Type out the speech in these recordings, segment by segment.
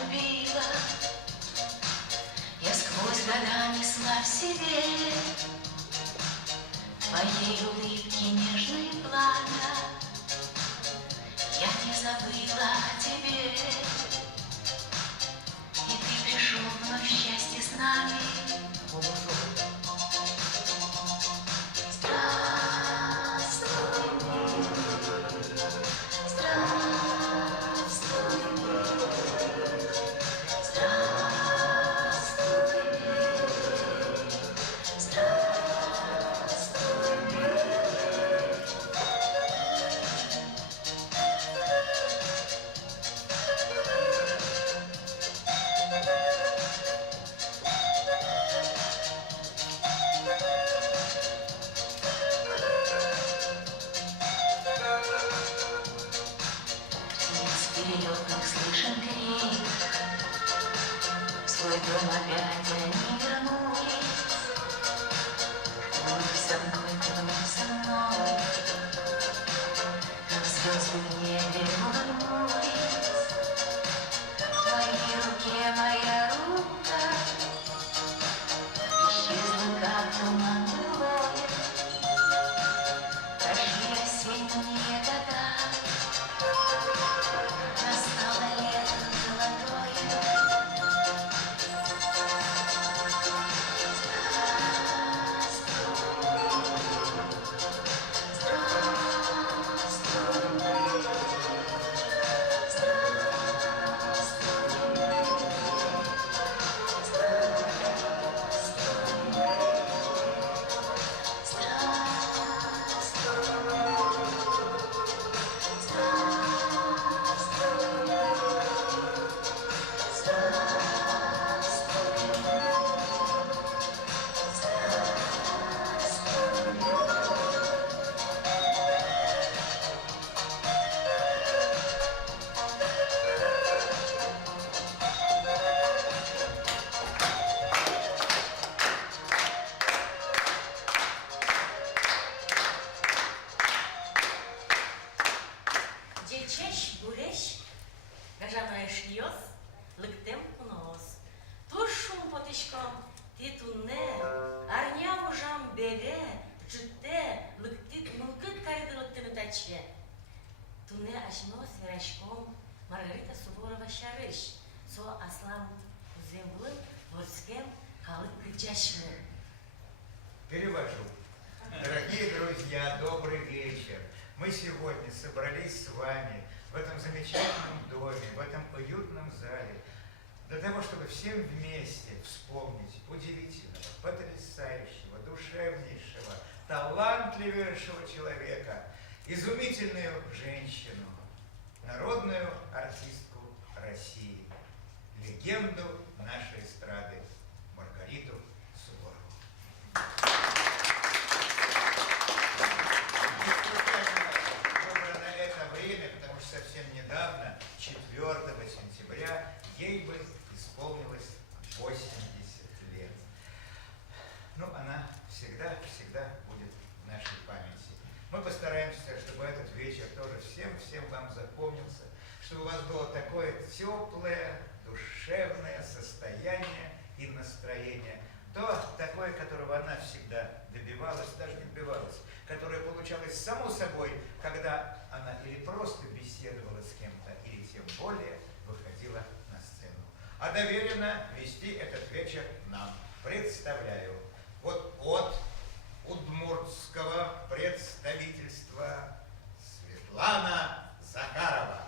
любила, я сквозь года несла в себе твоей улыбки нежное пламя. Я не забыла о тебе, и ты пришел вновь в счастье с нами. Здравствуй, мир, здравствуй, мир, здравствуй, мир, здравствуй, мир. Перелетных слышен крик, в свой дом опять они вернулись. Вновь со мной, вновь со мной, как звезды в небе улыбнулись. В твоей руке моя рука исчезла, как туман былой. Прошли осенние года, настало лето золотое. Здравствуй, мир, здравствуй, мир, здравствуй, мир, здравствуй, Geçeş güleş, gajanaş yos, lıktım kunos. Tuşum potişkom, titune, arnya ужам бере, жите, лыктит, мылкыт кайдылыктыны таче. Туне ашмос верашком, Маргарита Суворова шарыш, со аслам землы, ворскем, калык кычашмы. Перевожу. Дорогие друзья, добрый вечер. Мы сегодня собрались с вами в этом замечательном доме, в этом уютном зале, для того, чтобы всем вместе вспомнить удивительного, потрясающего, душевнейшего, талантливейшего человека, изумительную женщину, народную артистку России, легенду нашей эстрады Маргариту Суворову. Выбрано это время, потому что совсем недавно, 4 сентября, ей бы исполнилось 80 лет. Ну, она всегда будет в нашей памяти. Мы постараемся, чтобы этот вечер тоже всем вам запомнился, чтобы у вас было такое теплое, душевное состояние и настроение. То такое, которого она всегда добивалась, даже не добивалась, которое получалось само собой, когда она или просто беседовала с кем-то, или тем более выходила на сцену. А доверено вести этот вечер нам. Представляю, вот от удмуртского представительства Светлана Захарова.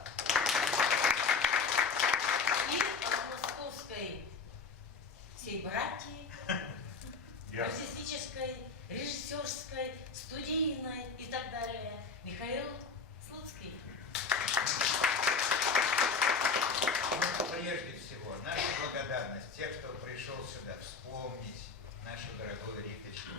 И от московской всей братьи, артистической, режиссерской, студийной и так далее, Михаил Слуцкий. Ну, прежде всего, наша благодарность тех, кто пришел сюда вспомнить нашу дорогую Риточку,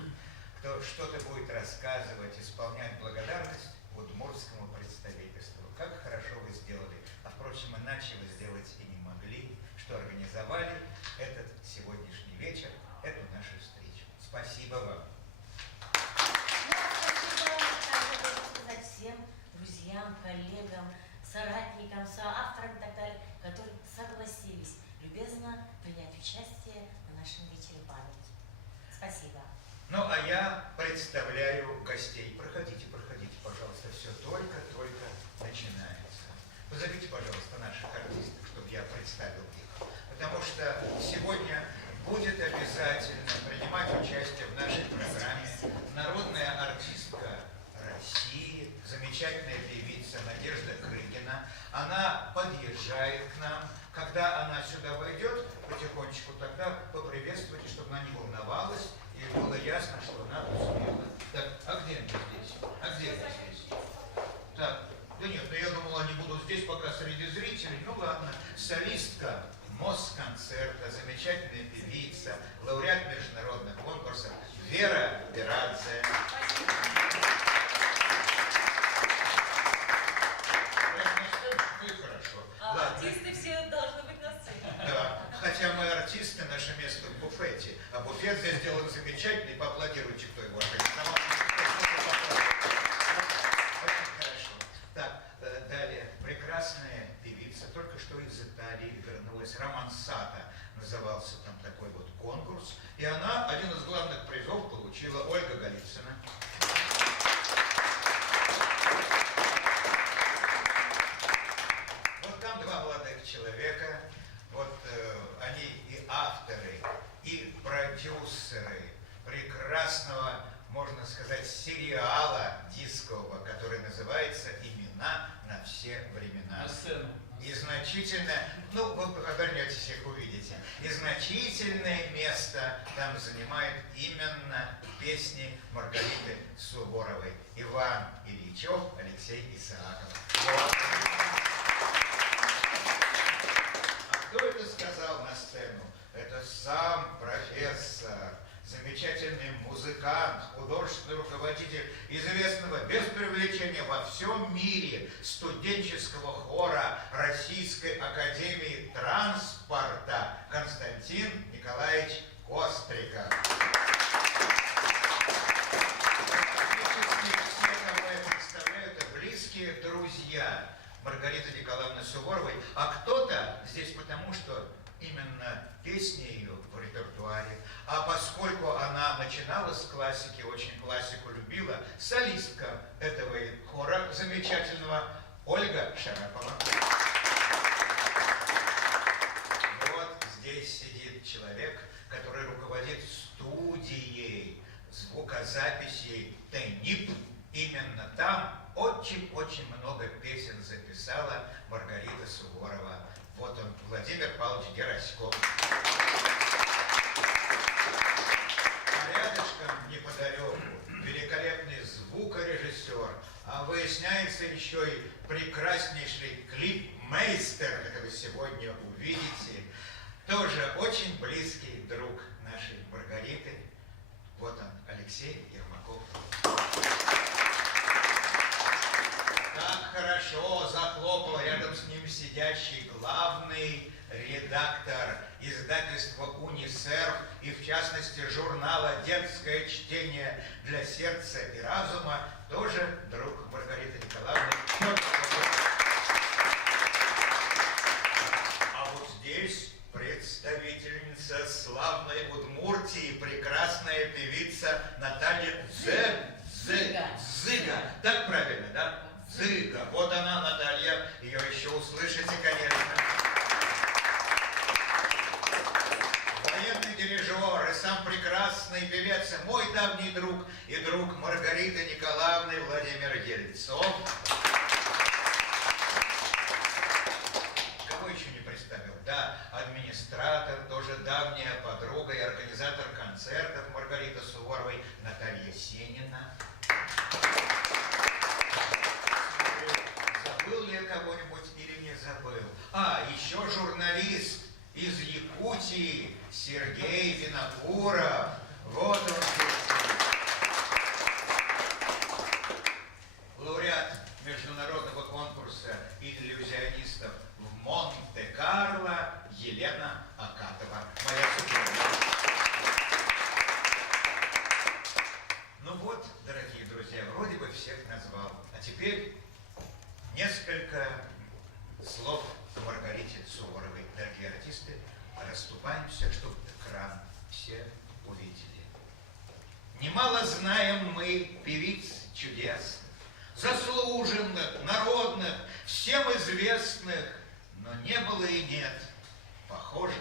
кто что-то будет рассказывать, исполнять благодарность удмуртскому представительству. Как хорошо вы сделали, а впрочем, иначе вы сделать и не могли, что организовали этот сегодняшний вечер, эту нашу встречу. Спасибо вам. Спасибо, хочу сказать всем друзьям, коллегам, соратникам, соавторам и так далее, которые согласились Спасибо. Ну, а я представляю гостей. Проходите, проходите, пожалуйста. Все только-только начинается. Позовите, пожалуйста, наших артистов, чтобы я представил их. Потому что сегодня будет обязательно принимать участие в нашей программе народная артистка России, замечательная певица Надежда Крыгина. Она подъезжает к нам. Когда она сюда войдет, потихонечку тогда поприветствуйте, чтобы она не волновалась, и было ясно, что она успела. Так, а где они здесь? А где они здесь? Так, да нет, ну я думал, они будут здесь пока среди зрителей. Ну ладно, солистка Москонцерта, замечательная певица, лауреат международных конкурсов Вера Берадзе. Ну и хорошо. Ладно. Артисты все должны быть на сцене. Да, хотя мы артисты, наше место в буфете, а буфет здесь сделан замечательный, поаплодируйте, кто его организовал. Очень хорошо. Так, далее, прекрасная певица, только что из Италии вернулась, Романсата назывался там такой вот конкурс, и она один из главных призов получила, Ольга Голицына. Вот там два молодых человека, вот они и авторы, и продюсеры прекрасного, можно сказать, сериала дискового, который называется «Имена на все времена». На сцену. И значительно, ну, вы обернетесь, их увидите, и значительное место там занимают именно песни Маргариты Суворовой. Иван Ильичев, Алексей Исааков. Вот. А кто это сказал на сцену? Это сам профессор, замечательный музыкант, художественный руководитель известного без привлечения во всем мире студенческого хора Российской академии транспорта Константин Николаевич Костриков. Практически все, кого я представляю, это близкие друзья Маргариты Николаевны Суворовой, а кто-то здесь потому, что именно песни ее в репертуаре, а поскольку она начинала с классики, очень классику любила, солистка этого хора замечательного Ольга Шарапова. Вот здесь сидит человек, который руководит студией звукозаписей ТЭНИП. Именно там очень-очень много песен записала Маргарита Суворова. Вот он, Владимир Павлович Гераськов. А рядышком, неподалеку, великолепный звукорежиссер, а выясняется еще и прекраснейший клипмейстер, это вы сегодня увидите. Тоже очень близкий друг нашей Маргариты. Вот он, Алексей Ермаков. Так хорошо захлопал рядом с ним сидящий главный редактор издательства «Унисерв» и, в частности, журнала «Детское чтение для сердца и разума», тоже друг Маргариты Николаевны. А вот здесь представительница славной Удмуртии, прекрасная певица Наталья Зыга. Так правильно, да? Зыга. Вот она, Наталья. Ее еще услышите, конечно. Военный дирижер и сам прекрасный певец, мой давний друг и друг Маргариты Николаевны Владимир Ельцов. Кого еще не представил? Да, администратор, тоже давняя подруга и организатор концертов Маргариты Суворовой Наталья Сенина. Забыл ли я кого-нибудь или не забыл? А, еще журналист из Якутии Сергей Винокуров. Вот он здесь. Лауреат международного конкурса иллюзионистов в Монте-Карло Елена Акатова. Моя супруга. Ну вот, дорогие друзья, вроде бы всех назвал. А теперь несколько слов о Маргарите Суворовой. Дорогие артисты, расступаемся, чтобы экран все увидели. Немало знаем мы певиц чудесных, заслуженных, народных, всем известных, но не было и нет похожих,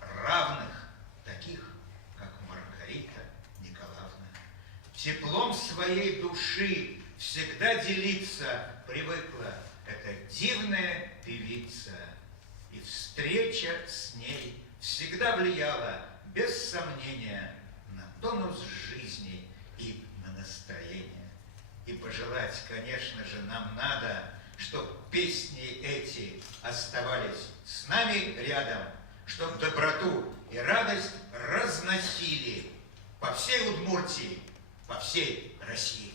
равных, таких, как Маргарита Николаевна. Теплом своей души всегда делиться привыкла эта дивная певица, и встреча с ней всегда влияла, без сомнения, на тонус жизни и на настроение. И пожелать, конечно же, нам надо, чтоб песни эти оставались с нами рядом, чтоб доброту и радость разносили по всей Удмуртии, по всей России.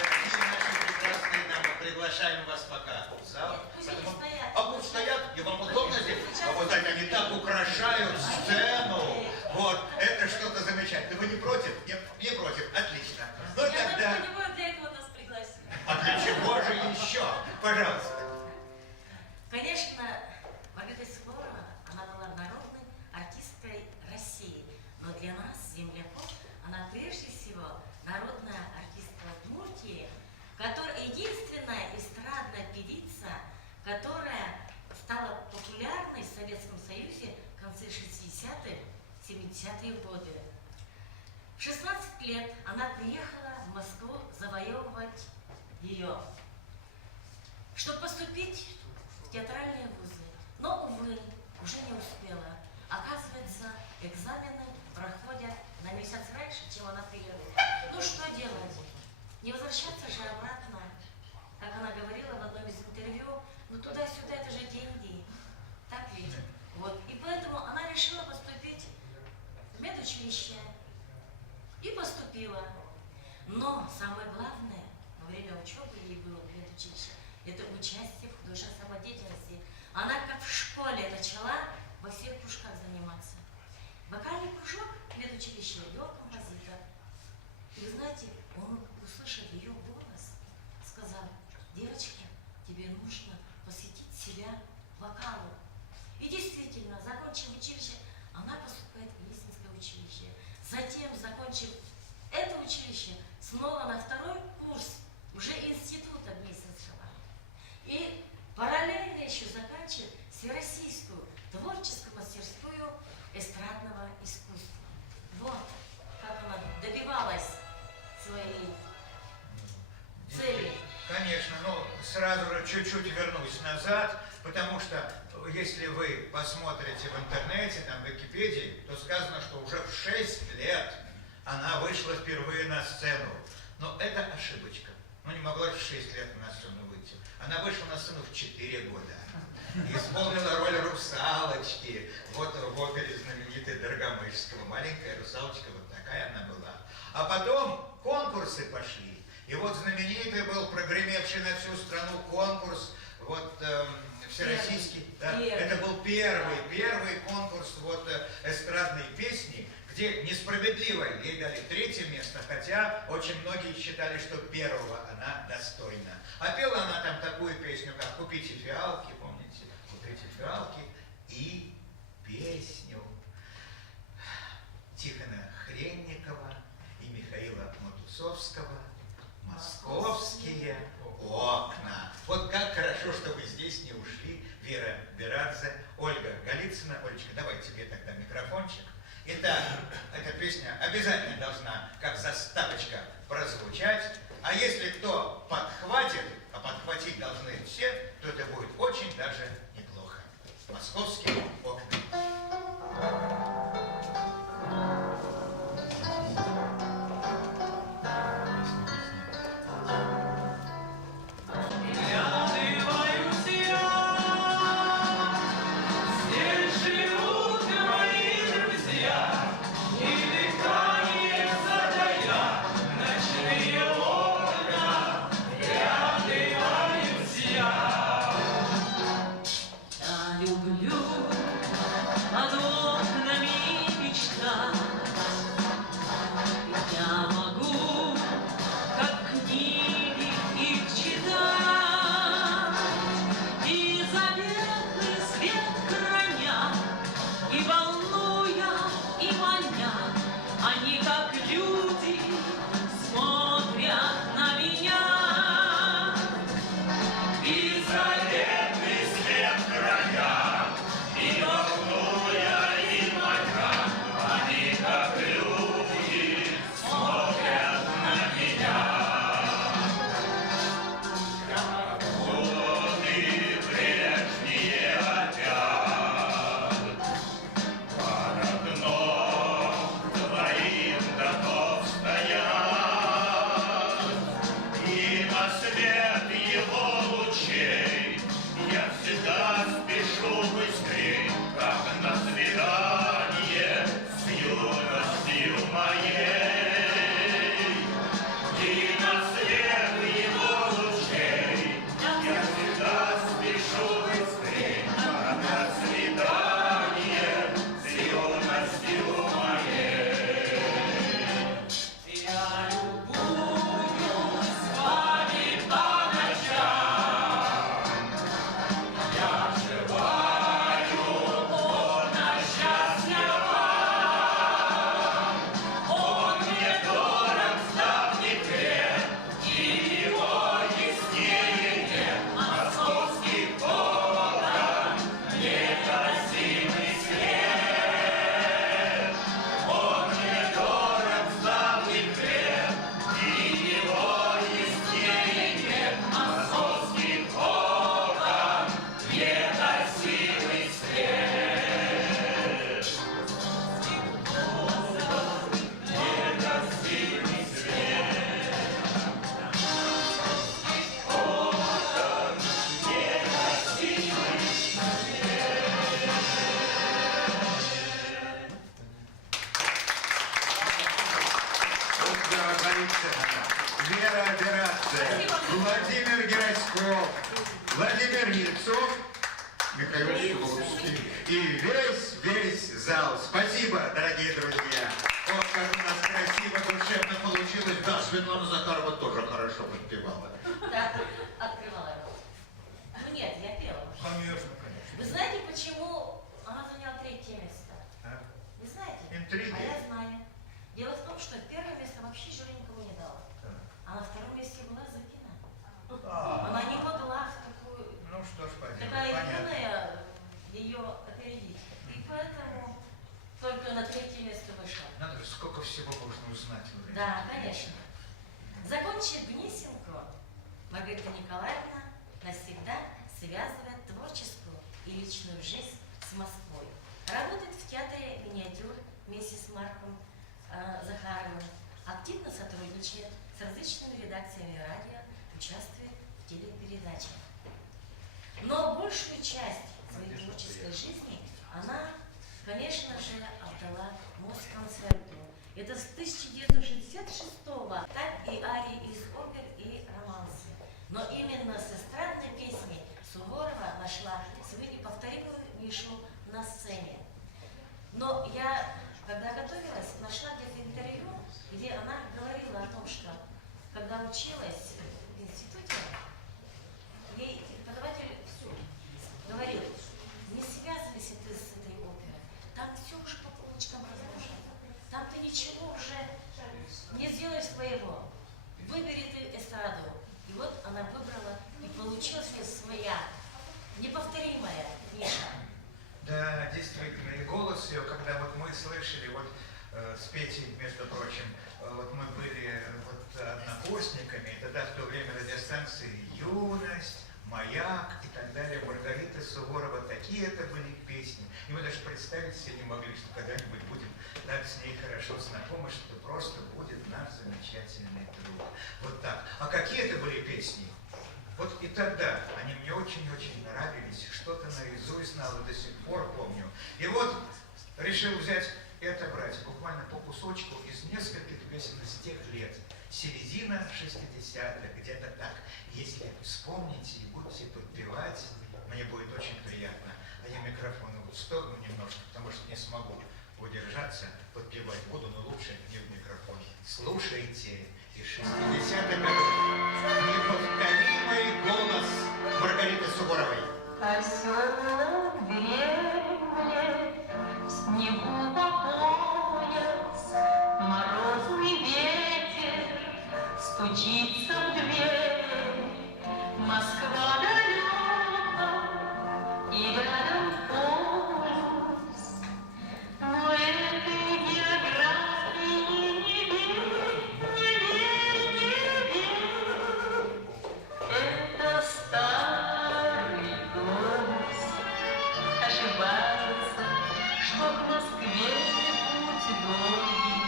Дорогие наши прекрасные дамы, приглашаем вас пока в зал. Нет, пусть они стоят. А пусть стоят, и вам удобно здесь? А вот так они так украшают сцену. Вот, это что-то замечательное. Вы не против? Нет, не против. Отлично. Ну Я тогда... так понимаю, для этого нас пригласили. А для чего же еще? Пожалуйста. Конечно, Маргарита Скворова, она была народной артисткой России, но для нас, земляков, она прежде всего народная артистка Удмуртии, которая единственная эстрадная певица, которая стала популярной в Советском Союзе в конце 60-х, 70-е годы. В 16 лет она приехала в Москву завоевывать ее, чтобы поступить в театральные вузы. Но, увы, уже не успела. Оказывается, экзамены проходят на месяц раньше, чем она приехала. Ну что делать? Не возвращаться же обратно. Как она говорила в одном из интервью, ну туда-сюда это же деньги. Так ведь? Вот. И поэтому она решила поступить в медучилище. И поступила. Но самое главное, во время учебы ей было в медучилище, это участие в художественной самодеятельности. Она как в школе начала во всех кружках заниматься. Вокальный кружок в медучилище вел композитор. И вы знаете, он, услышав ее голос, сказал: девочка, тебе нужно посвятить себя вокалу. И действительно, закончив училище, она поступает в Лисинское училище. Затем, закончив это училище, снова на второй курс уже института Лисинского. И параллельно еще заканчивает Всероссийскую творческую мастерскую эстрадного искусства. Вот как она добивалась своей цели. Конечно, но сразу же чуть-чуть вернусь назад, потому что если вы посмотрите в интернете, там, в Википедии, то сказано, что уже в 6 лет она вышла впервые на сцену. Но это ошибочка. Ну, не могла в 6 лет на сцену выйти. Она вышла на сцену в 4 года. И исполнила роль русалочки. Вот в опере знаменитой Доргомышского. Маленькая русалочка, вот такая она была. А потом конкурсы пошли. И вот знаменитый был, прогремевший на всю страну конкурс, вот всероссийский. Да, это был первый конкурс вот эстрадной песни, где несправедливо ей дали 3-е место, хотя очень многие считали, что 1-го она достойна. А пела она там такую песню, как «Купите фиалки», помните? «Купите фиалки» и песню Тихона Хренникова и Михаила Матусовского «Московские окна». Вот как хорошо, что вы здесь не ушли, Вера Берадзе, Ольга Голицына. Олечка, давай тебе тогда микрофончик. Итак, эта песня обязательно должна, как заставочка, прозвучать. А если кто подхватит, а подхватить должны все, то это будет очень даже неплохо. «Московские окна». Я люблю Гераськов, Владимир Ельцов, Михаил Слуцкий и весь зал. Спасибо, дорогие друзья. Ох, как у нас красиво, душевно получилось. Да, Светлана Захарова тоже хорошо подпевала. Да, открывала рот. Ну нет, я пела уже. Конечно, конечно. Вы знаете, почему она заняла 3-е место? А? Не знаете? Интриги. А я знаю. Дело в том, что 1-е место вообще жюри никому не дала. Так. А на 2-м месте была Закина. А, Она не могла в такую... ну что ж поделать, Такая понятно. юная ее опередить. И поэтому только на 3-е место вышла. Надо же, сколько всего можно узнать. во время Да, этого. конечно. Закончив Гнесинку, Маргарита Николаевна навсегда связывает творческую и личную жизнь с Москвой. Работает в театре миниатюр вместе с Марком Захаровым, активно сотрудничает с различными редакциями радио, участвует в телепередачах. Но большую часть своей творческой жизни она, конечно же, отдала Москонцерту. Это с 1966-го, так и арии из опер и романсы. Но именно с эстрадной песней Суворова нашла свою неповторимую нишу на сцене. Но я, когда готовилась, нашла где-то интервью, где она говорила о том, что когда училась в институте, ей преподаватель говорил: не связывайся ты с этой оперой, там все уже по полочкам разложено, там ты ничего уже не сделаешь своего, выбери ты эстраду. И вот она выбрала, и получилась у нее своя неповторимая ниша. Да, действительно, и голос ее, когда вот мы слышали, вот с Петей, между прочим, вот мы были вот однокурсниками, и тогда в то время радиостанции «Юность», «Маяк» и так далее, Маргарита Суворова, такие это были песни. И мы даже представить себе не могли, что когда-нибудь будем так с ней хорошо знакомы, что это просто будет наш замечательный друг. Вот так. А какие это были песни? Вот и тогда они мне очень-очень нравились, что-то наизусть знал и до сих пор помню. И вот решил взять это брать буквально по кусочку из нескольких песен из тех лет. Середина 60-х, где-то так. Если вспомните и будете подпевать, мне будет очень приятно. А я микрофон в сторону немножко, потому что не смогу удержаться, подпевать буду, но лучше не в микрофон. Слушайте из 60-х годов неповторимый голос Маргариты Суворовой. Осел в деревне, в снегу по пояс, морозный ветер стучится в дверь. Москва далека и рядом полюс, но этой географии не верь, не верь, не верь. Это старый глобус ошибается, что к Москве путь долгий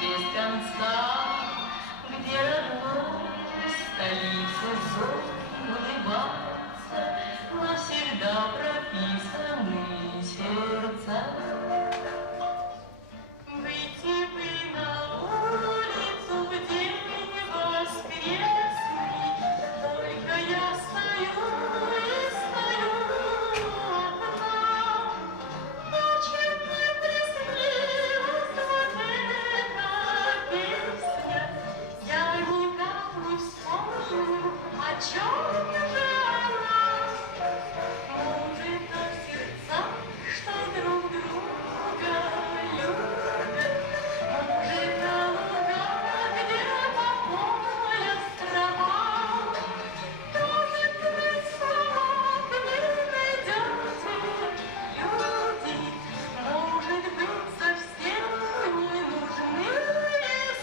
без конца, где родной столице зов улыбается, навсегда прописаны сердца. Выйти бы на улицу в день воскресный, только я стою и стою одна. Ночью мне приснилась вот эта песня, я никак не вспомню, о чем же она. Музыка в сердцах, что друг друга любят. Музыка луга, где по пояс трава. Может быть, слова не найдете, люди. Может быть, совсем не нужны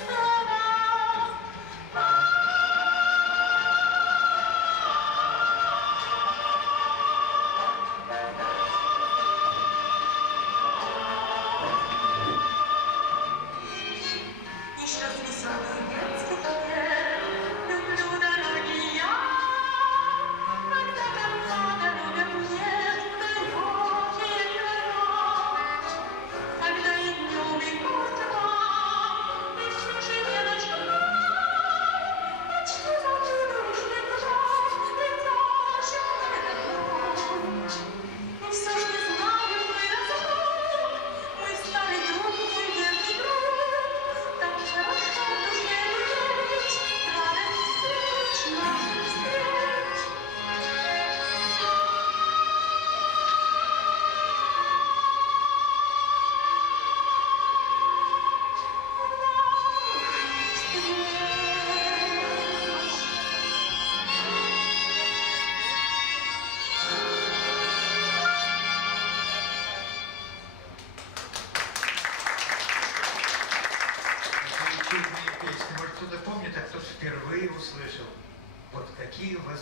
слова.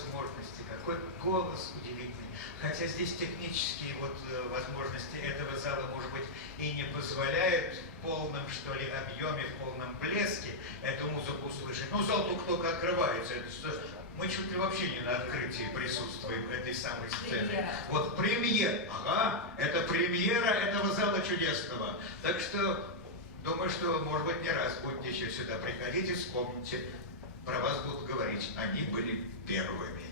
возможности, какой голос удивительный. Хотя здесь технические вот возможности этого зала, может быть, и не позволяют в полном, что ли, объеме, в полном блеске эту музыку услышать. Ну, зал только открывается. Это что, мы чуть ли вообще не на открытии присутствуем этой самой сцены. Премьера. Вот премьера, ага, это премьера этого зала чудесного. Так что, думаю, что, может быть, не раз будете еще сюда приходить, вспомните, про вас будут говорить, они были первыми.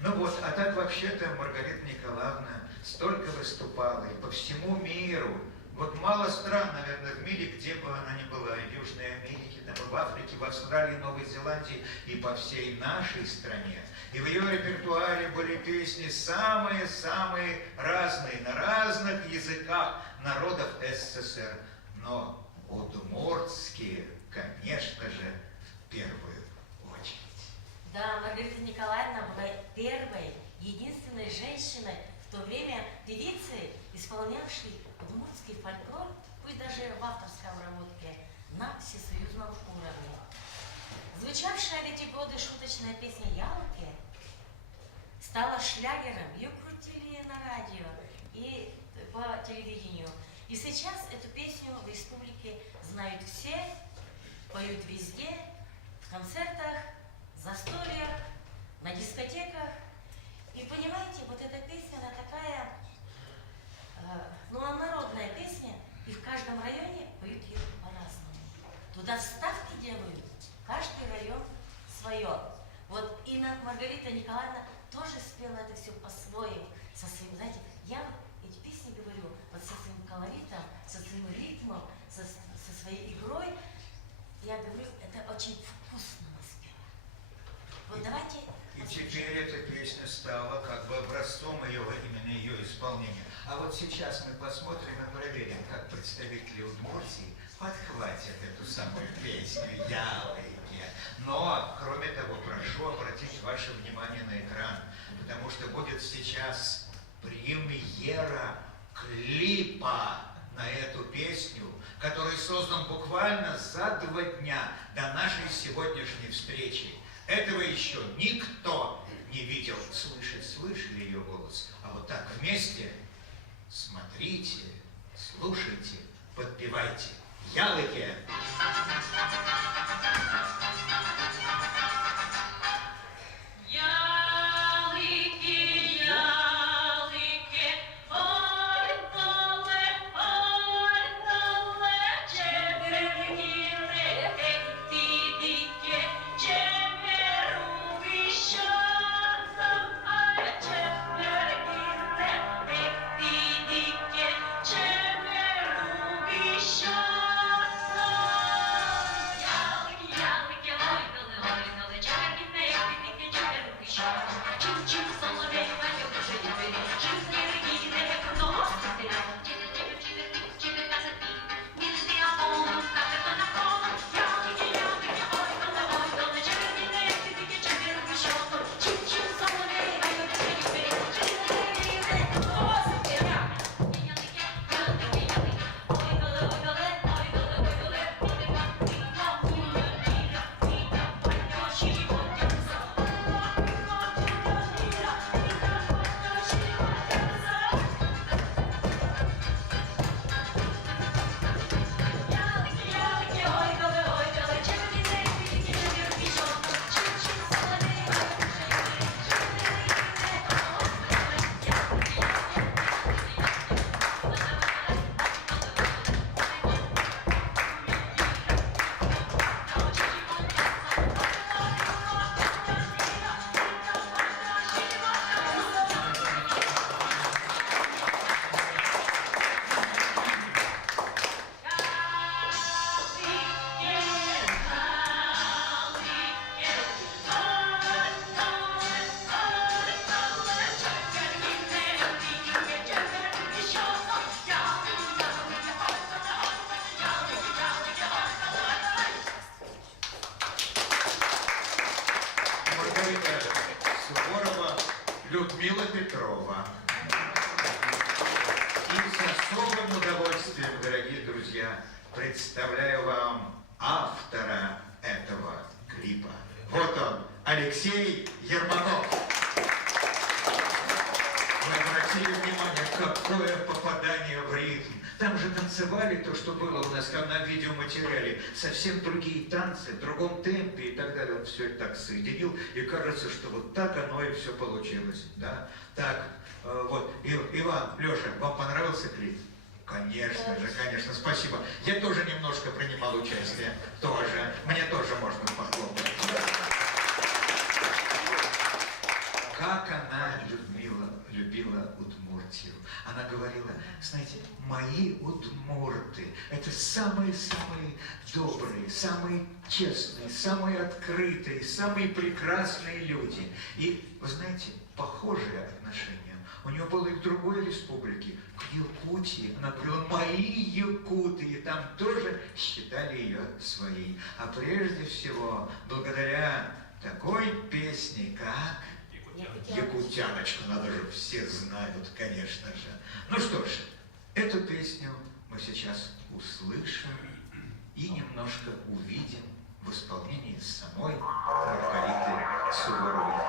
Ну вот, а так вообще-то Маргарита Николаевна столько выступала и по всему миру. Вот мало стран, наверное, в мире, где бы она ни была, в Южной Америке, там, в Африке, в Австралии, Новой Зеландии и по всей нашей стране. И в ее репертуаре были песни самые-самые разные, на разных языках народов СССР. Но удмуртские, конечно же, в первую очередь. Да, Маргарита Николаевна была первой, единственной женщиной в то время певицей, исполнявшей удмуртский фольклор, пусть даже в авторской обработке, на всесоюзном уровне. Звучавшая в эти годы шуточная песня «Ялки» стала шлягером. Ее крутили на радио и по телевидению. И сейчас эту песню в республике знают все, поют везде, в концертах, застольях, на дискотеках. И понимаете, вот эта песня, она такая, ну, она народная песня, и в каждом районе поют ее по-разному. Туда вставки делают, каждый район свое. Вот и Маргарита Николаевна тоже спела это все по-своему, со своим, знаете, я эти песни говорю, вот со своим колоритом, со своим ритмом, со своей игрой, я говорю, это очень вкусно она спела. Вот давайте... И теперь эта песня стала как бы образцом именно ее исполнения. А вот сейчас мы посмотрим и проверим, как представители Удмуртии подхватят эту самую песню «Ялыки». Но, кроме того, прошу обратить ваше внимание на экран, потому что будет сейчас премьера клипа на эту песню, который создан буквально за 2 дня до нашей сегодняшней встречи. Этого еще никто не видел. Слышали ее голос? А вот так вместе смотрите, слушайте, подпевайте. Ялыки! Людмила Петрова. И с особым удовольствием, дорогие друзья, представляю вам автора этого клипа. Вот он, Алексей Ермаков. обратили внимание, какое попадание в ритм. Там же танцевали то, что было у нас на видеоматериале. Совсем другие танцы, в другом темпе и так далее. Он все это так соединил. И кажется, что вот так оно и все получилось. Да? Так, вот. Иван, Леша, вам понравился клип? Конечно же, конечно, спасибо. Я тоже немножко принимал участие. Тоже. Мне тоже можно похлопать. Как она любила Удмуртию. Она говорила, знаете, мои удмурты – это самые-самые добрые, самые честные, самые открытые, самые прекрасные люди. И, вы знаете, похожие отношения у нее было и в другой республике, к Якутии. Она говорила, мои якуты, и там тоже считали ее своей. А прежде всего, благодаря такой песне, как «Якутяночку», надо же, все знают, конечно же. Ну что ж, эту песню мы сейчас услышим и немножко увидим в исполнении самой Маргариты Суворовой.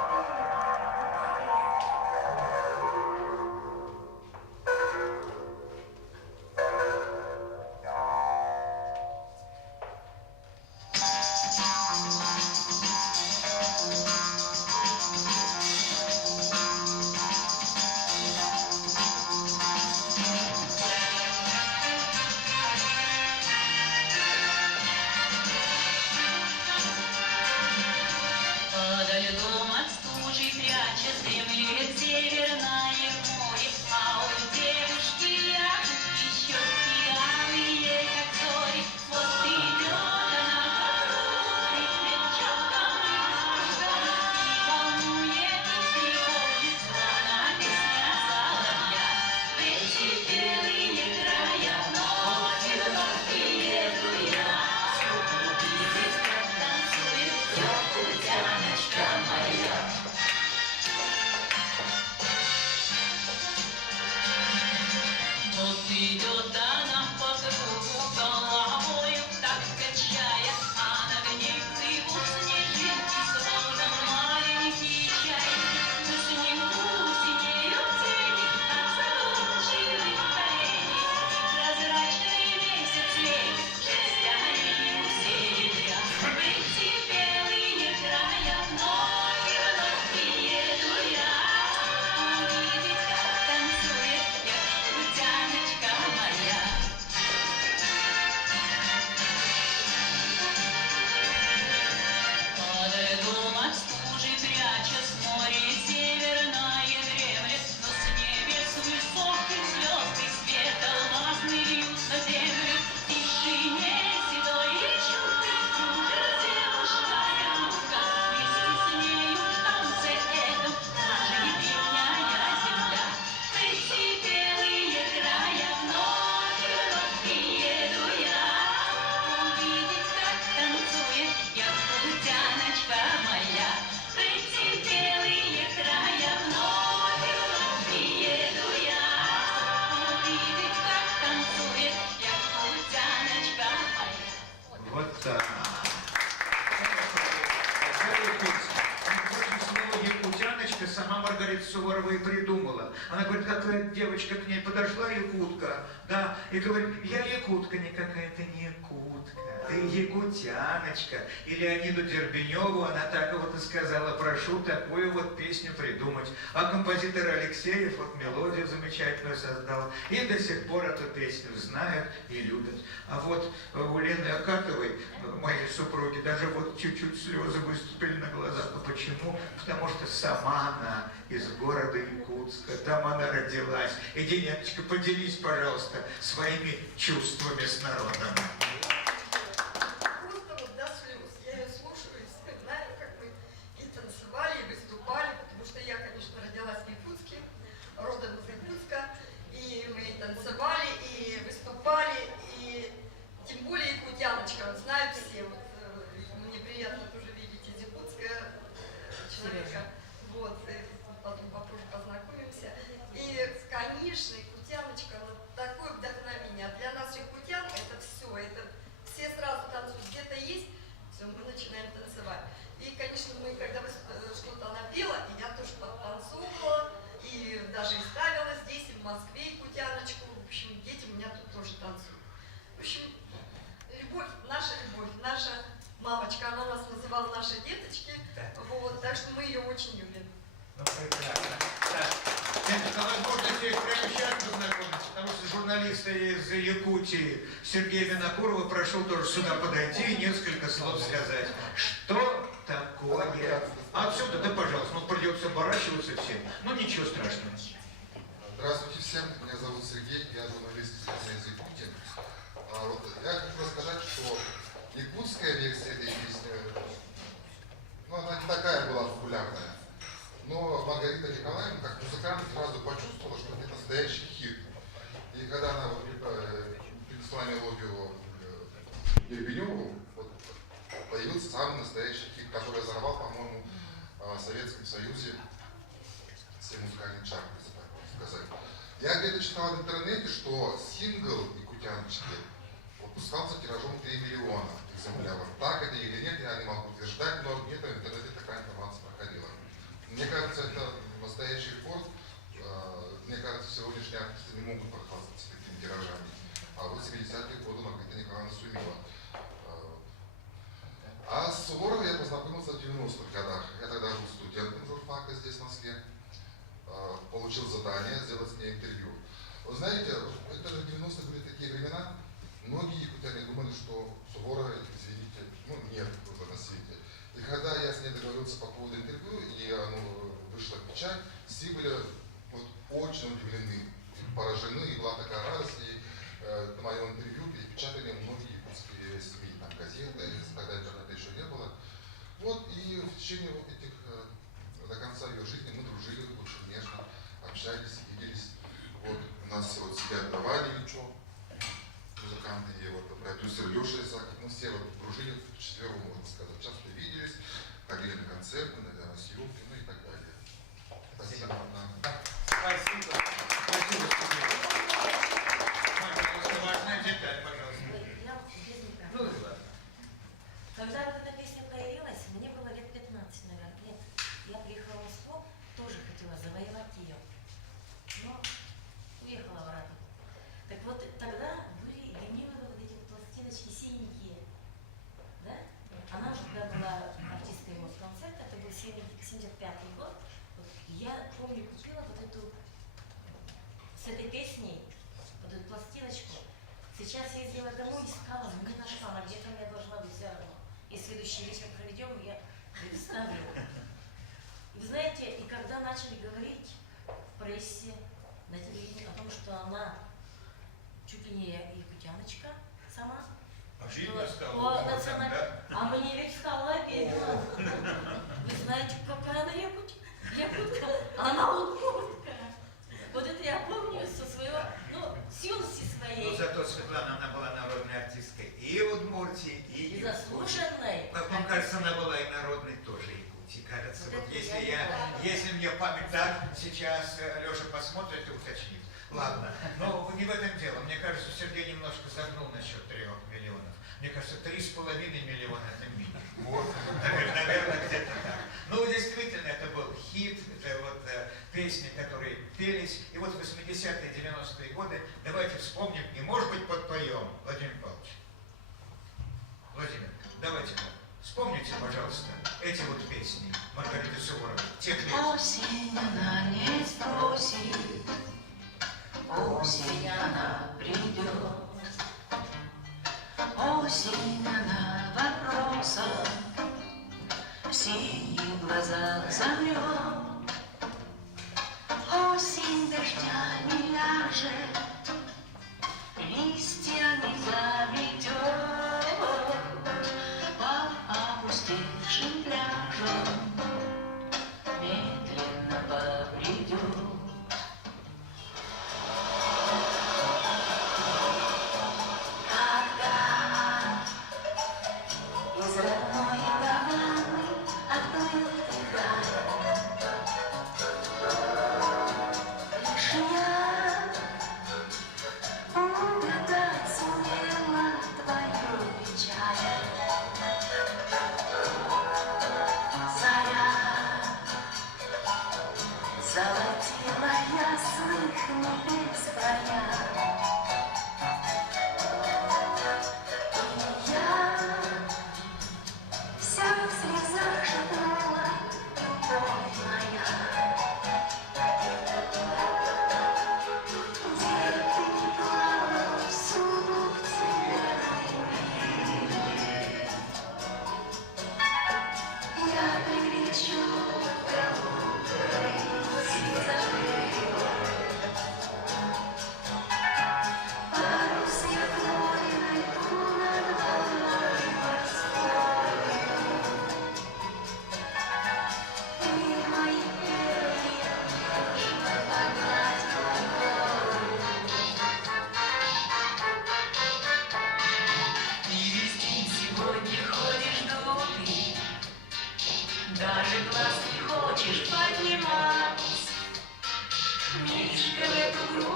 Сама Маргарита Суворова и придумала. Она говорит, какая девочка к ней подошла, якутка, да, и говорит, я якутка, никакая ты не якутка, ты якутяночка. И Леониду Дербеневу она так вот и сказала, прошу такую вот песню придумать. А композитор Алексеев вот мелодию замечательную создал, и до сих пор эту песню знают и любят. А вот у Лены Акатовой, моей супруги, даже вот чуть-чуть слезы выступили на глазах. Ну почему? Потому что сама она из города Якутска, там она родилась. Иди, Неточка, поделись, пожалуйста, своими чувствами с народом. Просто вот до слез. Я ее слушаю и вспоминаю, как мы и танцевали, и выступали, потому что я, конечно, родилась в Якутске, родом из Якутска, и мы и танцевали, и выступали, и тем более якутяночка, знают все. Вот, мне приятно тоже видеть из Якутска человека. Вот, и потом попозже познакомимся. И, конечно, якутяночка, ну, такое вдохновение. А для нас якутян это все, это здесь прямо сейчас познакомиться, потому что журналист из Якутии Сергей Винокуров прошел тоже сюда подойти и несколько слов сказать. Что такое? Отсюда, да, пожалуйста, ну придется оборачиваться всем. Ну ничего страшного. Здравствуйте всем, меня зовут Сергей, я журналист из Якутии. Я хочу рассказать, что якутская версия этой песни, ну, она не такая была популярная. Но Маргарита Николаевна, как музыкант, сразу почувствовала, что это настоящий хит. И когда она принесла мелодию Ербеневу, вот, появился самый настоящий хит, который взорвал, по-моему, в Советском Союзе все музыкальные чарты, если так можно сказать. Я где-то читал в интернете, что сингл «Якутяночки» выпускался тиражом 3 миллиона экземпляров. Так это или нет, я не могу утверждать, но где-то в интернете такая информация проходила. Мне кажется, это настоящий рекорд. Мне кажется, сегодняшние артисты не могут похвастаться такими тиражами. А вот 70-е годы Маргарита Николаевна сумела. А с Суворовой я познакомился в 90-х годах. Я тогда был студентом журфака здесь, в Москве. Получил задание сделать с ней интервью. Вы знаете, это же 90-е были такие времена. Многие якутяне думали, что Суворова, извините, ну нет уже на свете. И когда я с ней договорился по поводу интервью, и оно вышло в печать, все были вот очень удивлены, поражены, и была такая радость. И на моем интервью перепечатали многие якутские СМИ, там газеты, тогда интернета еще не было. Вот, и в течение вот этих, до конца ее жизни мы дружили очень нежно, общались, виделись. Вот, у нас вот сидят Ваня Ильичев, музыканты, и вот продюсер Леша Исаков, мы все вот дружили вчетвером, можно сказать, часто виделись, ходили на концерты, на съемки, ну и так далее. Спасибо вам. Спасибо. Спасибо, Сергей. Пожалуйста, важная деталь, пожалуйста. Я без микрофона. Ну и ладно. Когда вот эта песня появилась, мне было лет 15, наверное. Нет, я приехала в Москву, тоже хотела завоевать ее. Но уехала в Раду. Так вот, тогда были виниловые вот эти пластиночки синенькие. Да? Она уже тогда была артисткой Москонцерта, это был 75-й год. Вот я помню, купила вот эту, с этой песней, вот эту пластиночку. Сейчас я ездила домой, искала, но не нашла, она где-то у меня должна быть заодно. И следующий вечер проведем, я представлю. Вы знаете, и когда начали говорить в прессе, на телевидении о том, что она чуть ли не якутяночка сама, Обидно стало. по национальному, Да? а мне ведь стало обидно. Вы знаете, какая она якутка? Она удмуртка. Вот это я помню со своего, ну, с юности Но своей. зато Светлана, она была народной артисткой и в Удмуртии, и И в заслуженной. Якутии. Мне кажется, она была и народной тоже Якутии. Кажется, Вот вот это если я не помню. если мне память так, сейчас Леша посмотрит и уточнит. Ладно, но не в этом дело. Мне кажется, Сергей немножко загнул насчет 3 миллионов. Мне кажется, 3,5 миллиона это минимум. Вот. Наверное, где-то так. Ну, действительно, это был хит, это вот песни, которые пелись. И вот в 80-е, 90-е годы давайте вспомним и, может быть, подпоем. Владимир Павлович. Владимир, давайте вспомните, пожалуйста, эти вот песни Маргариты Суворовой. Тех лет. Осень она не спросит, осень она придет. Осень она вопросом синие глаза замрет. Осень дождями ляжет, листьями заметет. По опустевшим пляжам медленно побредет. Из родной Гаваны отплыл туда. Лишь я угадать сумела твою печаль. Заря золотила ясных небес края. И я вся в слезах шепнула, любовь моя.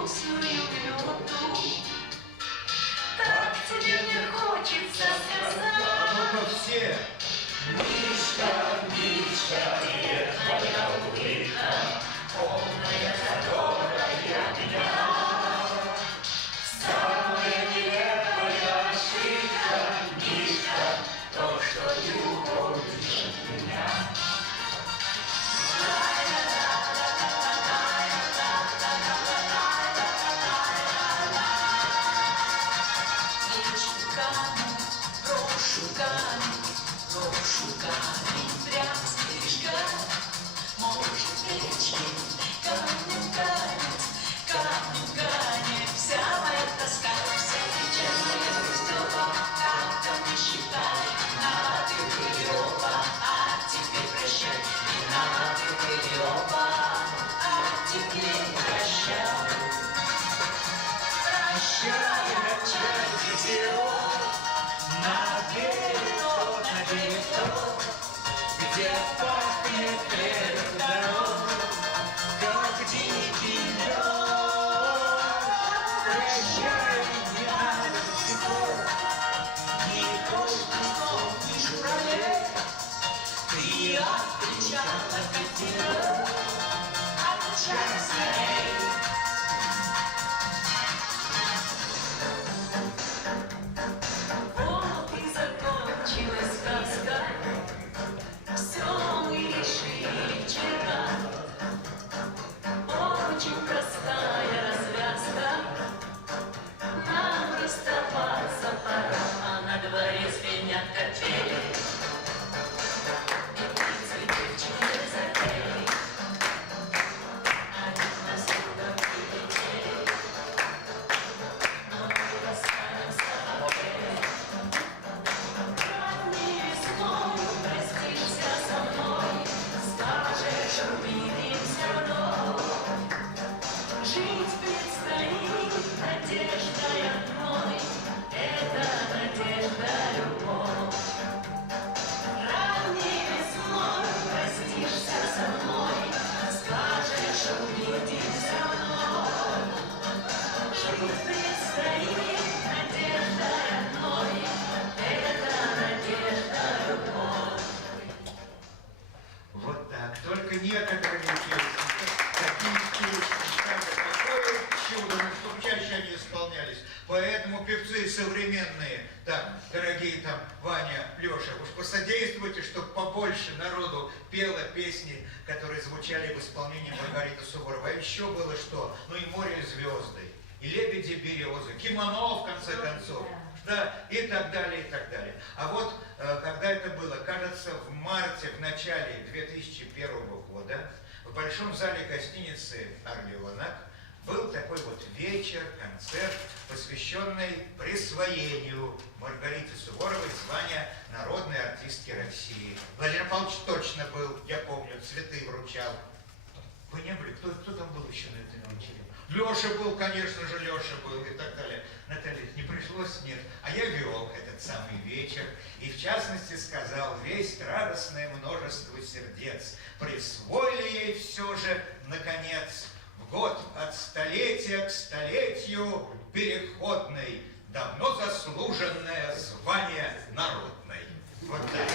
грустную минуту. Так тебе не хочется сказать. Ну-ка все. Мишка, Мишка, где твоя улыбка, полная которая меня? Самая нелепая ошибка, Мишка, то, что ты уходишь от меня. Свечи камень, брошу камень, прям слишком. Может, свечи камнем канет вся моя тоска, вся вечерняя грустёва, как там не считай, надо были оба, а теперь прощай, не надо были оба, а теперь прощай. Прощай, прощай, дитё, на берег тот, где пахнет хлеб дорог, как дикий лед. Прощай, не надо цветов, ни кустов, ни журавлей. Ты от причала катера, отчаль скорей. Вот и закончилась сказка. Все мы решили вчера. Очень простая развязка. Нам расставаться пора, а на дворе звенят качели. И цветочки запели. Один на друга прилетели. Но мы расстанемся опять. Ранней весной простишься со мной, скажешь, увидимся вновь. Жить предстоит надеждой одной, это надежда любовь. Ранней весной простишься со мной, скажешь, увидимся вновь. Жить предстоит надеждой одной, это надежда любовь. Вот так. Только некоторые песни, такие песни, такое чудо, чтобы чаще они исполнялись. Поэтому певцы современные, так, дорогие там Ваня, Леша, уж посодействуйте, чтобы побольше народу пело песни, которые звучали в исполнении Маргариты Суворовой. А еще было что? Ну и «Море и звезды», и «Лебеди березы», «Кимоно» в конце концов. Да, и так далее, и так далее. А вот, когда это было, кажется, в марте, в начале 2001 года, в Большом зале гостиницы «Орленок» был такой вот вечер, концерт, посвященный присвоению Маргарите Суворовой звания народной артистки России. Владимир Павлович точно был, я помню, цветы вручал. Вы не были? Кто там был еще на этой вечере? Леша был, конечно же, Леша был и так далее. Наталья, не пришлось, нет. А я вел этот самый вечер и, в частности, сказал: весть радостное множество сердец присвоили ей все же, наконец, в год от столетия к столетию переходный, давно заслуженное звание народной. Вот так.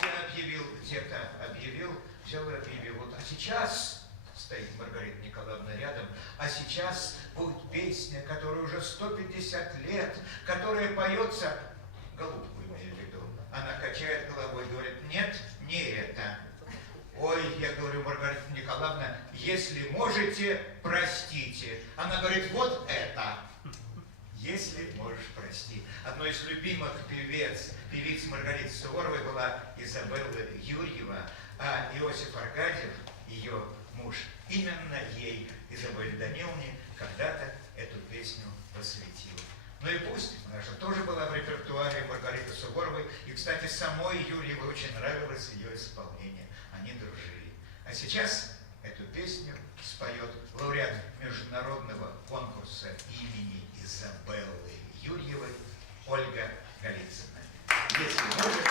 Я объявил, где-то объявил, взял и объявил. Вот, а сейчас стоит Маргарита Николаевна рядом, а сейчас будет песня, которая уже 150 лет, которая поется, голубку имею в виду. Она качает головой и говорит: нет, не это. Ой, я говорю: Маргарита Николаевна, если можете, простите. Она говорит: вот это. Если можешь, прости. Одной из любимых певиц Маргариты Суворовой была Изабелла Юрьева, а Иосиф Аркадьев, ее муж, именно ей, Изабелле Даниловне, когда-то эту песню посвятил. Ну и пусть, она же тоже была в репертуаре Маргариты Суворовой, и, кстати, самой Юрьевой очень нравилось ее исполнение, они дружили. А сейчас эту песню споет лауреат международного конкурса имени Изабеллы Юрьевой Ольга Голицына. Если может...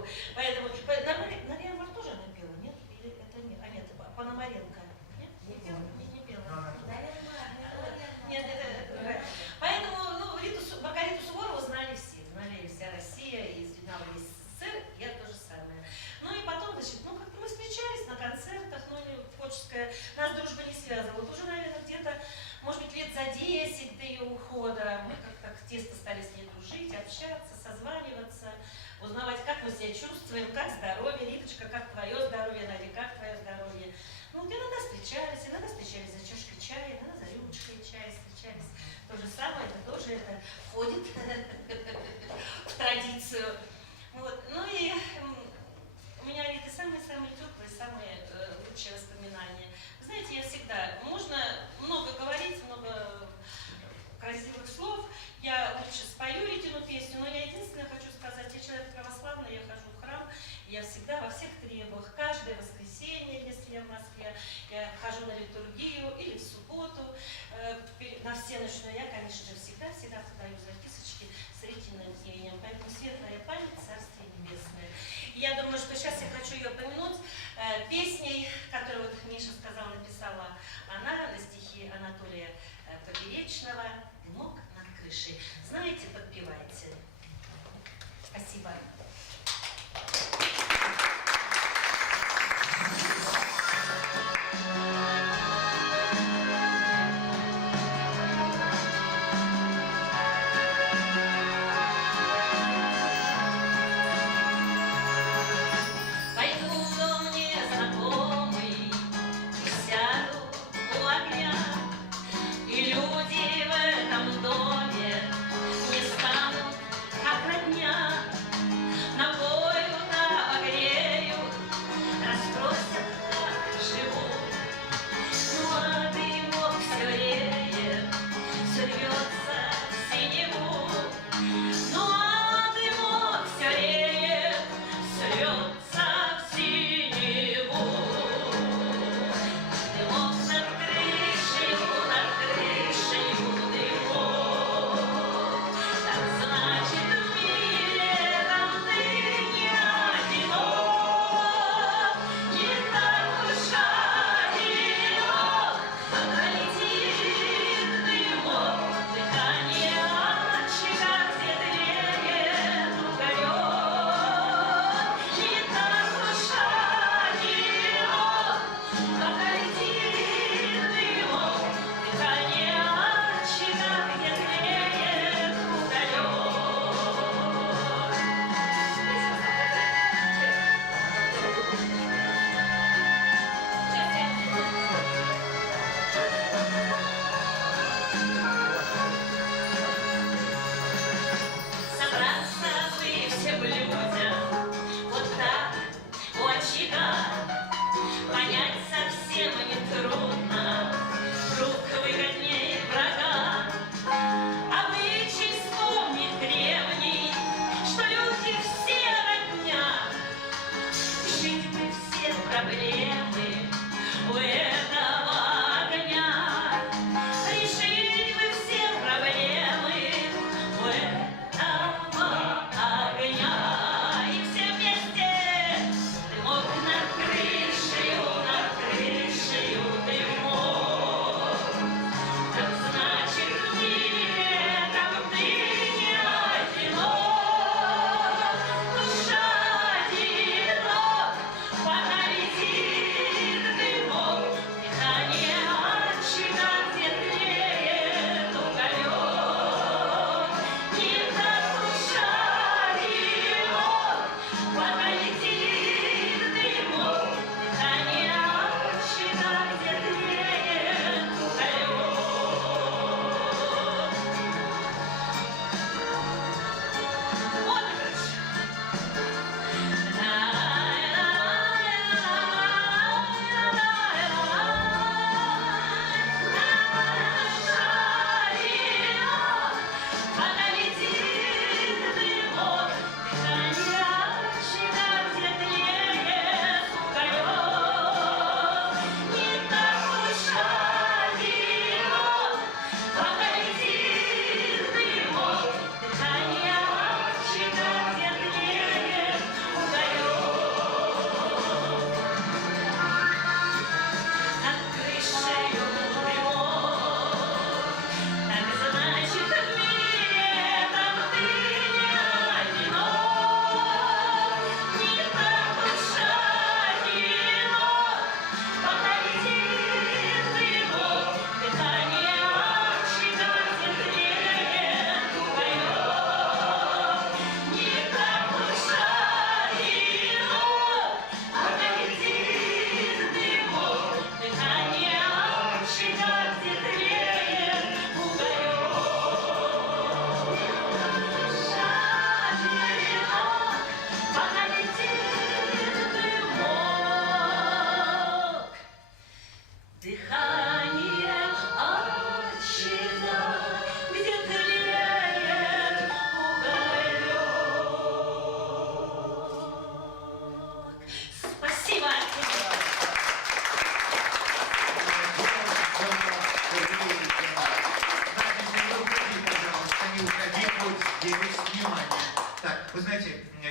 Москву. Поэтому, наверное, Марк тоже она пела, нет? Или это нет? А нет, Пономаренко. Нет? Не пела? Не пела. Нет, это другая. Поэтому, ну, Маргариту Суворову знали все. Знали вся Россия и знал весь СССР, я то же самое. Ну и потом, значит, ну как-то мы встречались на концертах, ну, творческая, нас дружба не связывала. Вот уже, наверное, где-то, может быть, лет за 10 до ее ухода мы как-то тесно стали с ней дружить, общаться, созваниваться, узнавать, как мы себя чувствуем, как здоровье, Риточка, как твое здоровье, Надя, как твое здоровье. Ну, вот иногда встречались за чашкой чая, иногда за рюмочкой чая встречались. То же самое, это тоже входит в традицию. Вот. Ну и у меня это самые-самые теплые, самые лучшие воспоминания. Вы знаете, я всегда, можно много говорить, много красивых слов, я лучше спою Ритину песню, но я единственное хочу сказать, я человек православный, я хожу в храм, я всегда во всех требах, каждое воскресенье, если я в Москве, я хожу на литургию или в субботу на всеночную, я, конечно же, всегда подаю записочки с Ритиным именем, поэтому светлая память, Царствие Небесное. И я думаю, что сейчас я хочу ее помянуть песней, которую вот Миша сказала, написала она на стихи Анатолия Поперечного «Дымок над крышей». Знаете, подпевайте. Спасибо. Пойду в дом незнакомый, сяду у огня, и люди в этом доме не станут как родня.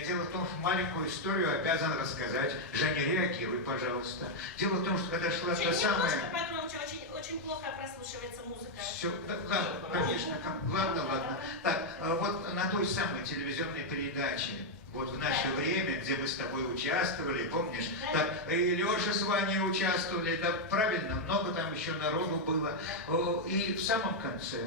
Дело в том, что маленькую историю обязан рассказать. Женя, реагируй, пожалуйста. Дело в том, что когда шла та самая... Немножко погромче, очень плохо прослушивается музыка. Все, да, конечно. Ладно. Так, вот на той самой телевизионной передаче, вот в наше время, где мы с тобой участвовали, помнишь? Да. Так, и Леша с Ваней участвовали, да, правильно, много там еще народу было. И в самом конце,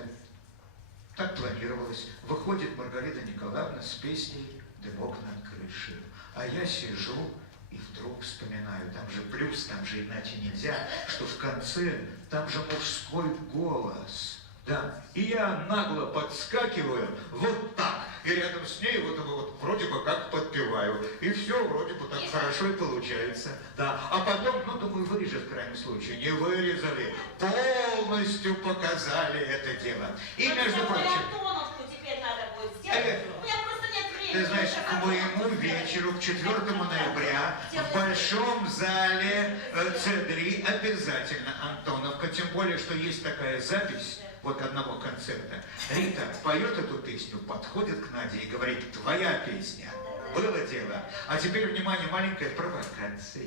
так планировалось, выходит Маргарита Николаевна с песней «Дымок над крышей». А я сижу и вдруг вспоминаю, там же плюс, там же иначе нельзя, что в конце, там же мужской голос. Да, и я нагло подскакиваю вот так, и рядом с ней вот вроде бы как подпеваю, и все вроде бы так хорошо и получается. Да, а потом, ну, думаю, вырежет в крайнем случае. Не вырезали, полностью показали это дело. И, между прочим... Антоновку теперь надо будет сделать. У меня просто нет времени. Ты знаешь, к моему вечеру, к 4 ноября, в Большом зале Цедри обязательно Антоновка, тем более, что есть такая запись вот одного концерта. Рита поет эту песню, подходит к Наде и говорит: твоя песня. Было дело. А теперь, внимание, маленькая провокация.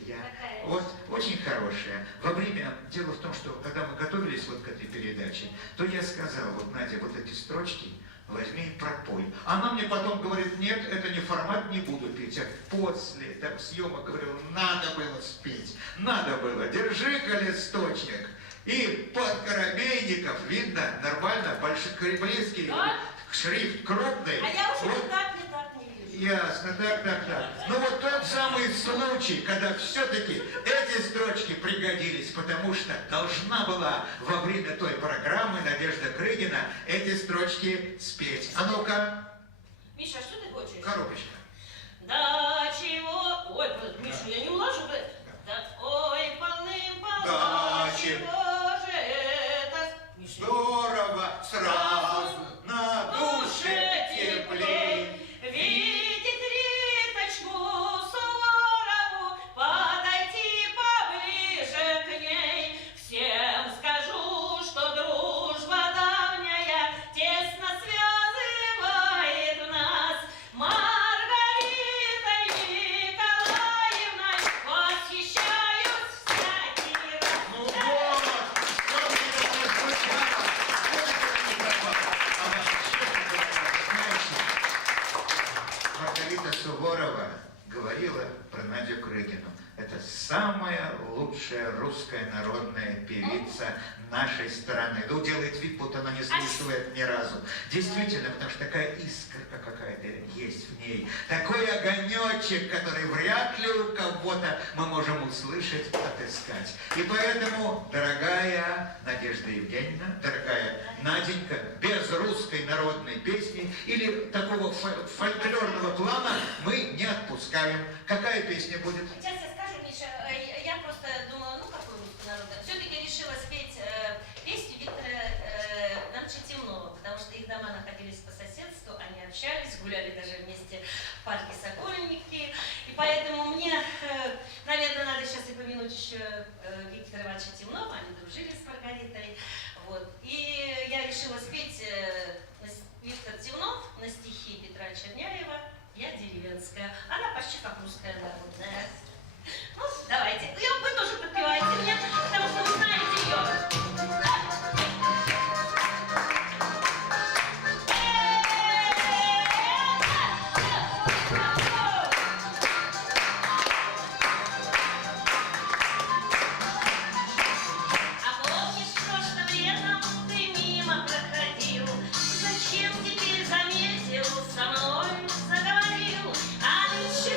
Вот, очень хорошая. Во время, дело в том, что когда мы готовились вот к этой передаче, то я сказал: вот, Надя, вот эти строчки возьми и пропой. Она мне потом говорит: нет, это не формат, не буду петь. А после там съемок говорила: надо было спеть, надо было, держи-ка листочек. И под Коробейников видно нормально, близкий, шрифт крупный. А я уже вот. никак не вижу. Ясно, так. Ну вот тот самый случай, когда все-таки эти строчки пригодились, потому что должна была во время той программы Надежда Крыгина эти строчки спеть. А ну-ка. Миша, а что ты хочешь? Коробочка. Да чего? Ой, Миша, я не уложу. Да, ой, полным-полно. Да, чего же это? Миша, Здорово, сразу на душе теплей. Видит Риточку Суворову, подойти поближе к ней. Всем скажу, что дружба давняя тесно связывает нас. Маргаритой Николаевной восхищаюсь всякий раз. Ну вот, что мне это звучало? Маргарита Суворова говорила про Надю Крыгину. Это самая лучшая русская народная певица нашей страны. Ну, делает вид, будто она не слушает ни разу. Действительно, потому что такая искорка какая-то есть в ней. Такой огонечек, который вряд ли у кого-то мы можем услышать, отыскать. И поэтому, дорогая Надежда Евгеньевна, дорогая Наденька, без русской народной песни или такого фольклорного плана мы не отпускаем. Какая песня будет? Сейчас я скажу, Миша, я просто думала, ну какой русский народ. Все-таки решила спеть песню Виктора Ивановича Темнова, потому что их дома находились по соседству, они общались, гуляли даже вместе в парке Сокольники. И поэтому мне, наверное, надо сейчас и помянуть еще Виктора Ивановича Темнова, они дружили с Маргаритой. Вот. И я решила спеть Виктор Темнов на стихи Петра Черняева «Я деревенская». Она почти как русская народная. Ну, давайте. Вы тоже подпевайте мне, потому что вы знаете ее. А помнишь, прошлым летом ты мимо проходил? Зачем теперь заметил, со мной заговорил? А нынче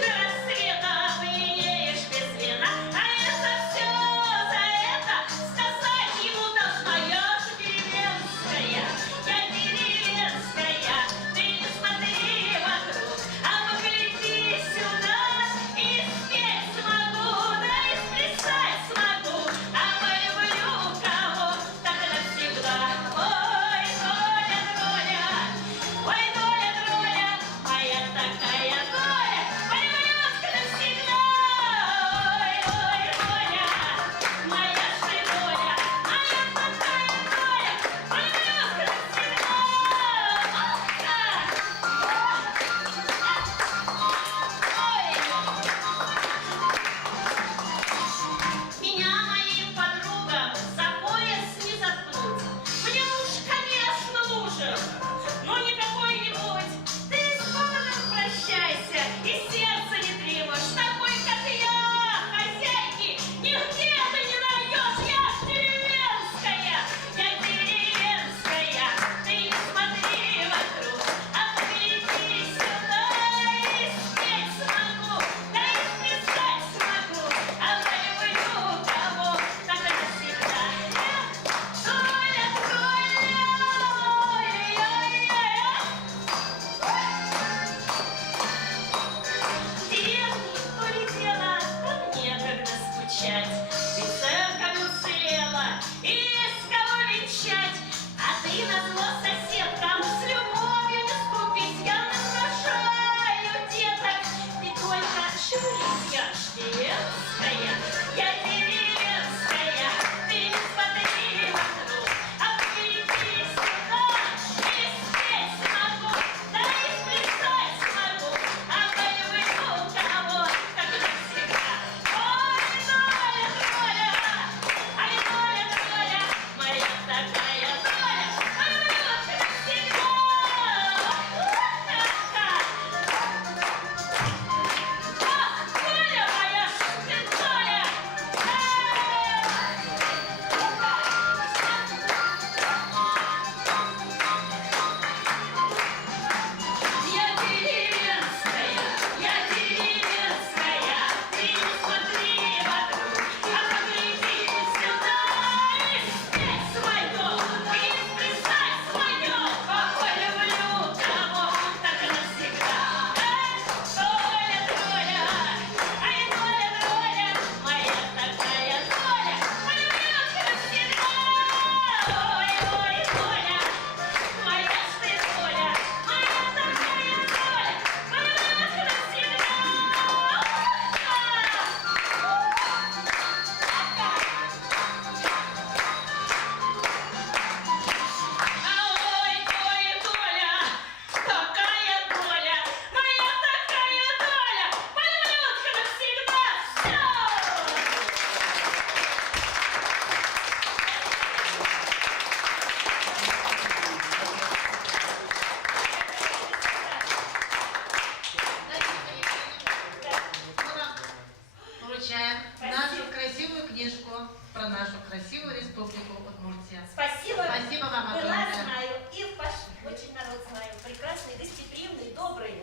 вручаем Спасибо. нашу красивую книжку про нашу красивую республику Удмуртия. Спасибо. Спасибо вам Была огромное. знаю, и ваш очень народ знаю. Прекрасный, гостеприимный, добрый,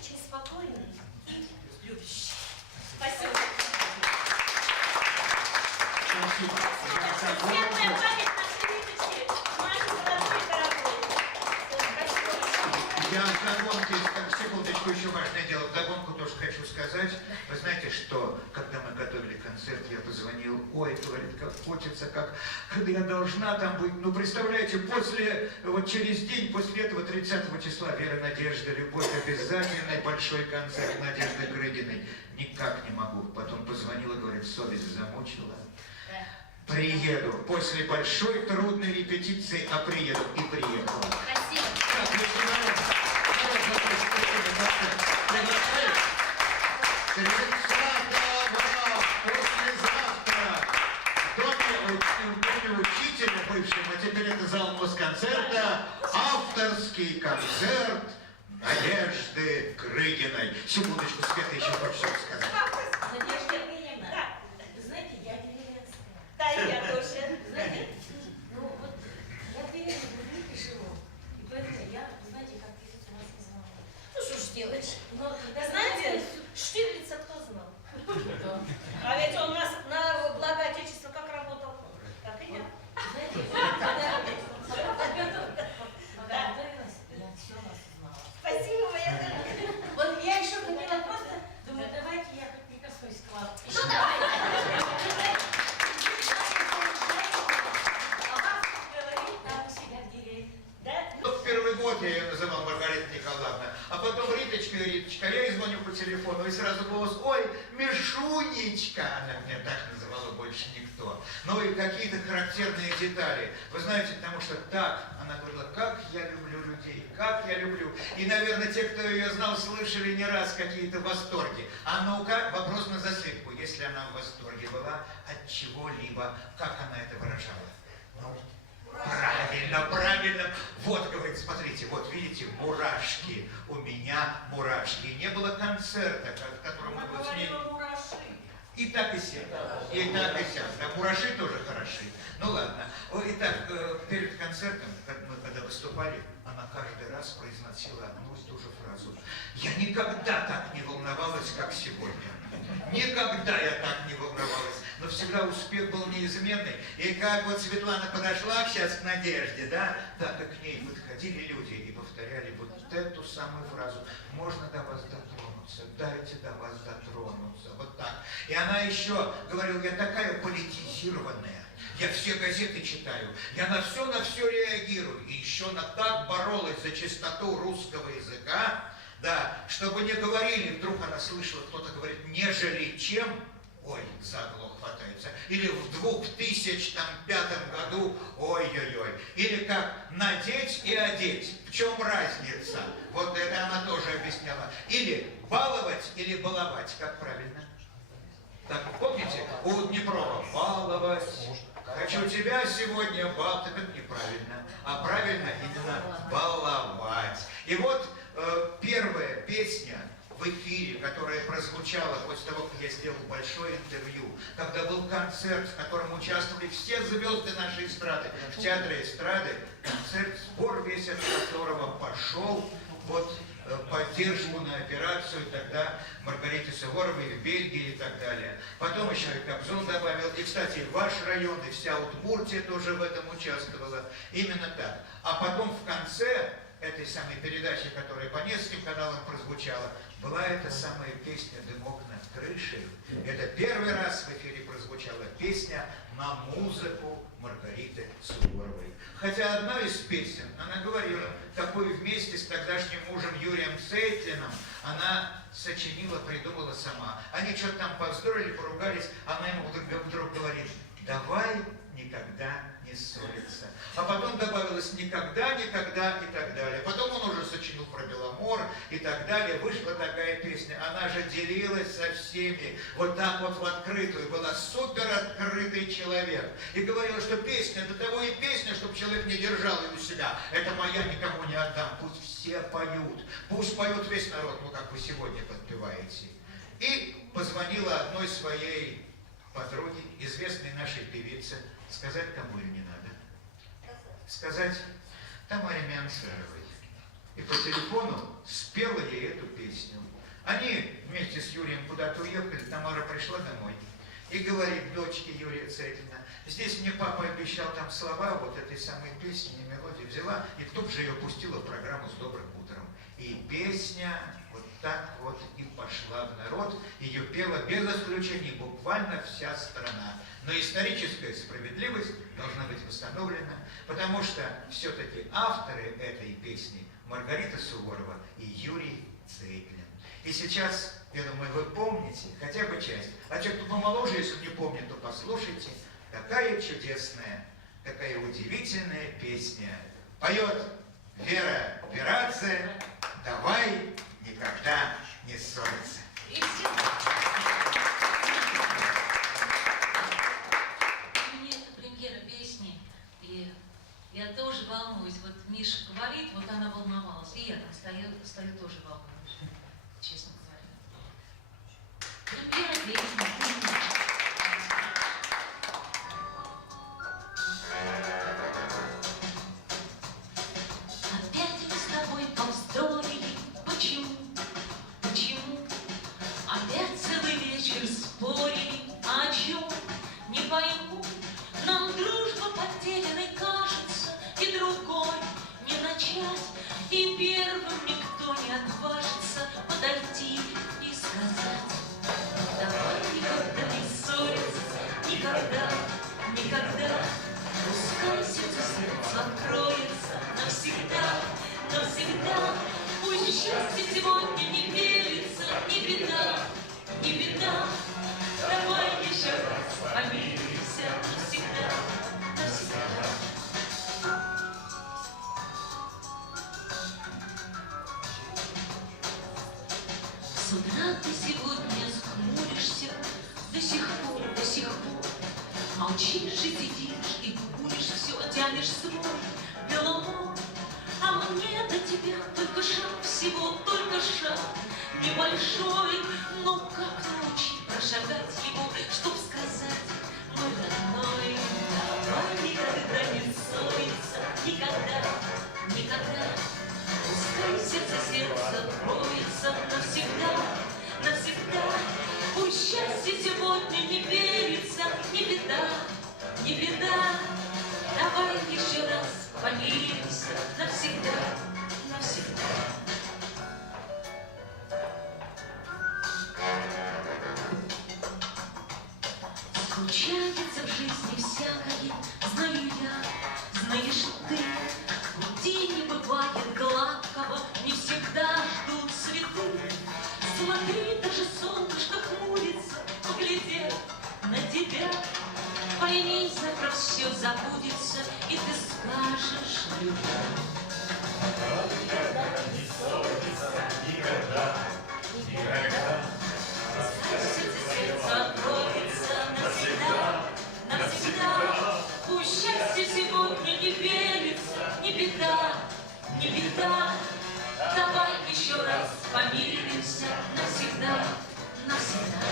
очень спокойный и любящий. Спасибо. Светлая память нашей Риточки, нашей золотой и дорогой. Спасибо. Я вдогонку, секундочку, еще важное дело, вдогонку тоже хочу сказать. Вы знаете, что когда мы готовили концерт, я позвонил, ой, говорит, как хочется, как я должна там быть. Ну, представляете, вот через день после этого, 30 числа, Вера, Надежда, Любовь, обязательный большой концерт Надежды Крыгиной. Никак не могу. Потом позвонила, говорит, совесть замучила. Приеду. После большой трудной репетиции, а приеду. И приехала. Спасибо. Так, начинаем. Послезавтра в доме учителя бывшем, а теперь это зал Москонцерта, авторский концерт Надежды Крыгиной. Секундочку, Света еще хочет что-то сказать. Надежда Евгеньевна, вы знаете, я деревенская. Да, и я тоже. Знаете, ну вот я в деревне в Рублике живу, и поэтому я, знаете, как певицу вас не знала. Ну, что ж делаешь? Но когда Знаете, Штирлица кто знал? кто? А ведь он у нас на благо Отечества как работал, так и я. Знаете, когда готовилась, я все вас знала. Спасибо, моя дорогая. Вот я еще хотела просто, думаю, давайте я хоть прикоснусь к вам. Ну, давай. А вас говорит там у себя в деревне. Да? Ну, в первый год я ее называл Маргарита Николаевна, а потом Риточка, Риточка, я ей звоню по телефону, и сразу голос, ой, Мишунечка, она меня так называла больше никто. Ну и какие-то характерные детали. Вы знаете, потому что так, она говорила, как я люблю людей, как я люблю. И, наверное, те, кто ее знал, слышали не раз какие-то восторги. А ну-ка, вопрос на засыпку, если она в восторге была от чего-либо, как она это выражала? Ну, правильно, правильно. Вот, говорит, смотрите, вот видите, мурашки. У меня мурашки. Не было концерта, в котором мы бы с ней... И так и сям. И так и сям. Да, мураши тоже хороши. Ну ладно. Итак, перед концертом, когда выступали, она каждый раз произносила одну и ту же фразу. Я никогда так не волновалась, как сегодня. Никогда я так не волновалась. Но всегда успех был неизменный. И как вот Светлана подошла сейчас к Надежде, да, так и к ней подходили люди и повторяли вот эту самую фразу. Можно до вас дотронуться, дайте до вас дотронуться. Вот так. И она еще говорила, я такая политизированная. Я все газеты читаю, я на все реагирую. И еще она так боролась за чистоту русского языка, да, чтобы не говорили, вдруг она слышала, кто-то говорит, нежели чем, ой, за оглох хватается. Или в 2005 году, ой-ой-ой. Или как надеть и одеть. В чем разница? Вот это она тоже объясняла. Или баловать, или баловать. Как правильно? Так, помните, у Днепрова баловать. Хочу тебя сегодня баловать. Это неправильно. А правильно именно баловать. И вот первая песня в эфире, которая прозвучала после того, как я сделал большое интервью, когда был концерт, в котором участвовали все звезды нашей эстрады, в Театре эстрады, концерт, сбор весь от которого пошел вот поддержку на операцию тогда Маргариты Суворовой в Бельгии и так далее. Потом еще и Кобзон добавил. И, кстати, ваш район и вся Удмуртия тоже в этом участвовала. Именно так. А потом в конце этой самой передачи, которая по нескольким каналам прозвучала, была эта самая песня «Дымок над крышей». Это первый раз в эфире прозвучала песня на музыку Маргариты Суворовой. Хотя одна из песен, она говорила, такой вместе с тогдашним мужем Юрием Цейтлиным, она сочинила, придумала сама. Они что-то там повздорили, поругались, она ему вдруг говорит, давай никогда не ссориться. А потом добавилось никогда, никогда и так далее. Потом он уже сочинил про Беломор и так далее. Вышла такая песня. Она же делилась со всеми. Вот так вот в открытую. Была супер открытый человек. И говорила, что песня, до того и песня, чтобы человек не держал ее у себя. Это моя, никому не отдам. Пусть все поют. Пусть поют весь народ, ну как вы сегодня подпеваете. И позвонили. позвонила одной своей подруге, известной нашей певице, сказать кому или не надо? Сказать Тамаре Миансаровой. И по телефону спела ей эту песню. Они вместе с Юрием куда-то уехали, Тамара пришла домой и говорит дочке Юрия Цетлина: здесь мне папа обещал там слова вот этой самой песни, и мелодию взяла, и тут же ее пустила в программу «С добрым утром». И песня вот так вот и пошла в народ, ее пела без исключений буквально вся страна. Но историческая справедливость должна быть восстановлена, потому что все-таки авторы этой песни Маргарита Суворова и Юрий Цейтлин. И сейчас, я думаю, вы помните хотя бы часть. А те, кто помоложе, если не помнит, то послушайте. Какая чудесная, какая удивительная песня. Поет Вера Верадзе «Давай никогда не ссориться». У меня это премьера песни, и я тоже волнуюсь. Вот Миша говорит, вот она волновалась, и я там стою тоже волнуюсь, честно говоря. Премьера песни. Опять мы с тобой повздорили. Почему? Опять целый вечер спорили. О чем? Не пойму. Нам дружба потерянной кажется, и другой не начать, и первым никто не отважится подойти и сказать: давай никогда не ссориться, никогда, никогда. Пускай сердце откроется навсегда, навсегда. Пусть счастье сегодня не верится, не беда, не беда. Давай еще раз помиримся навсегда, навсегда. С утра ты сегодня схмуришься, до сих пор. Молчишь и сидишь, и куришь, все тянешь свой беломор. А мне до тебя только шаг, всего только шаг небольшой. Но как научить прошагать его, чтоб сказать: мой родной, давай никогда не ссориться, никогда, никогда. Пускай сердце откроется навсегда, навсегда. Пусть счастье сегодня не верится, не беда, не беда. Давай еще раз помиримся навсегда, навсегда. Случается в жизни всякое, знаю я, знаешь ты. Пути не бывает гладкого, не всегда ждут цветы. Смотри, даже солнышко хмурится, поглядев на тебя. Пойми, завтра все забудется, и ты скажешь: любовь. Никогда не ссориться, никогда, никогда. Сердце откроется навсегда, навсегда. Пусть счастье сегодня не верится, не беда, не беда. Давай еще раз помиримся навсегда, навсегда.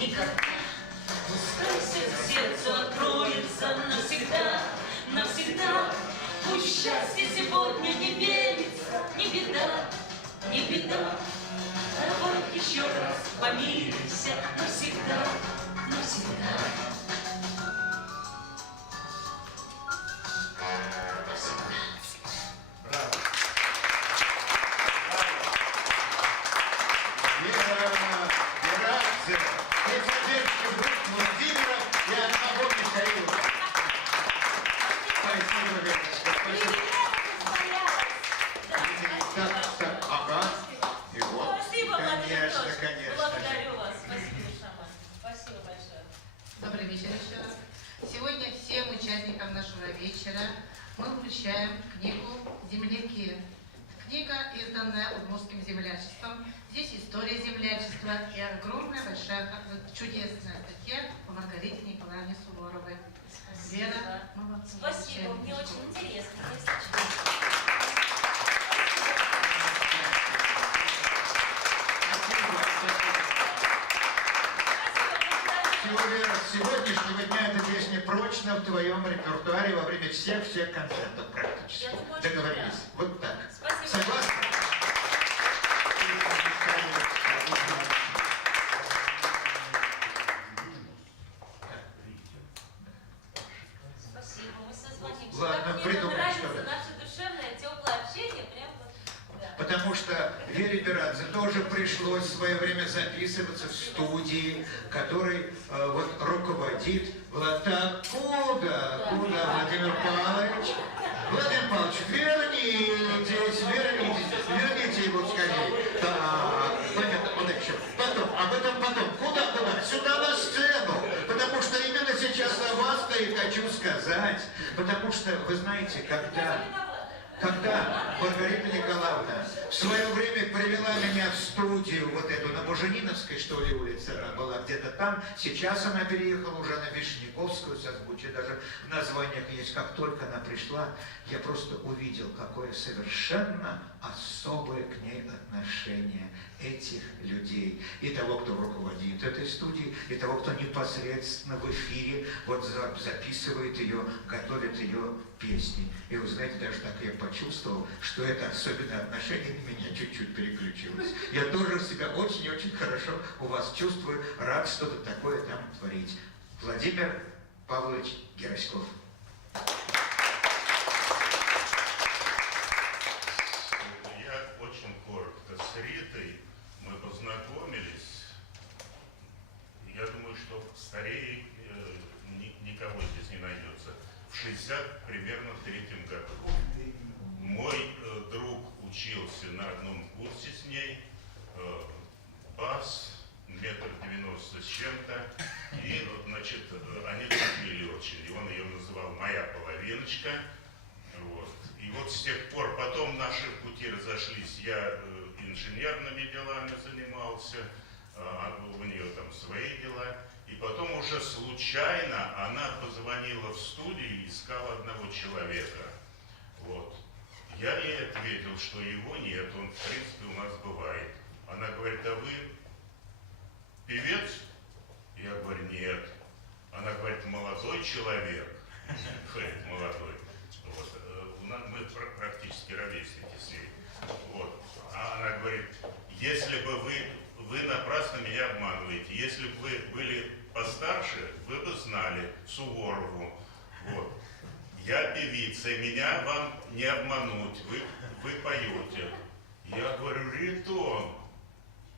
Никогда, пускай сердце откроется навсегда, навсегда. Пусть счастье сегодня не верится, не беда, не беда. Давай еще раз помиримся навсегда, навсегда. Браво! Верадзе, и поддержку групп Владимира и одного Михаила. Спасибо, Верочка. Так, ага. И вот, Спасибо, конечно, Владимир. конечно. Благодарю вас. Спасибо, Шаман. Спасибо большое. Добрый вечер еще раз. Сегодня всем участникам нашего вечера мы вручаем книгу «Земляки». Книга, изданная Удмуртским землячеством. Здесь история землячества и огромная, большая, чудесная статья по Маргарите Николаевне Суворовой. Вера, мы вам Спасибо, мне очень интересно. С сегодняшнего дня эта песня прочно в твоем репертуаре во время всех концертов практически. Я думаю, что Договорились? да. Вот так. Спасибо. Согласны? Спасибо, мы созвонимся. Ладно, Как мне придумаем нравится что-то. наше душевное, теплое общение, прям вот, да. Потому что Вере Берадзе тоже пришлось в свое время записываться в студии, которой вот руководит Куда Владимир Павлович? Владимир Павлович, верните его скорее. Так, понятно, вот еще. Потом, об этом потом. Куда? Сюда на сцену. Потому что именно сейчас о вас-то и хочу сказать. Потому что, вы знаете, когда Маргарита Николаевна в свое время привела меня в студию, вот эту, на Бужениновской, что ли, улице, она была где-то там, сейчас она переехала уже на Вишняковскую, созвучие даже в названиях есть. Как только она пришла, я просто увидел, какое совершенно особое к ней отношение этих людей. И того, кто руководит этой студией, и того, кто непосредственно в эфире вот записывает ее, готовит ее песни. И вы знаете, даже так я почувствовал, что это особенное отношение на меня чуть-чуть переключилось. Я тоже себя очень-очень хорошо у вас чувствую, рад что-то такое там творить. Владимир Павлович Гераськов. Я очень коротко. С Ритой мы познакомились. Я думаю, что старее никого здесь не найдется. В 60 примерно в 3-м году. Мой друг учился на одном курсе с ней. Бас, 1,90 м с чем-то. И, значит, они любили очень. И он ее называл «моя половиночка». Вот. И вот с тех пор, потом наши пути разошлись. Я инженерными делами занимался, у нее там свои дела. И потом уже случайно она позвонила в студию и искала одного человека. Вот. Я ей ответил, что его нет, он в принципе у нас бывает. Она говорит: а вы певец? Я говорю: нет. Она говорит: молодой человек. Говорит: молодой. Вот. Мы практически ровесники с ней. Вот. А она говорит: если бы вы напрасно меня обманываете, если бы вы были постарше, вы бы знали Суворову. Вот. Я певица, и меня вам не обмануть, вы поете. Я говорю: Ритон.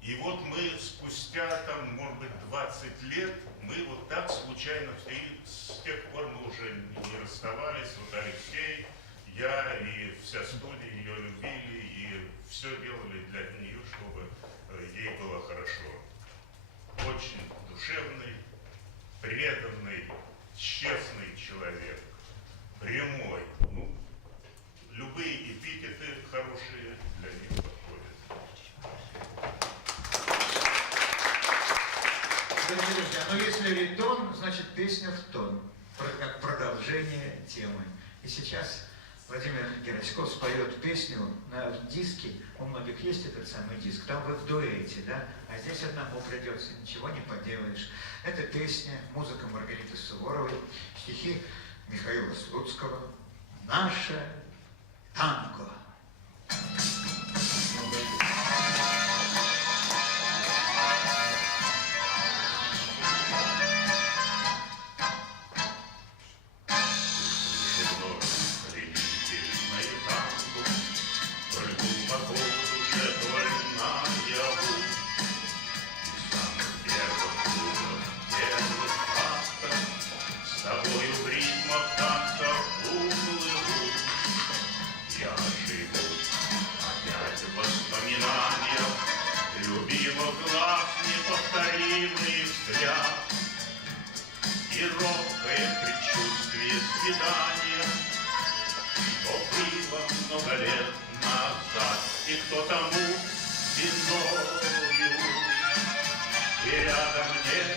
И вот мы спустя, там, может быть, 20 лет, мы вот так случайно, и с тех пор мы уже не расставались. Вот Алексей, я и вся студия ее любили, и все делали для нее, чтобы ей было хорошо. Очень душевный, преданный, честный человек, прямой. Ну, любые эпитеты хорошие для них подходят. Друзья, но если ритон, значит песня в тон, как продолжение темы. И сейчас Владимир Гераськов споет песню на диске, у многих есть этот самый диск, там вы в дуэте, да? А здесь одному придется, ничего не поделаешь. Это песня, музыка Маргариты Суворовой, стихи Михаила Слуцкого «Наше танго». Я живу кто тому виною, и рядом нет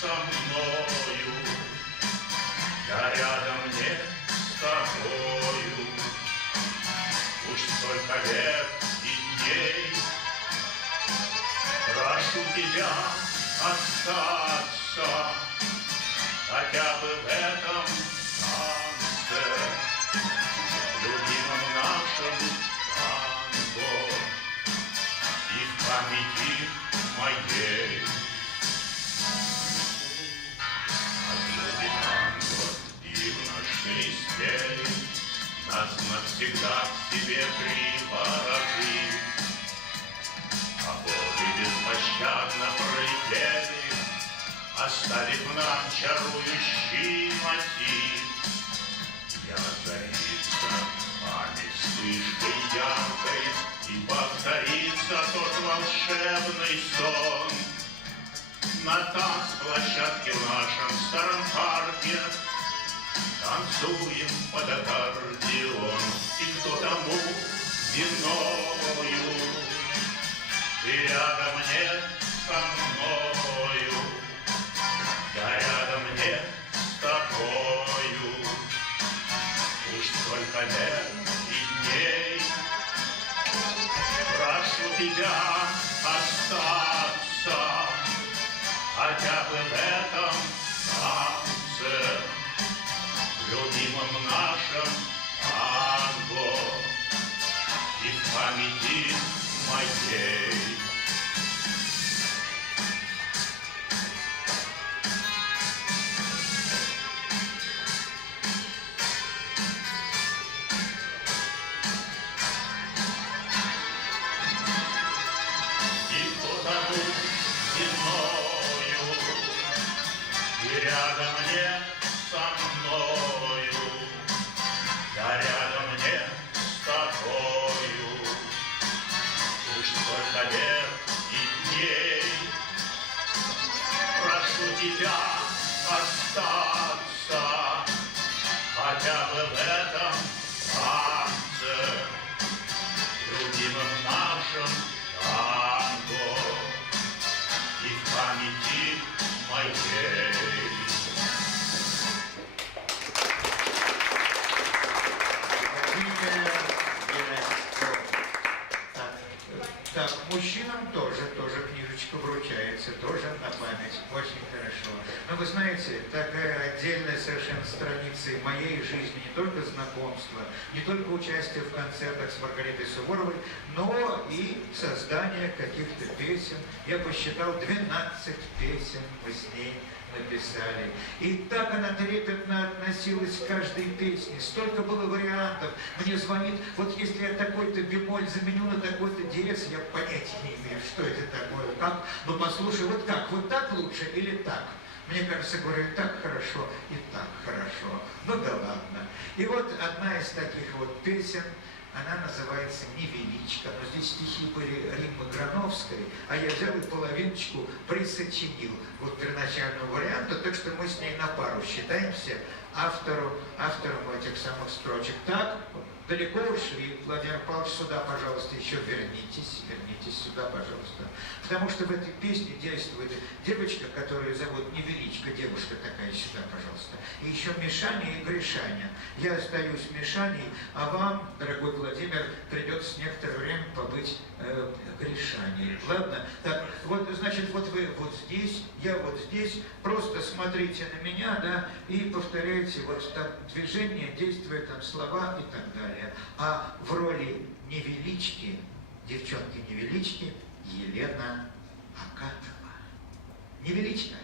со мною, я рядом нет с тобою. Уж столько лет и дней прошу тебя остаться хотя бы в этом танце, любимом нашем танго, и в памяти моей. Звуки танго дивно шелестели, нас навсегда к себе приворожили, а годы беспощадно пролетели, оставив нам чарующий мотив. Я озарится память вспышкой яркой, и повторится тот волшебный сон. На танцплощадке в нашем старом парке танцуем под аккордеон, и кто тому виною, и рядом нет со мною, я рядом нет с тобою. Уж столько лет и дней прошу тебя остаться хотя бы в этом танце, в любимом нашем танго, и в памяти моей. Рядом нет со мною, я рядом нет с тобою. Уж столько лет и дней прошу тебя остаться хотя бы в этом танце, любимом нашем танго, и в памяти моей. Так, мужчинам тоже книжечка вручается, тоже на память. Очень хорошо. Но вы знаете, такая отдельная совершенно страница моей жизни, не только знакомства, не только участие в концертах с Маргаритой Суворовой, но и создание каких-то песен. Я посчитал 12 песен мы с ней написали. И так она трепетно относилась к каждой песне. Столько было вариантов. Мне звонит, вот если я такой-то бемоль заменю на такой-то диез, я понятия не имею, что это такое. Как? Ну послушай, вот как? Вот так лучше или так? Мне кажется, говорю, и так хорошо, и так хорошо. Ну да ладно. И вот одна из таких вот песен, она называется «Невеличко». Но здесь стихи были Риммы Грановской, а я взял и половиночку присочинил вот первоначального варианта, так что мы с ней на пару считаемся автором этих самых строчек. Так, далеко ушли. Владимир Павлович, сюда, пожалуйста, еще вернитесь сюда, пожалуйста. Потому что в этой песне действует девочка, которую зовут Невеличко, девушка такая, сюда, пожалуйста. И еще Мишаня и Гришаня. Я остаюсь Мишаней, а вам, дорогой Владимир, придется некоторое время побыть Гришаней. Ладно? Так, вот, значит, вот вы вот здесь, я вот здесь, просто смотрите на меня, да, и повторяйте вот там движение, действия, там слова и так далее. А в роли Невелички, девчонки-невелички, Елена Акатова. Невеличка.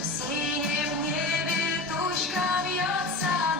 В синем небе тучка вьется.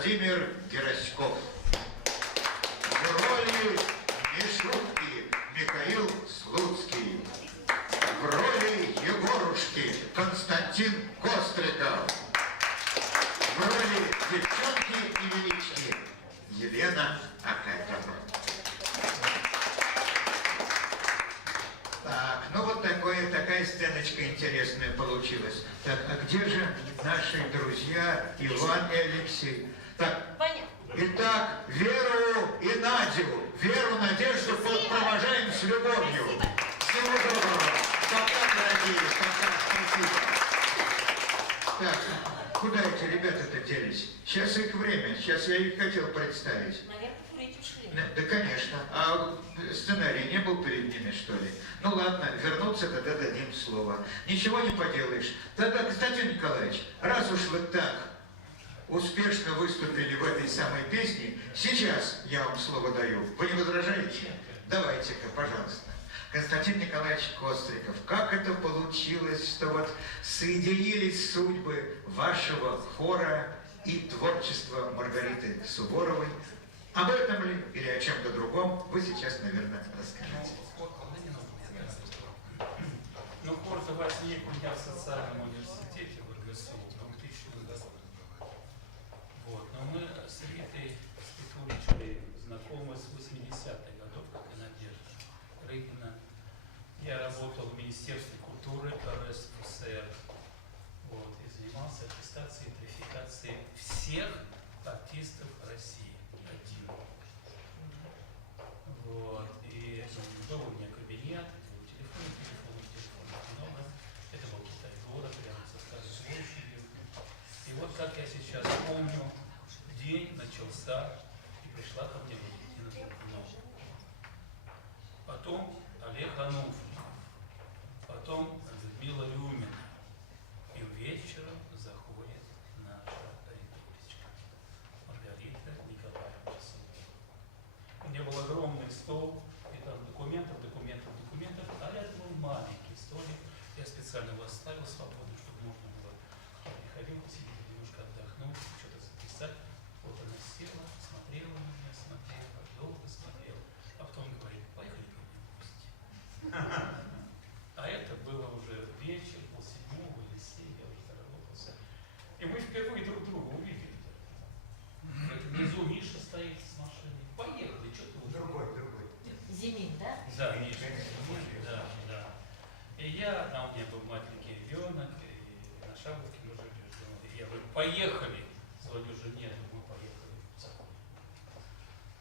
Владимир Гераськов. В роли Мишутки Михаил Слуцкий. В роли Егорушки Константин Костриков. В роли девчонки и велички Елена Акатьева. Так, ну вот такая сценочка интересная получилась. Так, а где же наши друзья Иван и Алексей? Так, Понятно. итак, Веру и Надю, Веру, Надежду провожаем с любовью. Всего доброго. Пока, дорогие, пока, спасибо. Так, куда эти ребята-то делись? Сейчас их время, сейчас я их хотел представить. Наверное, курить ушли. Да, конечно. А сценарий не был перед ними, что ли? Ну ладно, вернуться, тогда дадим слово. Ничего не поделаешь. Тогда, Константин Николаевич, раз уж вы так успешно выступили в этой самой песне, сейчас я вам слово даю. Вы не возражаете? Давайте-ка, пожалуйста. Константин Николаевич Костриков, как это получилось, что вот соединились судьбы вашего хора и творчества Маргариты Суворовой? Об этом ли или о чем-то другом вы сейчас, наверное, расскажете. Ну, хор возник у меня в социальном университете в РГСУ в 2000 году. Вот. Но мы с Ритой Степуличной знакомы с 80-х годов, как и Надежда Рыгина. Я работал в Министерстве культуры РСФСР. Вот, и занимался аттестацией и тарификацией всех артистов России. Один. Вот. И был у меня кабинет, это был телефонов много. Это был Китай-город, рядом со Старой площадью. И вот как я сейчас помню, день начался, и пришла ко мне Валентина Туркунова. Потом Олег Ануфриев, потом Людмила Рюмина. И вечером заходит наша риторичка Маргарита Николаевна Суворова. У меня был огромный стол, и там документов, а рядом был маленький столик. Я специально его оставил свободным, чтобы можно было, кто приходил, посидеть, немножко отдохнуть, что-то записать. Вот она села, смотрела на меня, долго смотрела, а потом говорит: поехали ко мне в гости. А это было уже вечер, полседьмого или 7, я уже заработался. И мы впервые друг друга увидели. Внизу Миша стоит с машиной. Поехали, что ты уже? Другой. Зимин, да? Да, Миша. Да. И я, у меня был маленький ребенок, и на Шабовке мы жили. И я говорю: поехали. Звоню жене, мы поехали в Закон.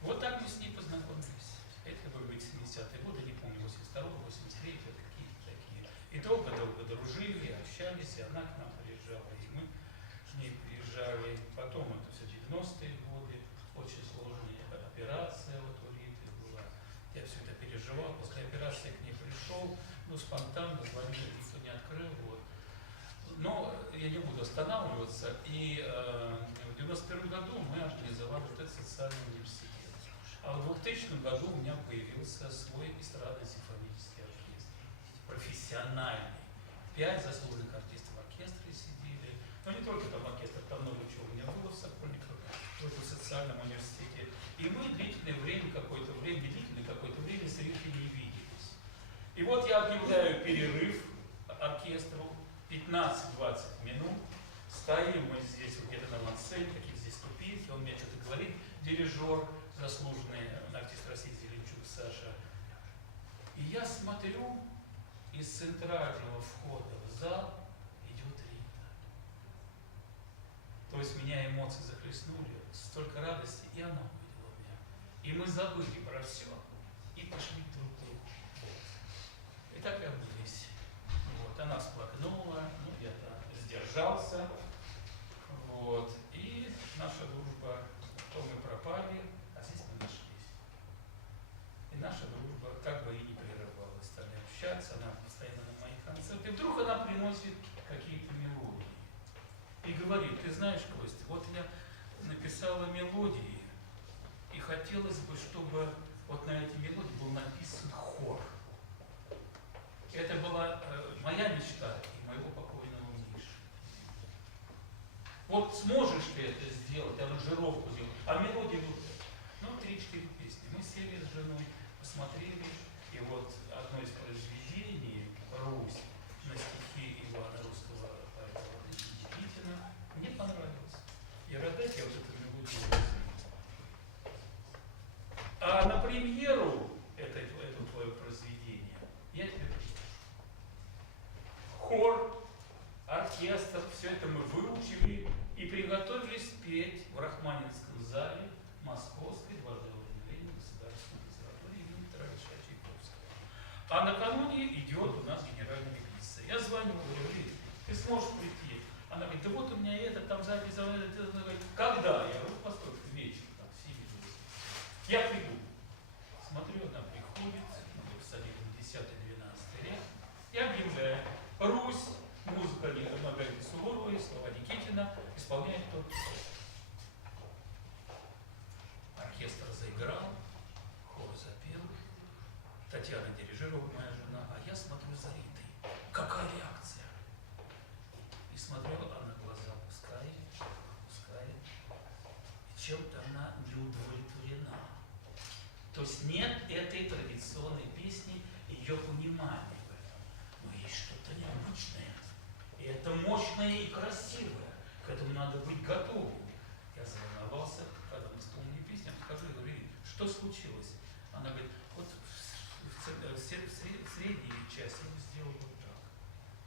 Вот так мы с ней познакомились. Это были 70-е годы, не помню, 82-й, 83-й, это какие-то такие. И долго-долго дружили, общались, и она к нам приезжала, и мы к ней приезжали. Потом это все 90-е годы, очень сложная операция вот у Риты была. Я все это переживал, после операции к ней пришел, спонтанно звонили, никто не открыл. Вот. Но я не буду останавливаться. И в 91 году мы организовали вот этот социальный университет. А в 2000 году у меня появился свой эстрадный симфонический оркестр. Профессиональный. 5 заслуженных артистов в оркестре сидели. Но не только там оркестр, там много чего у меня было в Сокольниках, в этом социальном университете. И мы длительное время с Ритой не виделись. И вот я объявляю перерыв оркестру, 15-20 минут. Стоим мы здесь вот где-то на авансцене, какие здесь ступеньки, он мне что-то говорит, дирижер, заслуженный артист России Зеленчук Саша. И я смотрю, из центрального входа в зал идет Рита. То есть меня эмоции захлестнули, столько радости, и она увидела меня. И мы забыли про все и пошли друг к другу. И так и обнялись. Вот, она всплакнула, я-то сдержался. Вот, и наша дружба, то мы пропали, а здесь мы нашлись. И наша дружба как бы и не прерывалась, стали общаться, она постоянно на моих концертах. И вдруг она приносит какие-то мелодии. И говорит: ты знаешь, Костя, вот я написала мелодии, и хотелось бы, чтобы вот на эти мелодии был написан хор. Это была моя мечта и моего покойного Миши. Вот сможешь ты это сделать? Я говорю: аранжировку делал, а мелодия вот ну 3-4 песни. Мы сели с женой, посмотрели, и вот одно из произведений «Русь» на стихи Ивана Русского поэта Никитина мне понравилось. И родать я вот эту мелодию возьму. А на премьеру это твое произведение я тебе предложу. Хор, оркестр, все это мы выучили и приготовились петь в Рахманинском зале Московской дважды Ленина государственной консерватории имени Петра Ильича Чайковского. А накануне идет у нас генеральная репетиция. Я звоню, говорю: Лид, ты сможешь прийти? Она говорит: да вот у меня это, там запись, когда? Я говорю: постой, вечер, там, в 7 часов. Я приду. Смотрю, она приходит, садится в 10-12 ряд, и объявляет: Русь, музыка Маргариты Суворовой, слова Никитина, исполняет тот. Оркестр заиграл, хор запел, Татьяна дирижировала, моя жена, а я смотрю за Ритой. Какая реакция? И смотрю, она глаза пускает, и чем-то она не удовлетворена. То есть нет этой традиционной песни, ее понимания в этом. Но есть что-то необычное. И это мощное и красивое. К этому надо быть готовым. Я заволновался, когда мы вспомнили песню, скажу, я говорю: что случилось? Она говорит: вот в средней части я бы сделал вот так.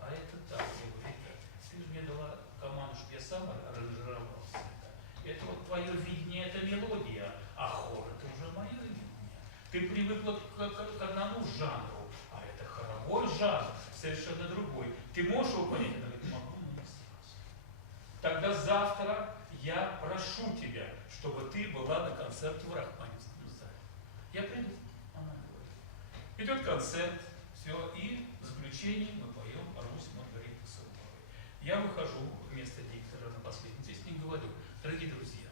А это так. Я говорю: ты же мне дала команду, чтобы я сам аранжировался. Это вот твое видение, это мелодия, а хор это уже мое видение. Ты привыкла к одному жанру, а это хоровой жанр, совершенно другой. Ты можешь его понять? Она говорит: могу, но не сразу. Тогда завтра я прошу тебя, чтобы ты была на концерте в Рахманинском зале. Я приду. Она говорит. Идет концерт, все, и в заключение мы поем «Русь» Маргариты Суворовой. Я выхожу вместо диктора на последнюю песню и говорю: дорогие друзья,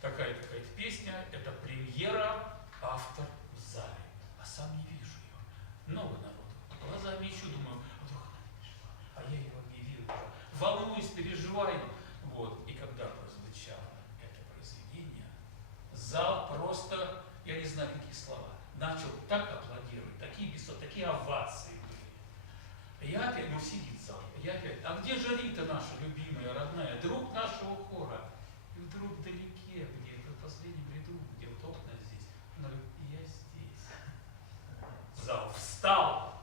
такая-то песня, это премьера, автор в зале, а сам не вижу ее. Много народу. Глазами ищу, думаю, вдруг она не пришла, а я ее объявил уже. Волнуюсь, переживаю. Вот. И когда прозвучало это произведение, зал просто, я не знаю, какие слова, начал так аплодировать, такие высоты, такие овации были. Я опять, ну сидит зал, я опять: а где же Рита наша любимая, родная, друг нашего хора? И вдруг вдалеке, где-то в последнем ряду, где вот окна здесь, она говорит: я здесь. Зал встал,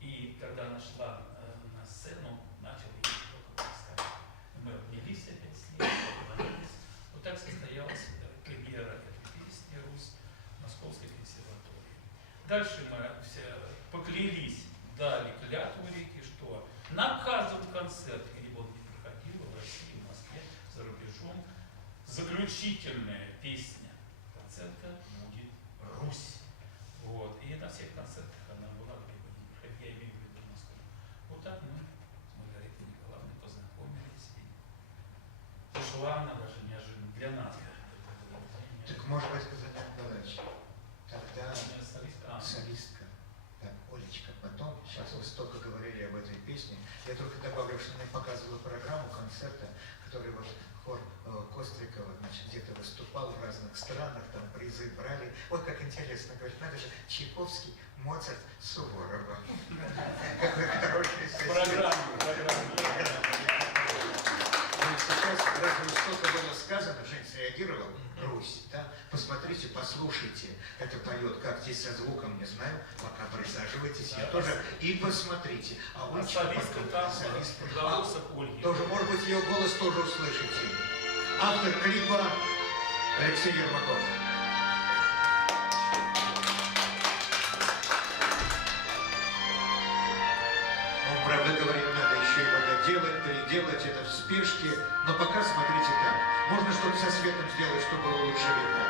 и когда она шла на сцену, начал ей что-то рассказывать. Мы обнялись опять с ней, поговорились. Вот так состоялась премьера этой песни «Русь» Московской консерватории. Дальше мы все поклялись, дали клятву Рите, что на каждом концерте, где бы он ни проходил, в России, в Москве, за рубежом, заключительная песня концерта будет «Русь». Вот. И на всех концертах она была, где бы ни проходила, я имею в виду Москву. Вот так мы с Маргаритой Николаевной познакомились. И пошла она даже неожиданно для нас. Так может быть, Казанян Николаевич, тогда солистка, так, Олечка, потом, сейчас вы столько говорили об этой песне, я только добавлю, что мне показывала программу концерта, который вот хор Кострикова, значит, где-то выступал в разных странах, там призы брали. Ой, как интересно, говорит, надо же, Чайковский, Моцарт, Суворова. Какой хороший состав. Сейчас, разве столько было сказано, Жень среагировал, Русь, да? Посмотрите, послушайте, это поет, как здесь со звуком, не знаю, пока присаживайтесь, я тоже, и посмотрите. А Ольчка потом, солистка, тоже, может быть, ее голос тоже услышите. Автор клипа Алексей Ермаков. Он, правда, говорит, надо еще его доделать, переделать, это в спешке, но пока смотрите так. Можно что-то со светом сделать, чтобы было лучше видно.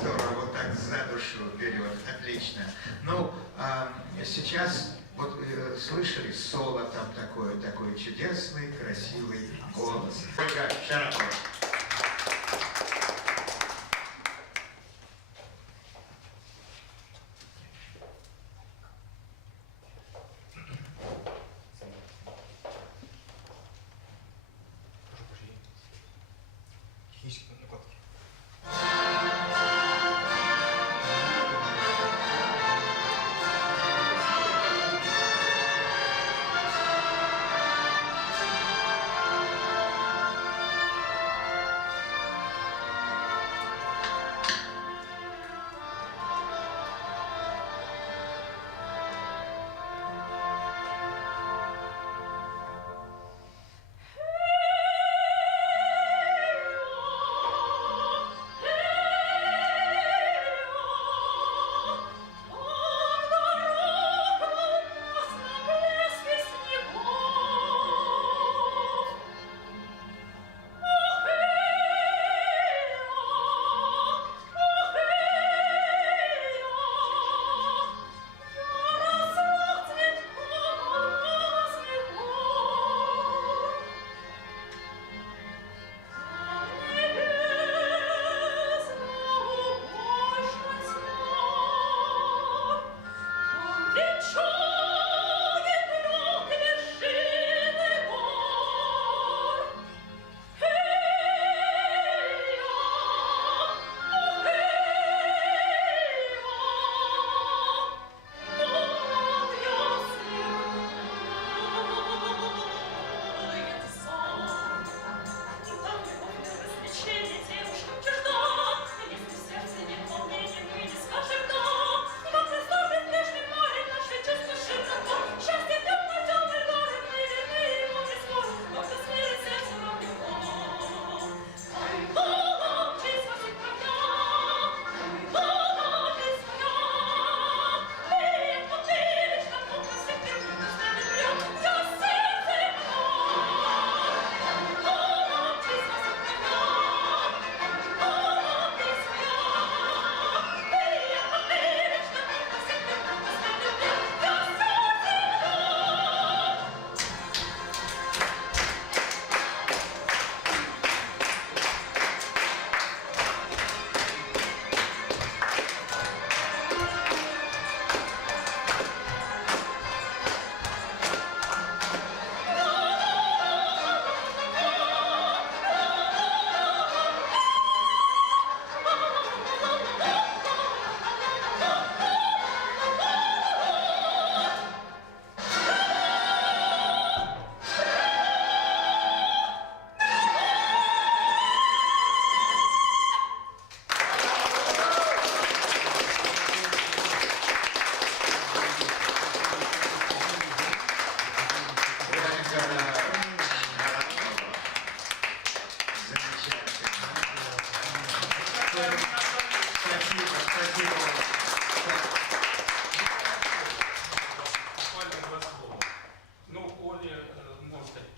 здорово, вот так за душу перевод, отлично. Ну, сейчас, вот слышали, соло там такой чудесный, красивый голос. Ольга Шарапова.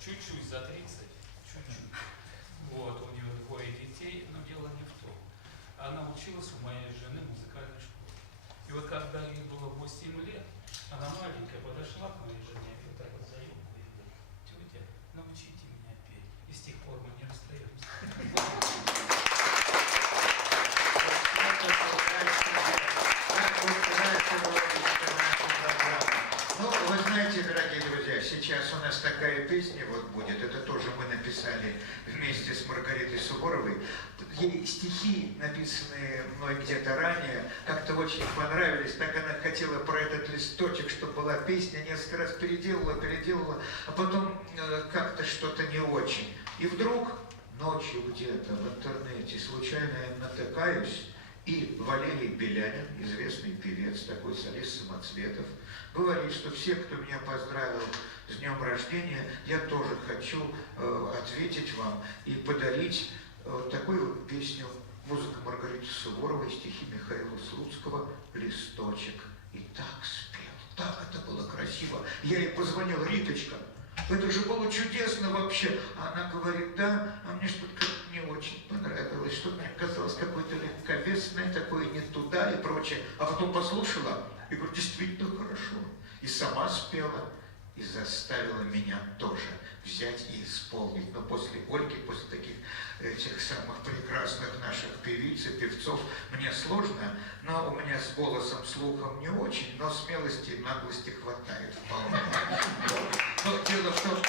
чуть-чуть за 30, чуть-чуть. Вот, у нее двое детей, но дело не в том. Она училась у моей жены в музыкальной школе. И вот когда ей было 8 лет, она маленькая подошла к моей жене и вот так вот за юбку и говорит: тетя, научите меня петь. И с тех пор мы не расстаемся. Ну, вы знаете, дорогие друзья, сейчас у нас такая песня вот будет, это тоже мы написали вместе с Маргаритой Суворовой. Ей стихи, написанные мной где-то ранее, как-то очень понравились, так она хотела про этот листочек, чтобы была песня, несколько раз переделала, а потом как-то что-то не очень. И вдруг ночью где-то в интернете случайно я натыкаюсь, и Валерий Белянин, известный певец, такой солист Самоцветов, говорит, что все, кто меня поздравил с днем рождения, я тоже хочу ответить вам и подарить такую вот песню, музыка Маргариты Суворовой, стихи Михаила Слуцкого «Листочек». И так спел, так это было красиво. Я ей позвонил: Риточка, Это же было чудесно вообще. А она говорит, да, а мне что-то как-то не очень понравилось, что-то мне казалось какое-то легковесное, такое не туда и прочее. А потом послушала и говорит, действительно хорошо. И сама спела, и заставила меня тоже взять и исполнить. Но после Ольги, после таких этих самых прекрасных наших певиц и певцов, мне сложно, но у меня с голосом, слухом не очень, но смелости и наглости хватает вполне. Но дело в том,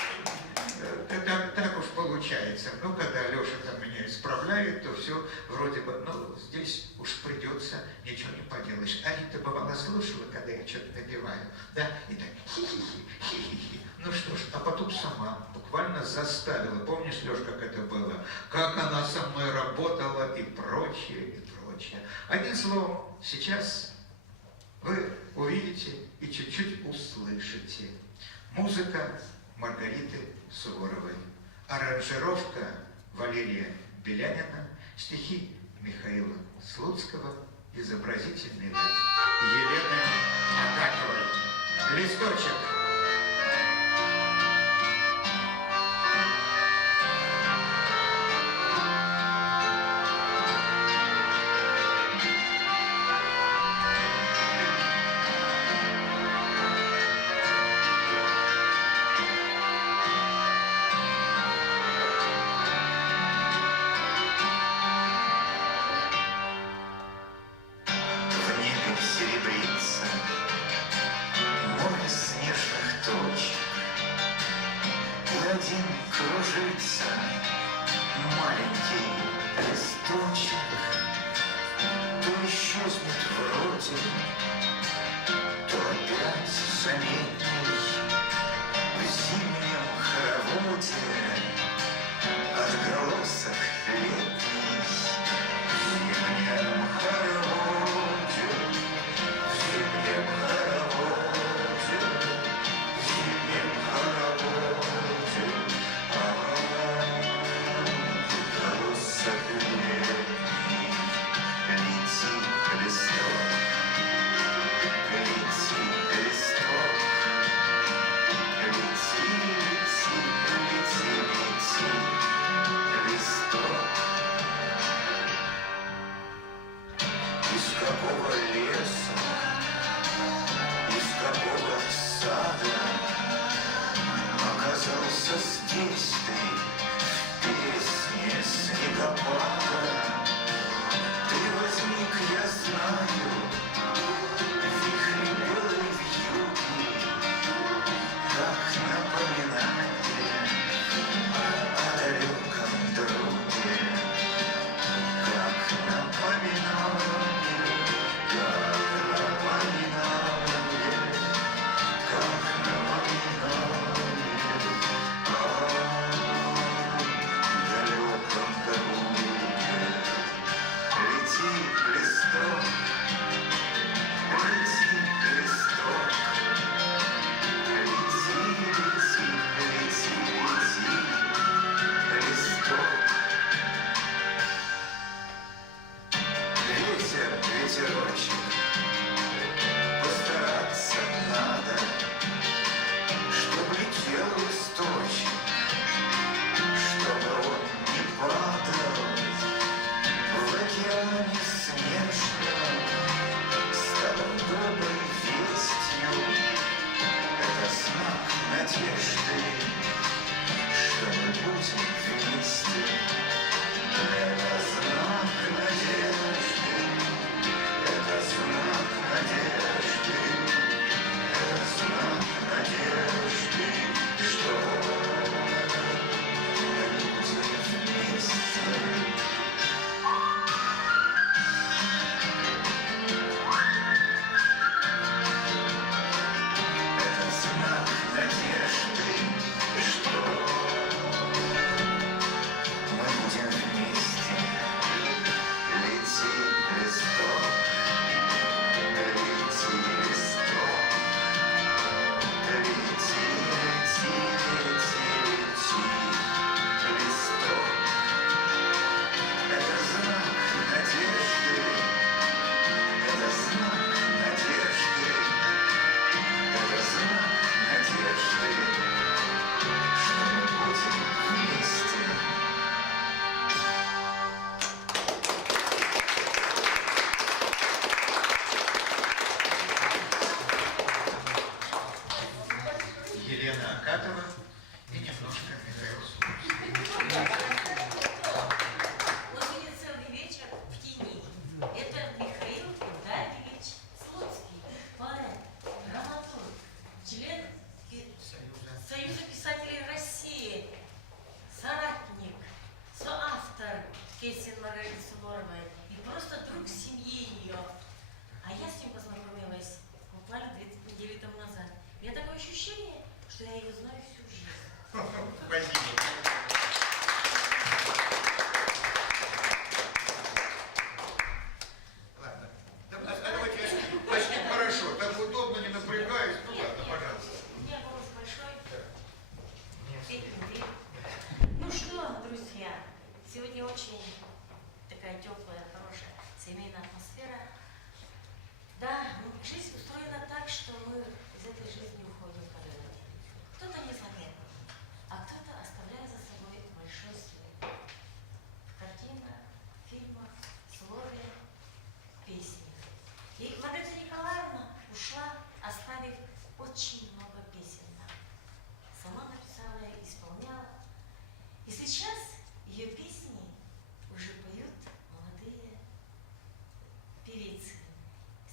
так уж получается. Ну, когда Леша там меня исправляет, то все вроде бы, ну, здесь уж придется, ничего не поделаешь. А Рита бывало слушала, когда я что-то напеваю, да, и так хи-хи-хи, хи-хи-хи. Ну что ж, а потом сама буквально заставила. Помнишь, Леш, как это было? Как она со мной работала и прочее, и прочее. Одним словом, сейчас вы увидите и чуть-чуть услышите. Музыка Маргариты Суворовой. Аранжировка Валерия Белянина. Стихи Михаила Слуцкого. Изобразительный ряд Елены Акатьевой. Листочек.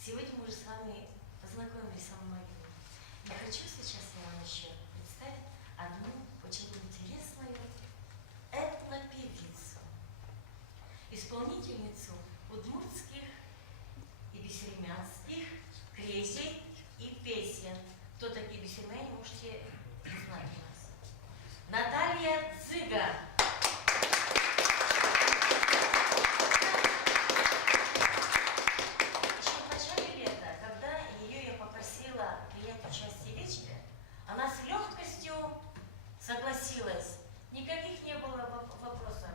Сегодня мы уже с вами познакомились со многими. Я хочу сейчас я вам еще представить одну очень интересную этнопевицу, исполнительницу удмуртских и бесермянских кресей и песен. Кто такие бесермяне, можете узнать у нас. Наталья Цыган. Еще в начале лета, когда ее я попросила принять участие в вечере, она с легкостью согласилась. Никаких не было вопросов.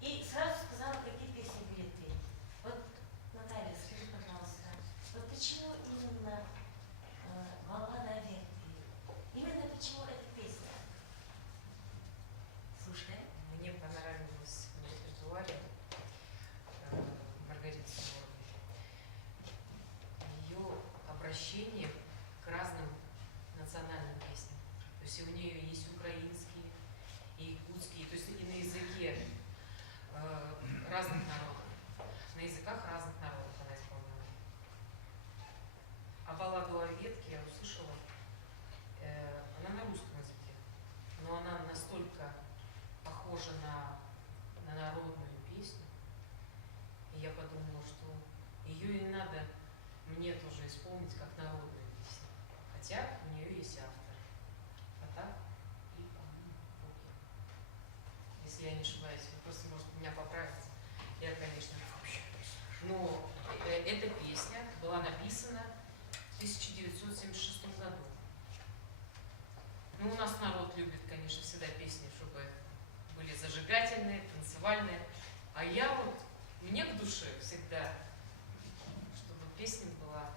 И сразу сказала, какие песни будет петь. Вот, Наталья, скажи, пожалуйста, вот почему именно баллада о ветке? Именно почему эта песня? Слушай. Мне понравилось в репертуаре Маргариты Суворовой ее обращение к разным национальным песням. То есть у нее есть украинские и якутские, то есть и на языке разных народов, на языках разных народов она исполняла. А балладу о ветке я услышала, она на русском языке, но она настолько похожа на народную песню, и я подумала, что ее и надо мне тоже исполнить как народную песню, хотя у нее есть автор. А так и если я не ошибаюсь, вы просто можете меня поправить. Я, конечно, но эта песня была написана в 1976 году. Ну, у нас народ любит, конечно, всегда песни, чтобы были зажигательные, танцевальные. А я вот, мне к душе всегда, чтобы песня была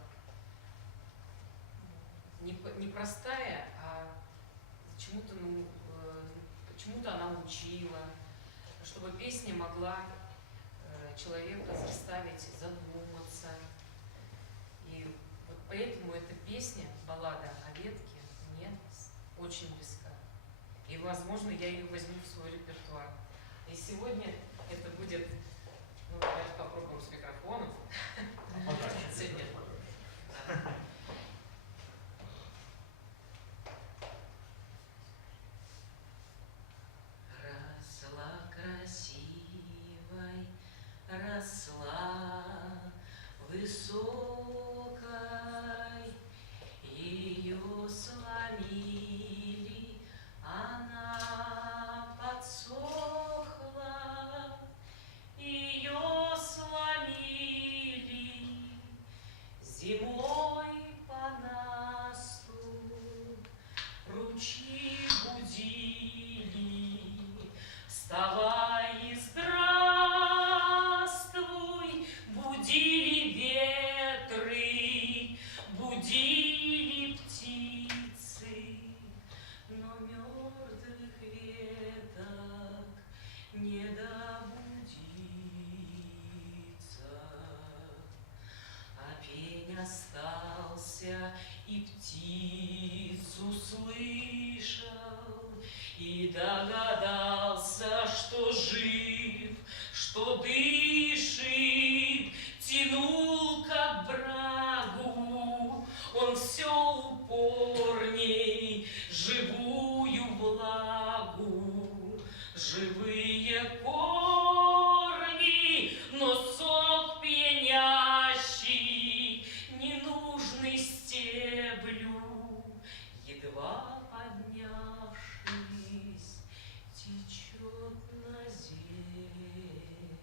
не простая, а чему-то она учила, чтобы песня могла человека заставить задуматься. И вот поэтому эта песня, баллада о ветке, мне очень близка. И, возможно, я ее возьму в свой репертуар. И сегодня это будет, ну, давайте попробуем с микрофоном. Сегодня. Росла красивой, росла высокой, ее сломили, она подсохла, ее сломили, зимой по насту ручьи будили. Вставай и здравствуй, будили ветры, будили птицы, но мертвых веток не добудиться. А пень остался, и птицу слышал, и догадался, что жив, что дышит, тянул как брагу, он все упорней живую влагу, живые корни, но сок пьянящий, ненужный стеблю, едва поднявшись, течет на землю.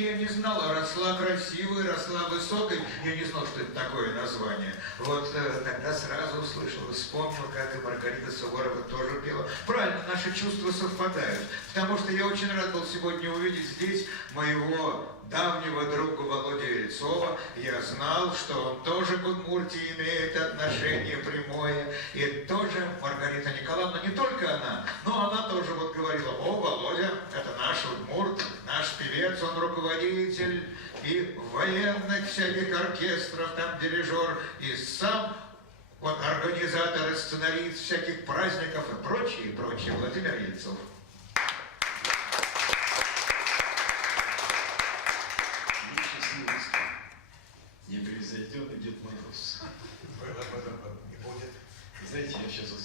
я не знала, росла красивой, росла высокой. Я не знал, что это такое название. Вот тогда сразу услышал, вспомнил, как и Маргарита Суворова тоже пела. Правильно, наши чувства совпадают. Потому что я очень рад был сегодня увидеть здесь моего давнего друга Володю Ельцова. Я знал, что он тоже к Удмуртии имеет отношение прямое. И тоже Маргарита Николаевна, не только она, но она тоже вот говорила: о, Володя, это наш удмурт, наш певец, он руководитель и военных всяких оркестров, там дирижер, и сам вот организатор и сценарист всяких праздников и прочее, прочее. Владимир Ельцов. Не произойдет, Дед Мороз. Не будет. Знаете, я сейчас вот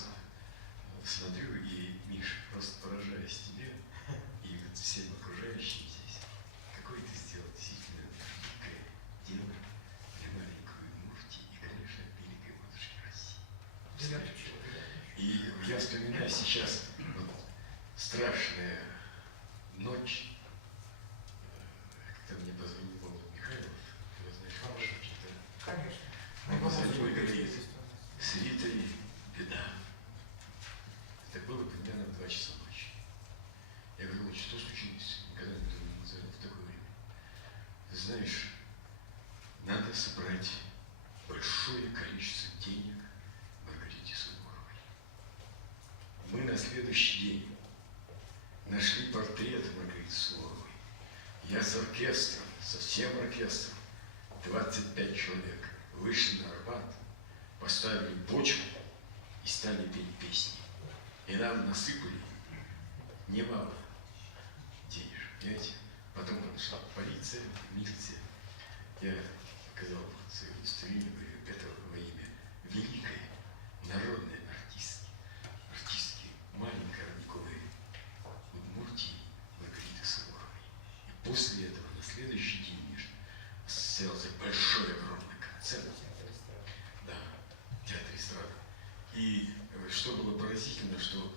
смотрю, и, Миш, просто поражаюсь тебе и вот всем окружающим здесь. Какой ты сделал действительно великое дело для маленькой Удмуртии и, конечно, великой матушки России. И я вспоминаю сейчас вот страшная ночь, когда мне позвонил Володя Михайлов. Конечно. Мы позвонили и говорит: с Ритой беда. Это было примерно в 2 часа ночи. Я говорю: что случилось? Никогда никто не звонил в такое время. Ты знаешь, надо собрать большое количество денег Маргарите Суворовой. Мы на следующий день нашли портрет Маргариты Суворовой. Я с оркестром, со всем оркестром, 25 человек, вышли на Арбат, поставили бочку и стали петь песни. И нам насыпали немало денежек, понимаете? Потом подошла полиция, милиция. Я показал свое удостоверение, говорю: это во имя великой народной артистки маленькой родниковой Удмуртии Маргариты Суворовой. И после этого на следующий день состоялся большой, огромный концерт. Да, в Театре эстрады. И что было поразительно, что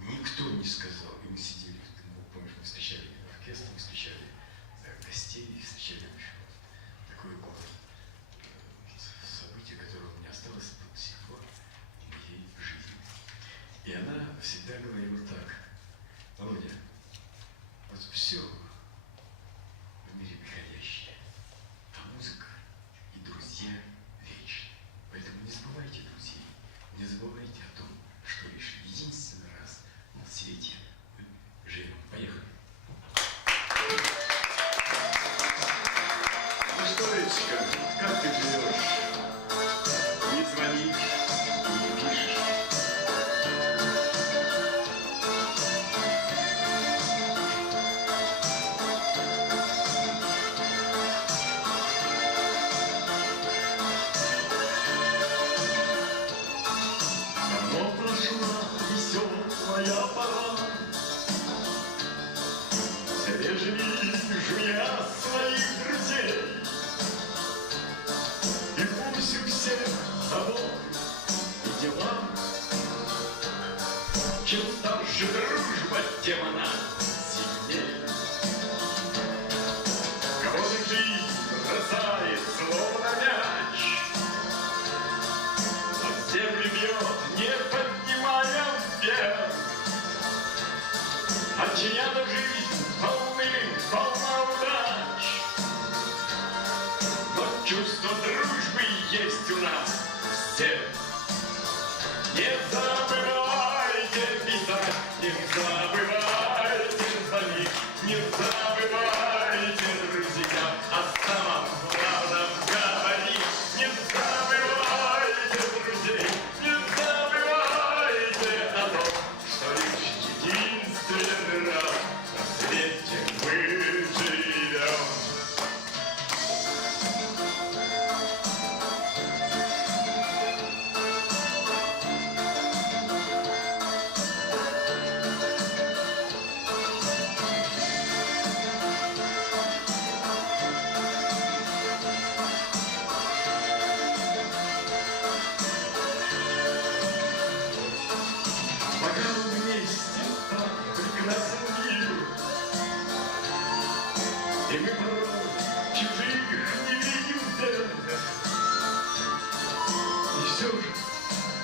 никто не сказал, и мы сидели, помнишь, мы встречали оркестр, мы встречали гостей, встречали, в общем, такое было событие, которое у меня осталось до сих пор в моей жизни. И она всегда говорила так: Володя, вот все в мире приходящее, а музыка и друзья вечны. Поэтому не забывайте друзей, не забывайте о том, что лишь единственный раз на свете мы живем. Поехали. Ну что, Речка, как ты живешь? Не звонишь и не пишешь. Веселая пора, свежими жуя своих друзей, и пусть у всех забот и дела, чем старше дружба, тем она сильнее. Кого-то жизнь бросает, словно мяч, а землю бьет, не поднимая вверх. А чья-то жизнь полна удач, но чувство дружбы есть у нас всех. Не забывайте писать, не забывайте звонить, не забывайте, друзья, о самом главном говорить. Не забывайте друзей, не забывайте о том, что лишь единственный раз на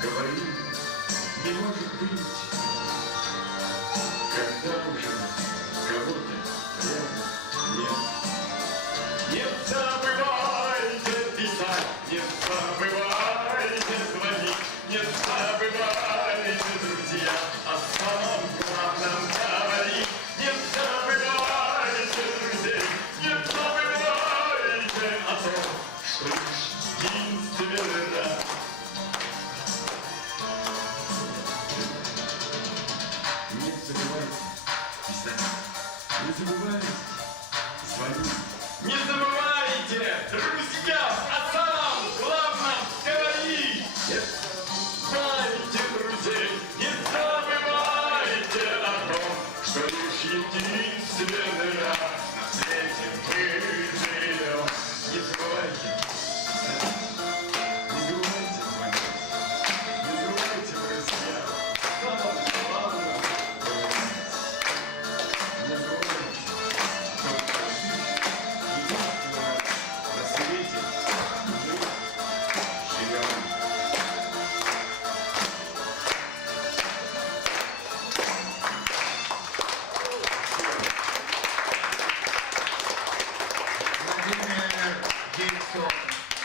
говорили, не может быть, когда уже кого-то рядом нет. Не забывайте писать, не забывайте звонить, не забывайте, друзья, о самом главном говорить. Не забывайте друзей, не забывайте о том, что лишь единственный раз. Не забывайте писать, не забывайте звонить. Не забывайте, друзья, о самом главном говорить. Не забывайте друзей, не забывайте о том, что лишь единственный раз на свете мы живем. Не забывайте писать, не забывайте звонить, не забывайте, друзья, о самом главном говорить. Не забывайте, только единственный раз на свете мы живем.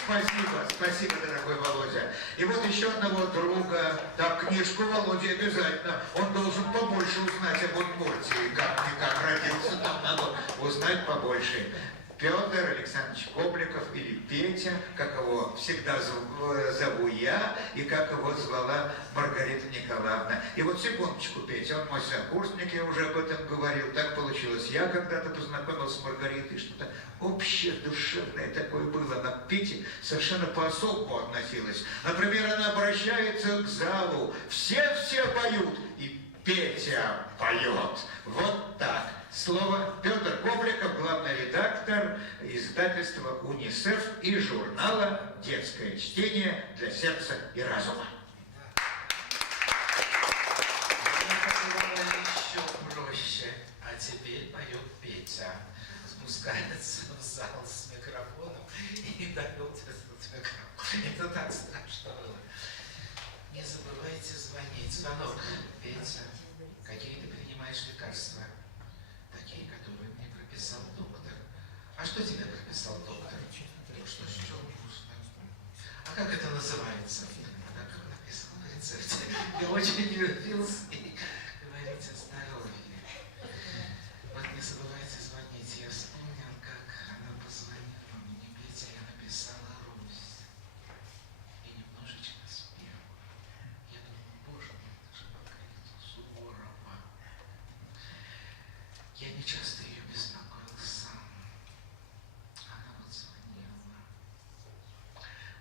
Владимир Ельцов. Спасибо, дорогой Володя. И вот еще одного друга, так, книжку Володе обязательно. Он должен побольше узнать об Удмуртии, как родился, там надо узнать побольше. Петр Александрович Кобликов, или Петя, как его всегда зову я, и как его звала Маргарита Николаевна. И вот секундочку, Петя, он мой сокурсник, я уже об этом говорил, так получилось. Я когда-то познакомился с Маргаритой, что-то общее, душевное такое было. Она к Пете совершенно по-особому относилась. Например, она обращается к залу, все поют, и Петя поет. Вот так. Слово Петр Кобликов, главный редактор издательства «УНИСЕФ» и журнала «Детское чтение для сердца и разума». Еще проще. А теперь поет Петя. Спускается в зал с микрофоном и дает этот микрофон. Это так страшно было. Не забывайте звонить. Звонок. Петя, какие ты принимаешь лекарства? Такие, которые мне прописал доктор. А что тебе прописал доктор? Ну что, что вкусно? А как это называется? Так как написано на рецепте. Я очень любился и говорить о здоровье. Вот не забывайте звонить. Я вспомнил, как она позвонила мне, Петя, я написала Русь. И немножечко спела. Я думаю, боже мой, это же Маргарита Суворова. Я не часто ее беспокоил сам. Она вот звонила.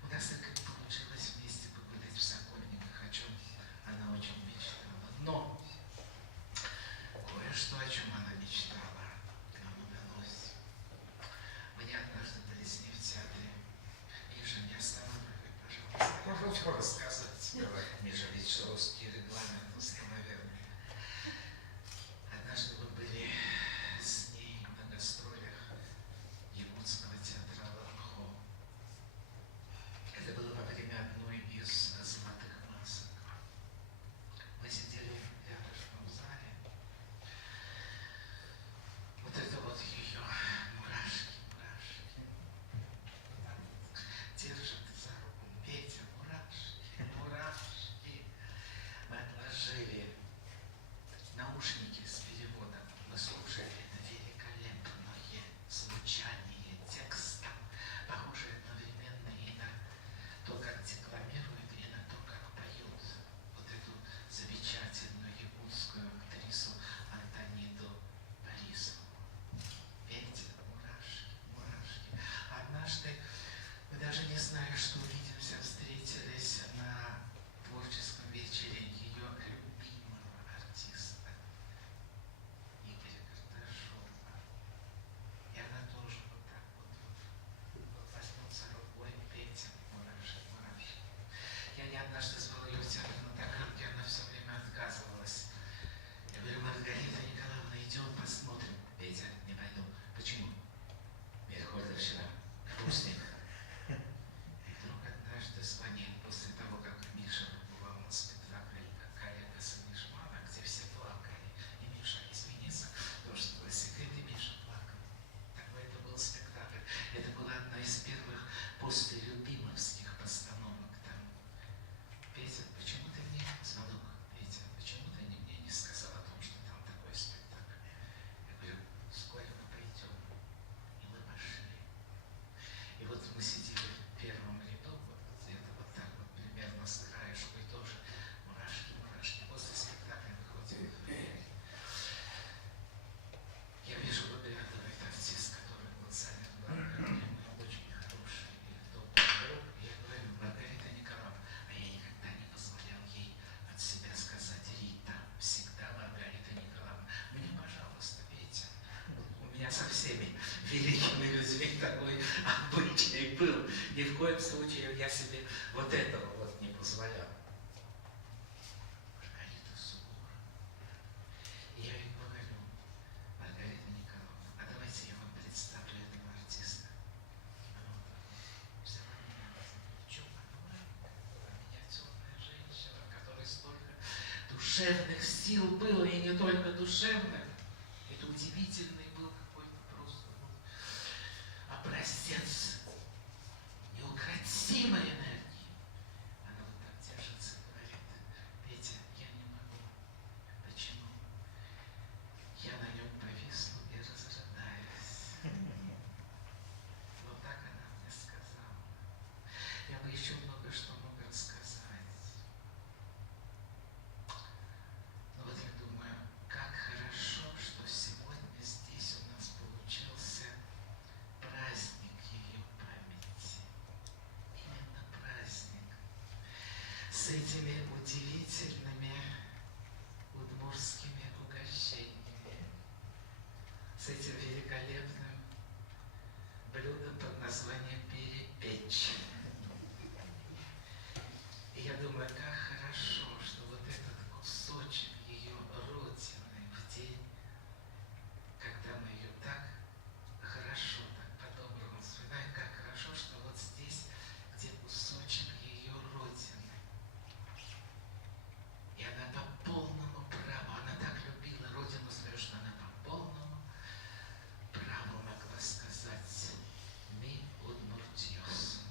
У нас так и не получилось вместе погулять в Сокольниках, о чем она очень мечтала. Но душевных сил было, и не только душевных. Это удивительный был какой-то просто образец неукротимой энергии. Она вот так держится и говорит: Петя, я не могу. Почему? Я на нем повисну и разрыдаюсь. Вот так она мне сказала. Я бы еще много что мог рассказать. Но вот я думаю, как хорошо, что сегодня здесь у нас получился праздник ее памяти. Именно праздник. С этими удивительными удмуртскими угощениями. С этим великолепным блюдом под названием перепечь. И я думаю, как хорошо, что вот этот кусочек ее родины в день, когда мы ее так хорошо, так по-доброму вспоминаем, как хорошо, что вот здесь, где кусочек ее родины. И она по полному праву, она так любила родину свою, что она по полному праву могла сказать: «Ми удмуртиос».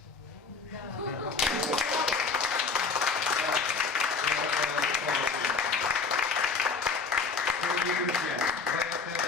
Дорогие друзья,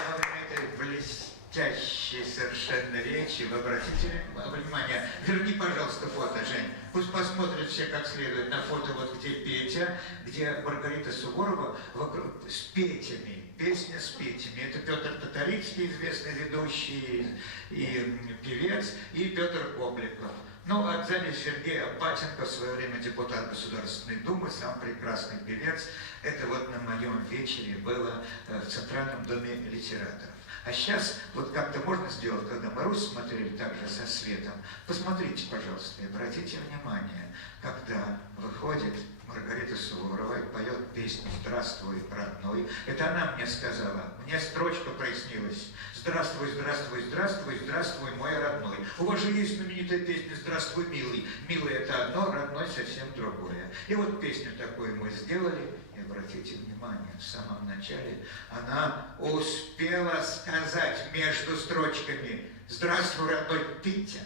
во время этой блестящей совершенно речи вы обратите внимание, верни, пожалуйста, фото, Жень. Пусть посмотрят все как следует на фото, вот где Петя, где Маргарита Суворова вокруг, с Петями. Песня с Петями. Это Петр Татарицкий, известный ведущий и певец, и Петр Кобликов. Ну, а сзади Сергей Апатенко, в свое время депутат Государственной Думы, сам прекрасный певец. Это вот на моем вечере было в Центральном доме литераторов. А сейчас вот как-то можно сделать, когда мы Русь смотрели также со светом. Посмотрите, пожалуйста, и обратите внимание, когда выходит Маргарита Суворова и поет песню «Здравствуй, родной». Это она мне сказала. Мне строчка прояснилась. «Здравствуй, здравствуй, здравствуй, здравствуй, мой родной». У вас же есть знаменитая песня «Здравствуй, милый». Милый – это одно, родной – совсем другое. И вот песню такую мы сделали. И обратите внимание, в самом начале она успела сказать между строчками «Здравствуй, родной Петя».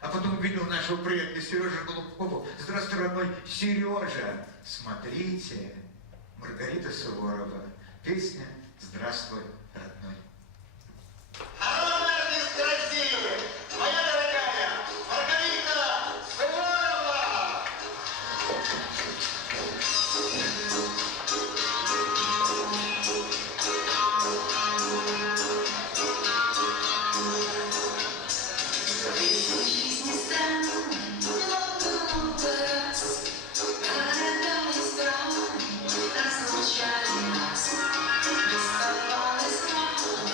А потом увидел нашего приятеля Сережу Голубкову. «Здравствуй, родной Сережа». Смотрите, Маргарита Суворова. Песня «Здравствуй, родной». Народная артистка России, моя дорогая Маргарита Суворова! Жизнь странной много раз, города и страны разлучали нас, оставалось мало.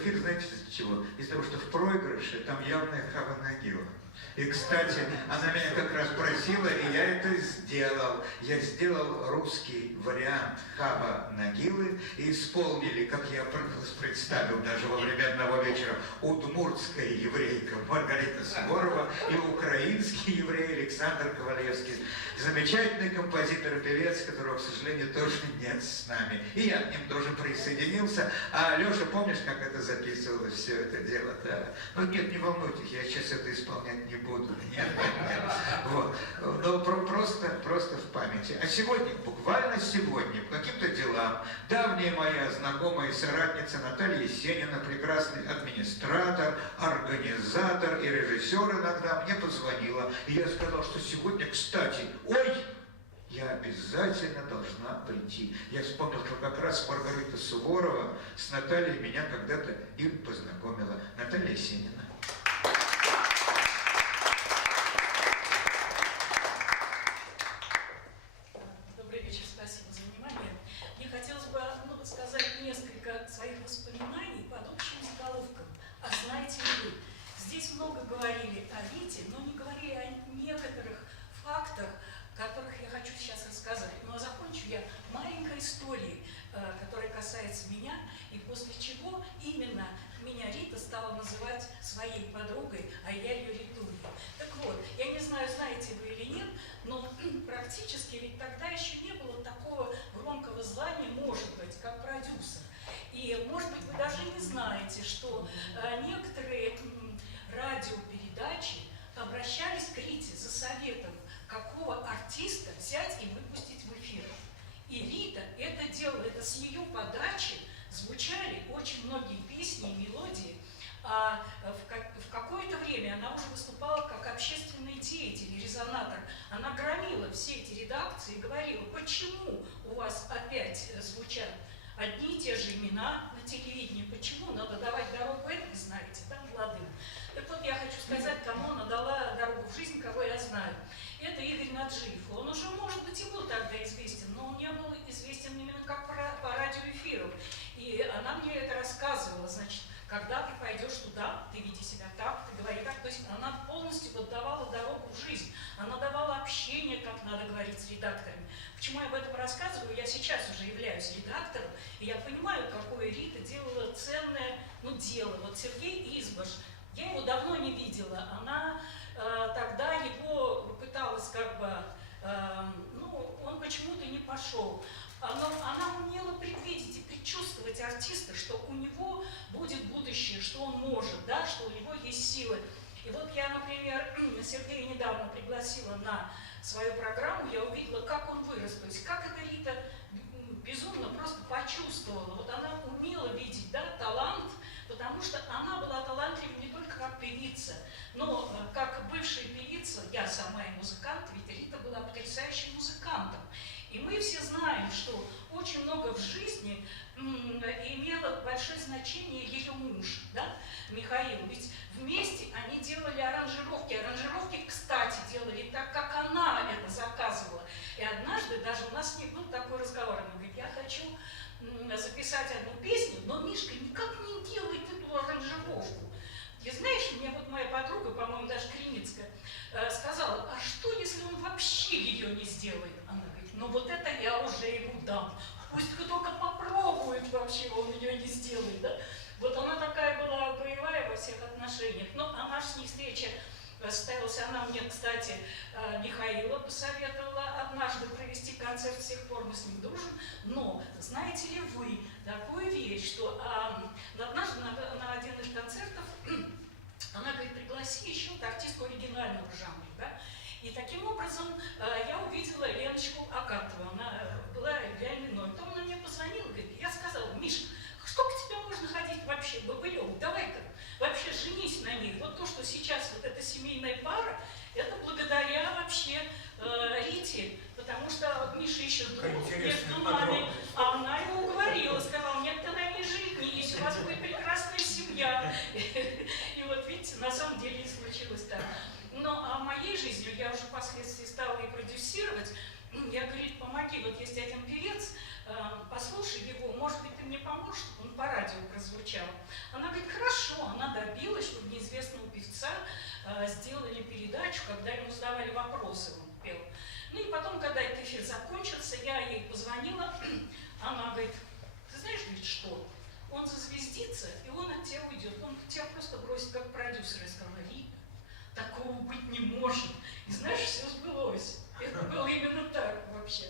эфир, знаете, из-за чего? Из-за того, что в проигрыше там явная Хава Нагила. И, кстати, она меня как раз просила, и я это сделал. Я сделал русский вариант Хава Нагилы, и исполнили, как я представил даже во время одного вечера, удмуртская еврейка Маргарита Суворова и украинский еврей Александр Ковалевский. Замечательный композитор и певец, которого, к сожалению, тоже нет с нами. И я к ним тоже присоединился. А, Леша, помнишь, как это записывалось, все это дело? Да. Ну нет, не волнуйтесь, я сейчас это исполнять не буду. Нет. Вот. Но просто в памяти. А сегодня, буквально сегодня, по каким-то делам, давняя моя знакомая и соратница Наталья Есенина, прекрасный администратор, организатор и режиссер иногда, мне позвонила. И я сказал, что сегодня, кстати, я обязательно должна прийти. Я вспомнил, что как раз Маргарита Суворова с Натальей меня когда-то и познакомила. Наталья Есенина. Добрый вечер, спасибо за внимание. Мне хотелось бы сказать несколько своих воспоминаний под общим заголовком. А знаете ли вы? Здесь много говорили о Рите, но не говорили о некоторых фактах, которых я хочу сейчас рассказать. Ну а закончу я маленькой историей, которая касается меня, и после чего именно меня Рита стала называть своей подругой, а я ее Ритулей. Так вот, я не знаю, знаете вы или нет, но практически ведь тогда еще не было такого громкого звания, может быть, как продюсер. И, может быть, вы даже не знаете, что некоторые радиопередачи обращались к Рите за советом, какого артиста взять и выпустить в эфир. И Рита это делала, это с ее подачи звучали очень многие песни и мелодии. А в какое-то время она уже выступала как общественный деятель, резонатор. Она громила все эти редакции и говорила, почему у вас опять звучат одни и те же имена на телевидении, почему надо давать дорогу, это вы знаете, там Владык. Так вот, я хочу сказать, кому она дала дорогу в жизнь, кого я знаю. Это Игорь Наджиев. Он уже, может быть, и был тогда известен, но он не был известен именно как по радиоэфиру. И она мне это рассказывала, значит, когда ты пойдешь туда, ты веди себя так, ты говори так. То есть она полностью отдавала дорогу в жизнь. Она давала общение, как надо говорить с редакторами. Почему я об этом рассказываю? Я сейчас уже являюсь редактором, и я понимаю, какое Рита делала ценное, дело. Вот Сергей Избаш, я его давно не видела. Она тогда его пыталась он почему-то не пошел. Она умела предвидеть и предчувствовать артиста, что у него будет будущее, что он может, да, что у него есть силы. И вот я, например, Сергея недавно пригласила на свою программу, я увидела, как он вырос, то есть как эта Рита безумно просто почувствовала. Вот она умела видеть, да, талант, потому что она была талантлива не только как певица, но как бывшая певица, я сама и музыкант, ведь Рита была потрясающим музыкантом. И мы все знаем, что очень много в жизни имело большое значение ее муж, да, Михаил. Ведь вместе они делали аранжировки. Аранжировки, кстати, делали так, как она это заказывала. И однажды даже у нас с ней был такой разговор. Она говорит, я хочу записать одну песню, но Мишка никак не делает эту аранжировку. И знаешь, мне вот моя подруга, по-моему, даже Креницкая, сказала, а что, если он вообще ее не сделает? Она говорит, ну вот это я уже ему дам. Пусть только попробует вообще, он ее не сделает, да? Вот она такая была боевая во всех отношениях. Ну, а наша с ней встреча состоялась, она мне, кстати, Михаила посоветовала однажды провести концерт, с тех пор мы с ним дружим. Но знаете ли вы такую вещь, что однажды на один из концертов она говорит, пригласи еще артистку оригинального жанра, да? И таким образом я увидела Леночку Акатову, она была реально мной. Потом она мне позвонила, говорит, я сказала, Миш, сколько тебе можно ходить вообще, Бобылёв, давай-ка вообще женись на них. Вот то, что сейчас вот эта семейная пара, это благодаря вообще Рите, потому что Миша еще друг между нами, а она его уговорила, сказала, нет, ты на ней женись, у вас будет прекрасная семья. И вот видите, на самом деле и случилось так. Но а моей жизнью я уже впоследствии стала и продюсировать. Я говорю, помоги, вот есть один певец, послушай его, может быть, ты мне поможешь, чтобы он по радио прозвучал. Она говорит, хорошо, она добилась, чтобы неизвестного певца сделали передачу, когда ему задавали вопросы, он пел. Ну и потом, когда этот эфир закончился, я ей позвонила, она говорит, ты знаешь, говорит, что? Он зазвездится, и он от тебя уйдет. Он тебя просто бросит как продюсер. Я сказала, Рита, такого быть не может. И знаешь, все сбылось. Это было именно так вообще.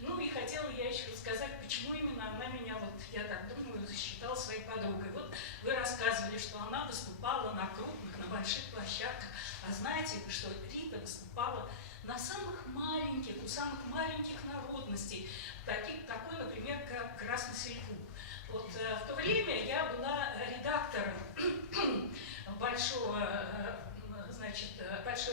Ну и хотела я еще рассказать, почему именно она меня, вот я так думаю, считала своей подругой. Вот вы рассказывали, что она выступала на крупных, на больших площадках. А знаете, что Рита выступала на самых маленьких, у самых маленьких народностей, такой, например, как Красный Сельвук. Вот в то время я была редактором большой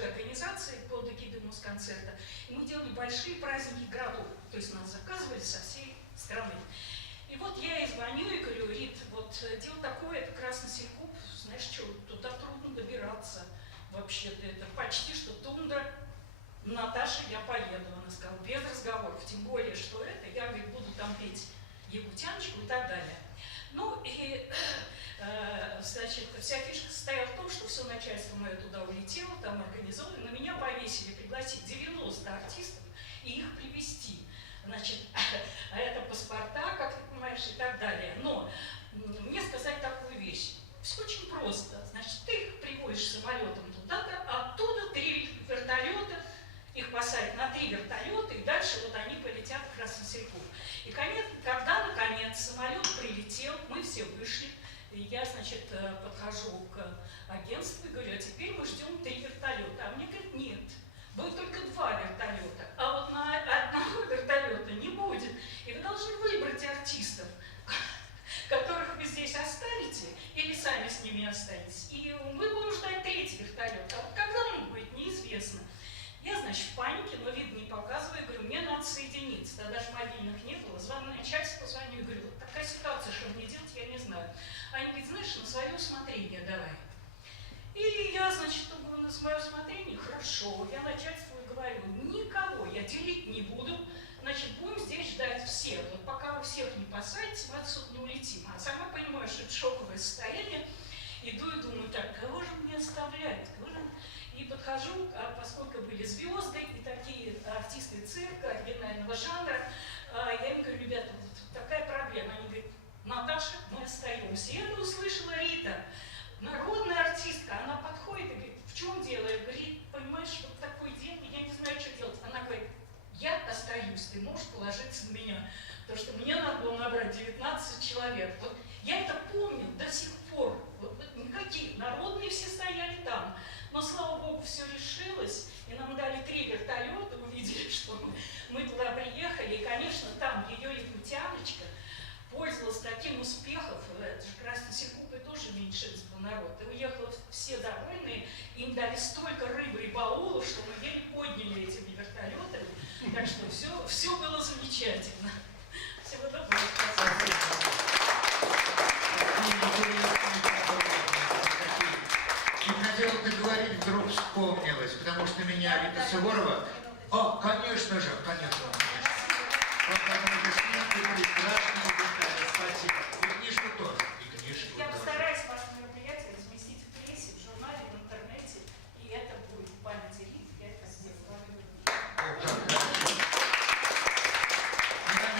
организации под эгидой Москонцерта. И мы делали большие праздники городов, то есть нас заказывали со всей страны. И вот я ей звоню и говорю, Рит, вот дело такое, это Красный Сельвук, знаешь что, туда трудно добираться вообще-то, это почти что тундра. Наташа, я поеду. Она сказала, без разговоров, тем более, что это, я, говорит, буду там петь Ягутяночку и так далее. Ну и, значит, вся фишка состояла в том, что все начальство мое туда улетело, там организовано, на меня повесили пригласить 90 артистов и их привезти. Значит, это паспорта, как ты понимаешь, и так далее. Но мне сказать такую вещь. Все очень просто. Значит, ты их привозишь самолетом туда-то, оттуда 3 вертолета, их посадят на 3 вертолета, и дальше вот они полетят в Красный Сельвук. И когда, наконец, самолет прилетел, мы все вышли, и я, значит, подхожу к агентству и говорю, а теперь мы ждем 3 вертолета. А мне говорят, нет, будет только 2 вертолета, а вот на одного вертолета не будет. И вы должны выбрать артистов, которых вы здесь оставите, или сами с ними останетесь. И мы будем ждать 3-й вертолет. А вот когда он будет, неизвестно. Я, значит, в панике, но видно не показываю, говорю, мне надо соединиться. Тогда же мобильных не было. Звоню начальству, позвоню и говорю, вот такая ситуация, что мне делать, я не знаю. Они говорят, знаешь, на свое усмотрение давай. И я, значит, думаю, на свое усмотрение, хорошо. Я начальству и говорю, никого я делить не буду. Значит, будем здесь ждать всех. Вот пока вы всех не посадите, мы отсюда не улетим. А сама понимаю, что это шоковое состояние. Иду и думаю, так, кого же мне оставлять? И подхожу, поскольку были звезды и такие артисты цирка, оригинального жанра, я им говорю, ребята, вот такая проблема. Они говорят, Наташа, мы остаемся. И это услышала Рита, народная артистка. Она подходит и говорит, в чем дело? Я говорю, понимаешь, вот такой день, я не знаю, что делать. Она говорит, я остаюсь, ты можешь положиться на меня. Потому что мне надо было набрать 19 человек. Вот я это помню до сих пор. Вот никаких, народные все стояли там. Но, слава Богу, все решилось, и нам дали 3 вертолета, увидели, что мы туда приехали, и, конечно, там ее ягутяночка пользовалась таким успехом, это же Красный Сельвук, и тоже меньшинство народа, и уехало все довольные, им дали столько рыбы и баулов, что мы еле подняли этими вертолетами, так что все было замечательно. Всего доброго. Хотела договорить, вдруг вспомнилось, потому что меня Рита Суворова... О, конечно же, конечно. Вот аплодисменты прекрасные, Виталий, спасибо. И книжку тоже, и книжку. Я постараюсь ваше мероприятие разместить в прессе, в журнале, в интернете, и это будет в памяти Риты, я это сделала.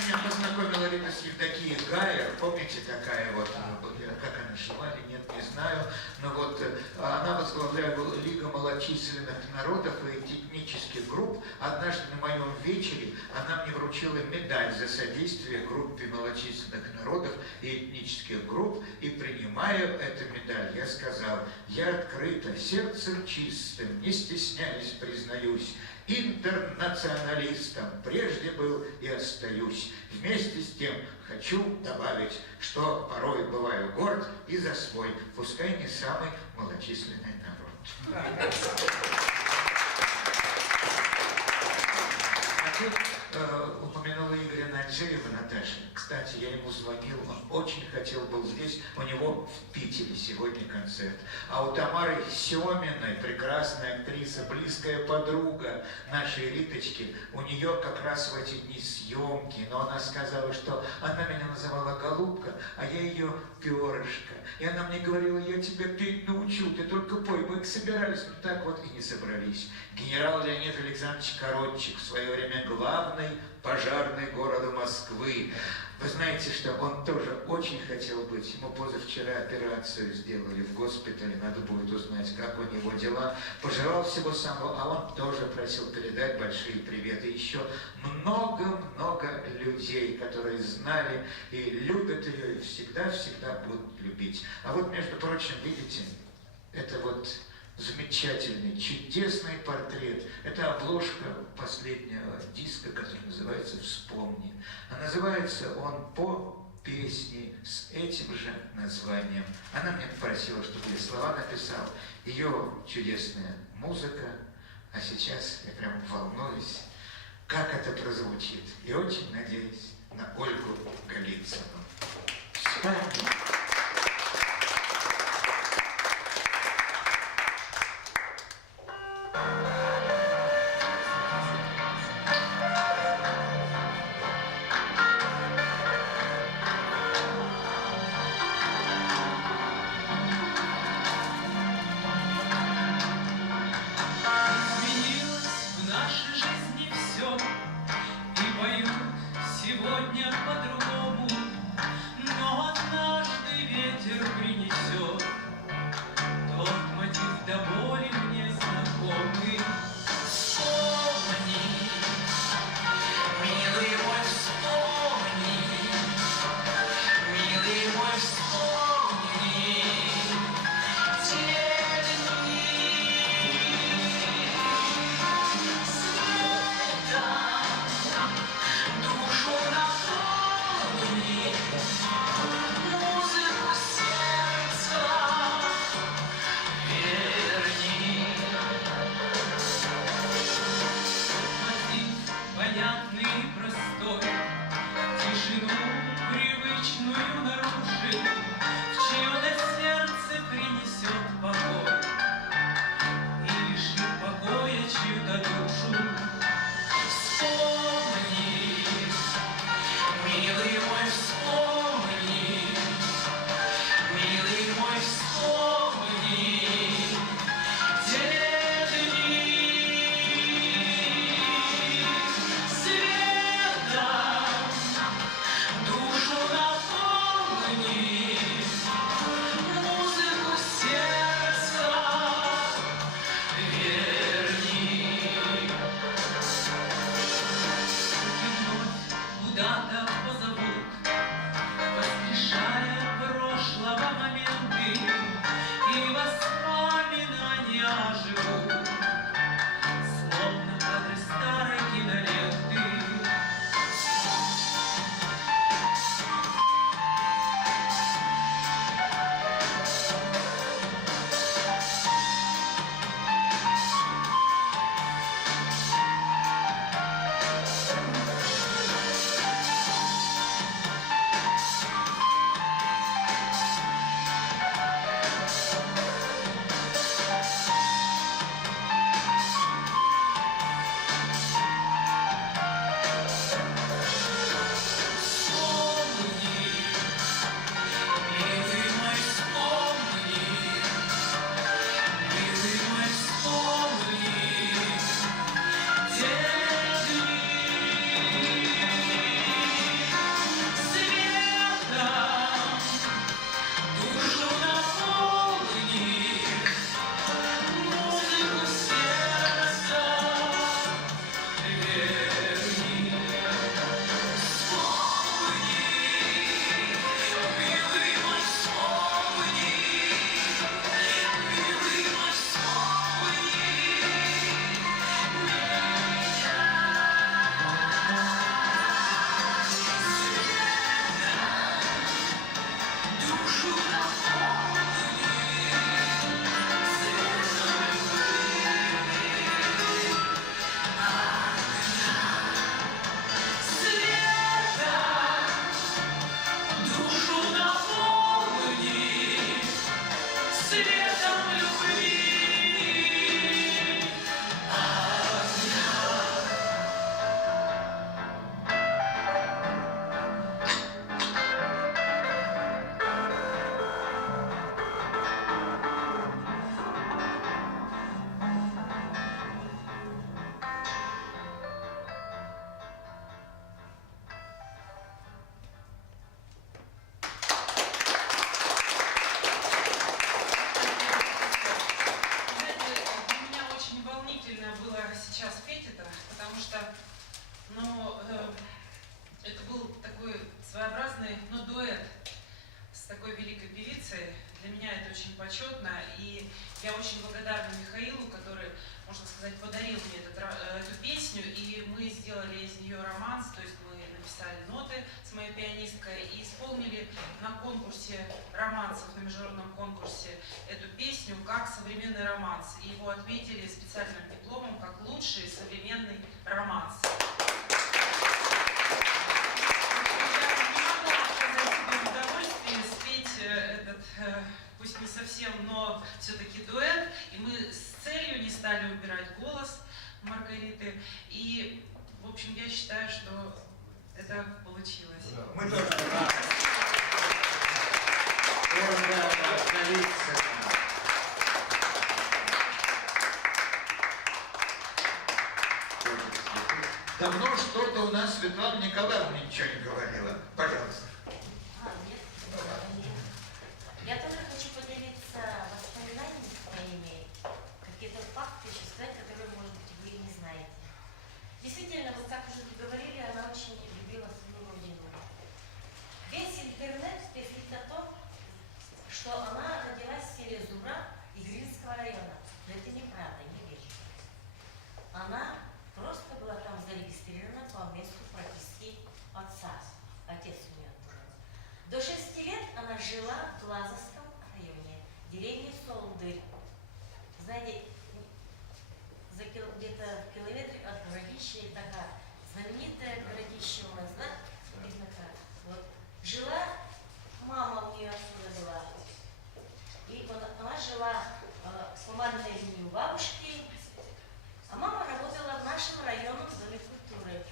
Меня познакомила Рита с Евдокией Гайер, помните, такая вот, как она жила или нет, не знаю, но вот она возглавляла Лигу малочисленных народов и этнических групп. Однажды на моем вечере она мне вручила медаль за содействие группе малочисленных народов и этнических групп, и принимая эту медаль, я сказал, я открыто, сердцем чистым, не стесняясь, признаюсь, интернационалистом прежде был и остаюсь. Вместе с тем хочу добавить, что порой бываю горд и за свой, пускай не самый малочисленный народ. А тут упомянула Игоря Наджеева, Наташа. Кстати, я ему звонил, он очень хотел был здесь, у него в Питере сегодня концерт. А у Тамары Семиной, прекрасная актриса, близкая подруга нашей Риточки, у нее как раз в эти дни съемки, но она сказала, что она меня называла голубка, а я ее перышко. И она мне говорила, я тебя петь научу, ты только пой. Мы собирались, но так вот и не собрались. Генерал Леонид Александрович Коротчик, в свое время главный пожарный города Москвы. Вы знаете, что он тоже очень хотел быть. Ему позавчера операцию сделали в госпитале. Надо будет узнать, как у него дела. Пожелал всего самого, а он тоже просил передать большие приветы. Еще много-много людей, которые знали и любят ее, и всегда-всегда будут любить. А вот, между прочим, видите, это вот замечательный, чудесный портрет. Это обложка последнего диска, который называется «Вспомни». А называется он по песне с этим же названием. Она меня попросила, чтобы я слова написал. Ее чудесная музыка. А сейчас я прям волнуюсь, как это прозвучит. И очень надеюсь на Ольгу Голицыну. Вспомни. Сегодня по-другому, но однажды почетно. И я очень благодарна Михаилу, который, можно сказать, подарил мне эту песню. И мы сделали из нее романс, то есть мы написали ноты с моей пианисткой и исполнили на конкурсе романсов, на международном конкурсе эту песню как современный романс. И его отметили специальным дипломом как лучший современный романс. Пусть не совсем, но все-таки дуэт. И мы с целью не стали убирать голос Маргариты. И, в общем, я считаю, что это получилось. Мы тоже рады. Давно что-то у нас Светлана Николаевна ничего не говорила. Пожалуйста. Я тоже хочу поделиться воспоминаниями своими, какие-то факты еще сказать, которые, может быть, вы и не знаете. Действительно, вот как уже говорили, она очень любила свою родину. Весь интернет пишет о том, что она родилась в селе Зура Игринского района. Но это неправда, не верю. Она просто была там зарегистрирована по месту прописки отца. Отец у нее был. До 6 лет она жила в Глазовском районе, деревне Солдырь. Знаете, где-то в километре от городища Итага. Знаменитое городище у нас, да? Итага. Вот. Жила, мама у нее отсюда была. И она жила по маминой линии у бабушки, а мама работала в нашем районном доме культуры.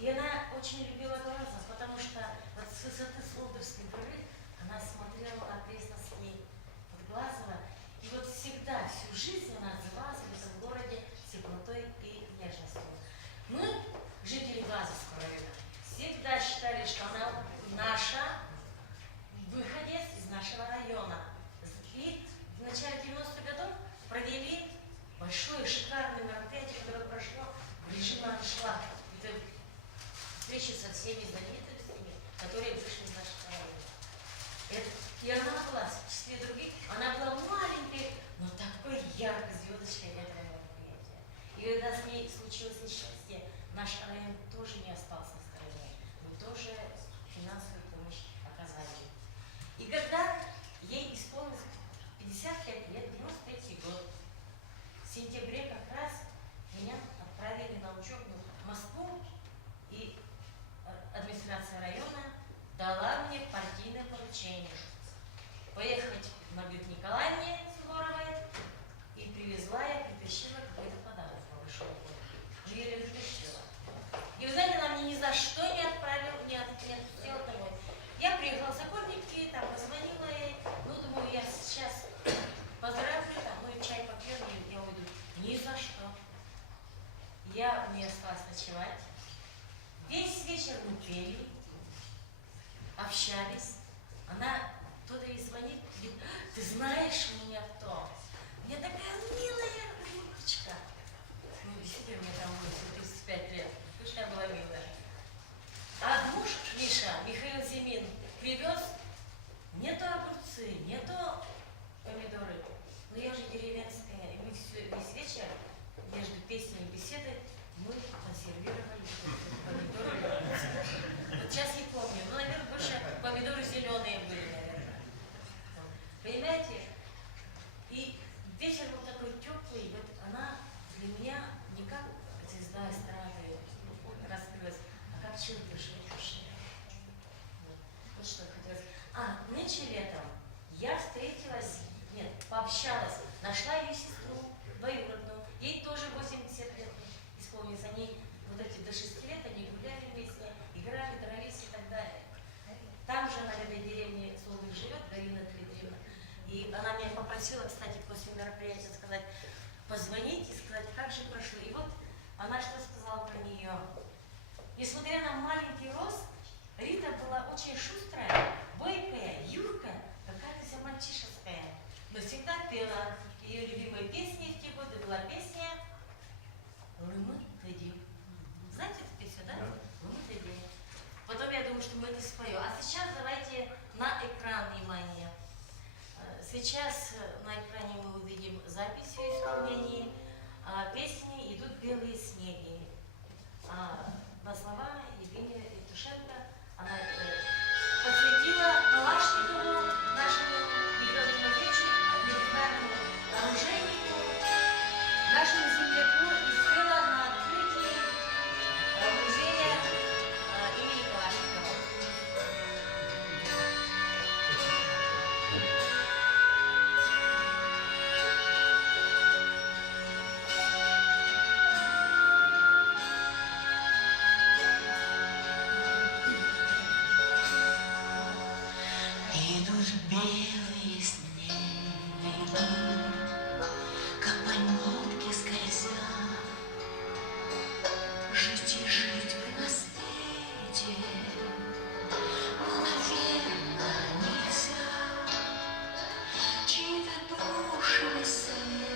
И она очень любила Глазов, потому что вот с высоты Солдырской горы она смотрела на окрестности под Глазово. И вот всегда, всю жизнь она отзывалась в этом городе теплотой и нежностью. Мы, жители Глазовского района, всегда считали, что она наша, выходец из нашего района. И в начале 90-х годов провели большое шикарное мероприятие, которое прошло в режиме аншлаг. Это встреча со всеми знаменитостями, которые вышли из нашего района. И она была, в числе других, она была маленькой, но такой яркой звездочкой этого мероприятия. И когда с ней случилось несчастье, наш район тоже не остался в стороне. Мы тоже финансовую помощь оказали. И когда ей исполнилось 55 лет, 93 год, в сентябре как раз меня отправили на учебу в Москву, и администрация района дала мне партийное поручение поехать к Маргарите Николаевне Суворовой, и привезла я, притащила какой-то подарок по большому городу. Но я ее притащила. И вы знаете, она мне ни за что не отправила, не отпустила домой. Я приехала в Сокольники, там позвонила ей, ну, думаю, я сейчас поздравлю, там, ну, и чай попью, и я уйду. Ни за что. Я у нее осталась ночевать. Весь вечер мы пели, общались. Она кто-то ей звонит, говорит, ты знаешь, у меня кто? У меня такая милая внучка. Ну, действительно, мне там было 35 лет. Пусть я была милая. А муж Миша, Михаил Зимин, привез не то огурцы, не то помидоры. Но я же деревенская, и мы весь вечер между песней и беседой мы консервировали помидоры. Вот сейчас не помню, но, наверное, больше помидоры зеленые были, наверное. Понимаете? И вечер был такой теплый, вот она для меня не как звезда эстрады раскрылась, а как человек души. Вот что хотелось. Нынче летом я встретилась, нет, пообщалась, нашла ее сестру, двоюродную, ей тоже 80 лет исполнилось, они вот эти до 6 лет, они гуляли вместе, играли, дрались и так далее. Там же, на этой деревне Солдырь живет, Галина Дмитриевна, и она меня попросила, кстати, после мероприятия сказать, позвонить и сказать, как же прошло. И вот она что сказала про нее. Несмотря на маленький рост, Рита была очень шустрая, бойкая, юркая, какая-то вся мальчишеская. Но всегда пела. Ее любимой песней в те годы была песня «Лымы Тэди». Знаете эту песню, да? «Лымы Тэди». Потом я думаю, что мы это споем. А сейчас давайте на экран внимание. Сейчас на экране мы увидим запись ее исполнения. Песни «Идут белые снеги». На слова Евгения Евтушенко она посвятила Калашникову, нашему Михаилу Тимофеевичу, легендарному оружейнику, нашему земляку, и спела на открытии музея имени Калашникова. Идут белые снеги, как по нитке скользя. Жить и жить бы на свете мгновенно нельзя. Чьи-то души бесцельно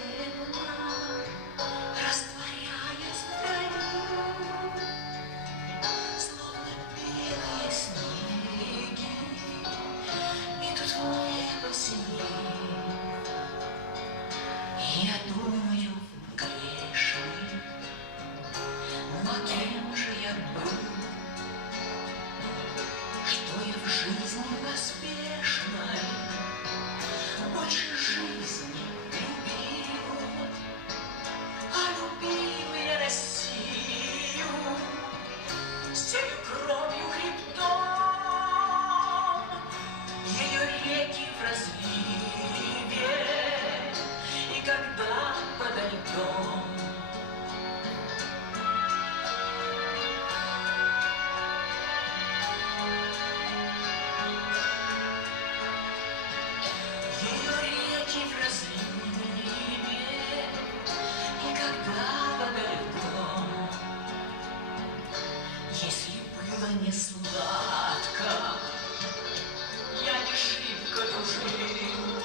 растворяясь вдали, словно белые снеги идут в небо синее. Я думаю, грешный, но кем же я был, что я в жизни поспешной больше жизни любил, а любил я Россию всею кровью хребтом, ее реки в разливе, и когда подо льдом ее реки в разливе, и когда подо льдом, если было не сладко, я не шибко душил,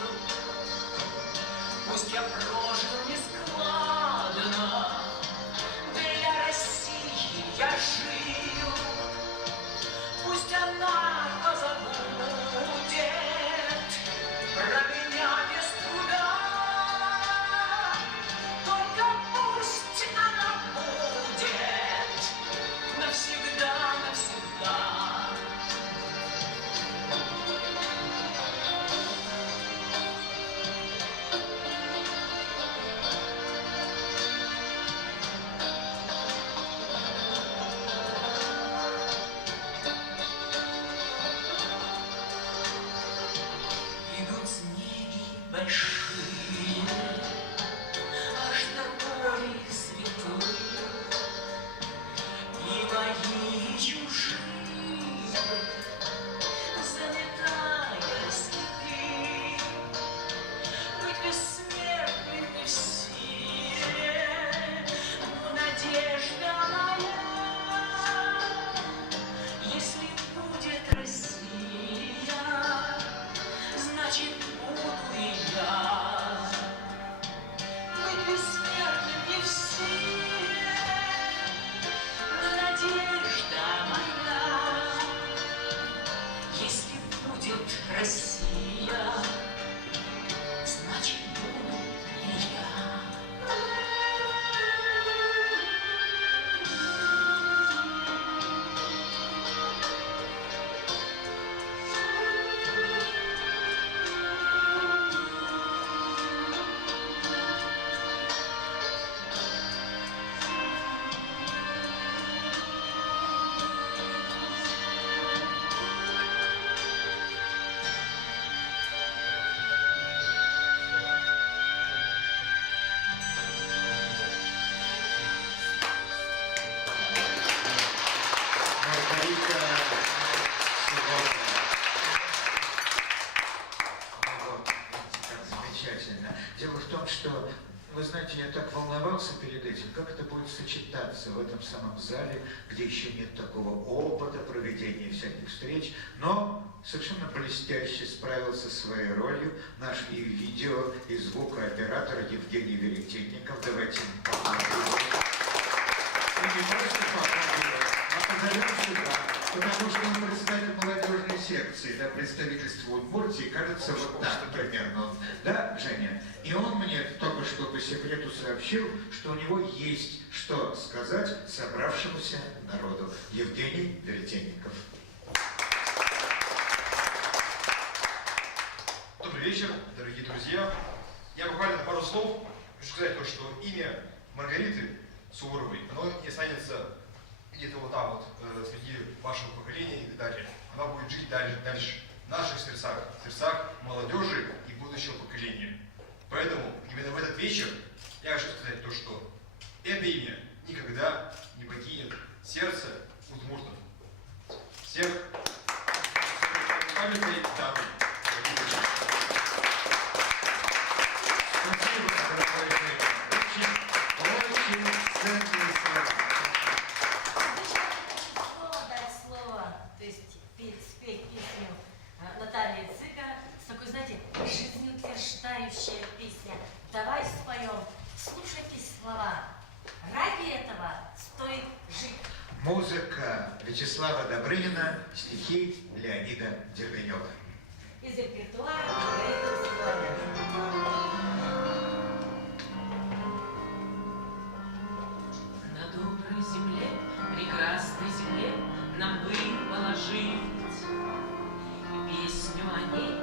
пусть я прожил нескладно, для России я жил, пусть она позабудет про меня без труда, только пусть она будет навсегда, навсегда. Идут снеги большие, аж до боли святые, и мои чужие, заметая следы, быть бессмертным не в силе, но надежда моя, если будет Россия, значит буду и я. Быть бессмертным не в силе, но надежда моя, если будет Россия, значит буду и я. Маргарита Суворова. Как замечательно. Дело в том, что, вы знаете, я так волновался перед этим, как это будет сочетаться в этом самом зале, где еще нет такого опыта проведения всяких встреч, но совершенно блестяще справился со своей ролью наш и видео, и звукооператор Евгений Веретенников. Давайте ему поаплодируем. И не просто поаплодируем, а позовем сюда. Потому что он председатель молодежной секции, да, представительства Удмуртии, кажется, вот так примерно. Да, Женя? И он мне только что по секрету сообщил, что у него есть что сказать собравшемуся народу. Евгений Веретенников. Добрый вечер, дорогие друзья. Я буквально пару слов хочу сказать то, что имя Маргариты Суворовой, оно не останется где-то вот там вот среди вашего поколения и так далее. Она будет жить дальше в наших сердцах молодежи и будущего поколения. Поэтому именно в этот вечер я хочу сказать то, что это имя никогда не покинет сердце удмуртов. Всех памятной даты. Спасибо, дорогой Женя. Очень ценные слова. Дать слово, то есть спеть песню Натальи Цыгар, с такой, знаете, жизнеутверждающая песня. Давай споем, слушайте слова. Ради этого стоит жить. Музыка Вячеслава Добрынина, стихи Леонида Дербенева. Из репертуара Маргариты Суворовой. На доброй земле, прекрасной земле нам выпало жить. Песню о ней,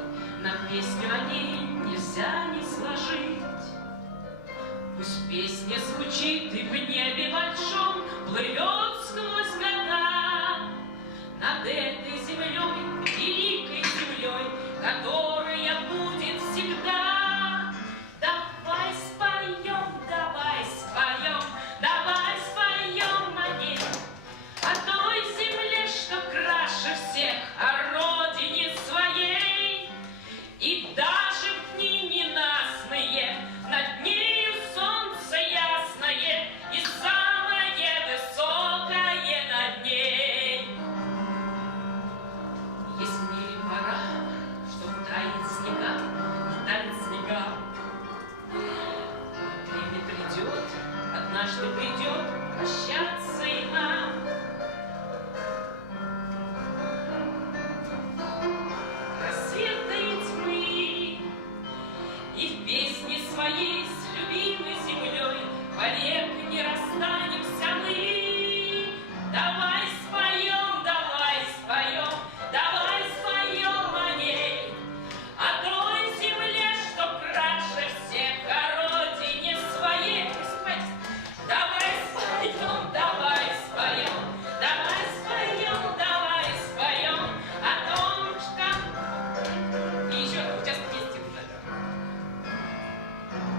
нам песню о ней нельзя не сложить. Пусть песня звучит и в небе большом плывет сквозь года над этой землей, великой землей, которая будет всегда. Давай споем, давай споем, давай споем о ней, о той земле, что краше всех, о родине своей. И даже в дни ненастные над нею солнце ясное и самое высокое над ней. Есть в мире пора, что тает снега. Время придет, однажды придет прощаться и нам. Рассвета и тьмы, и в песне своей с любимой землей повек не расстанемся мы. Давай споем, давай споем, давай споем о ней, о той земле, что краше всех, о родине своей. Давай споем, давай споем, давай споем, давай споем о том, что... И еще сейчас вместе уже.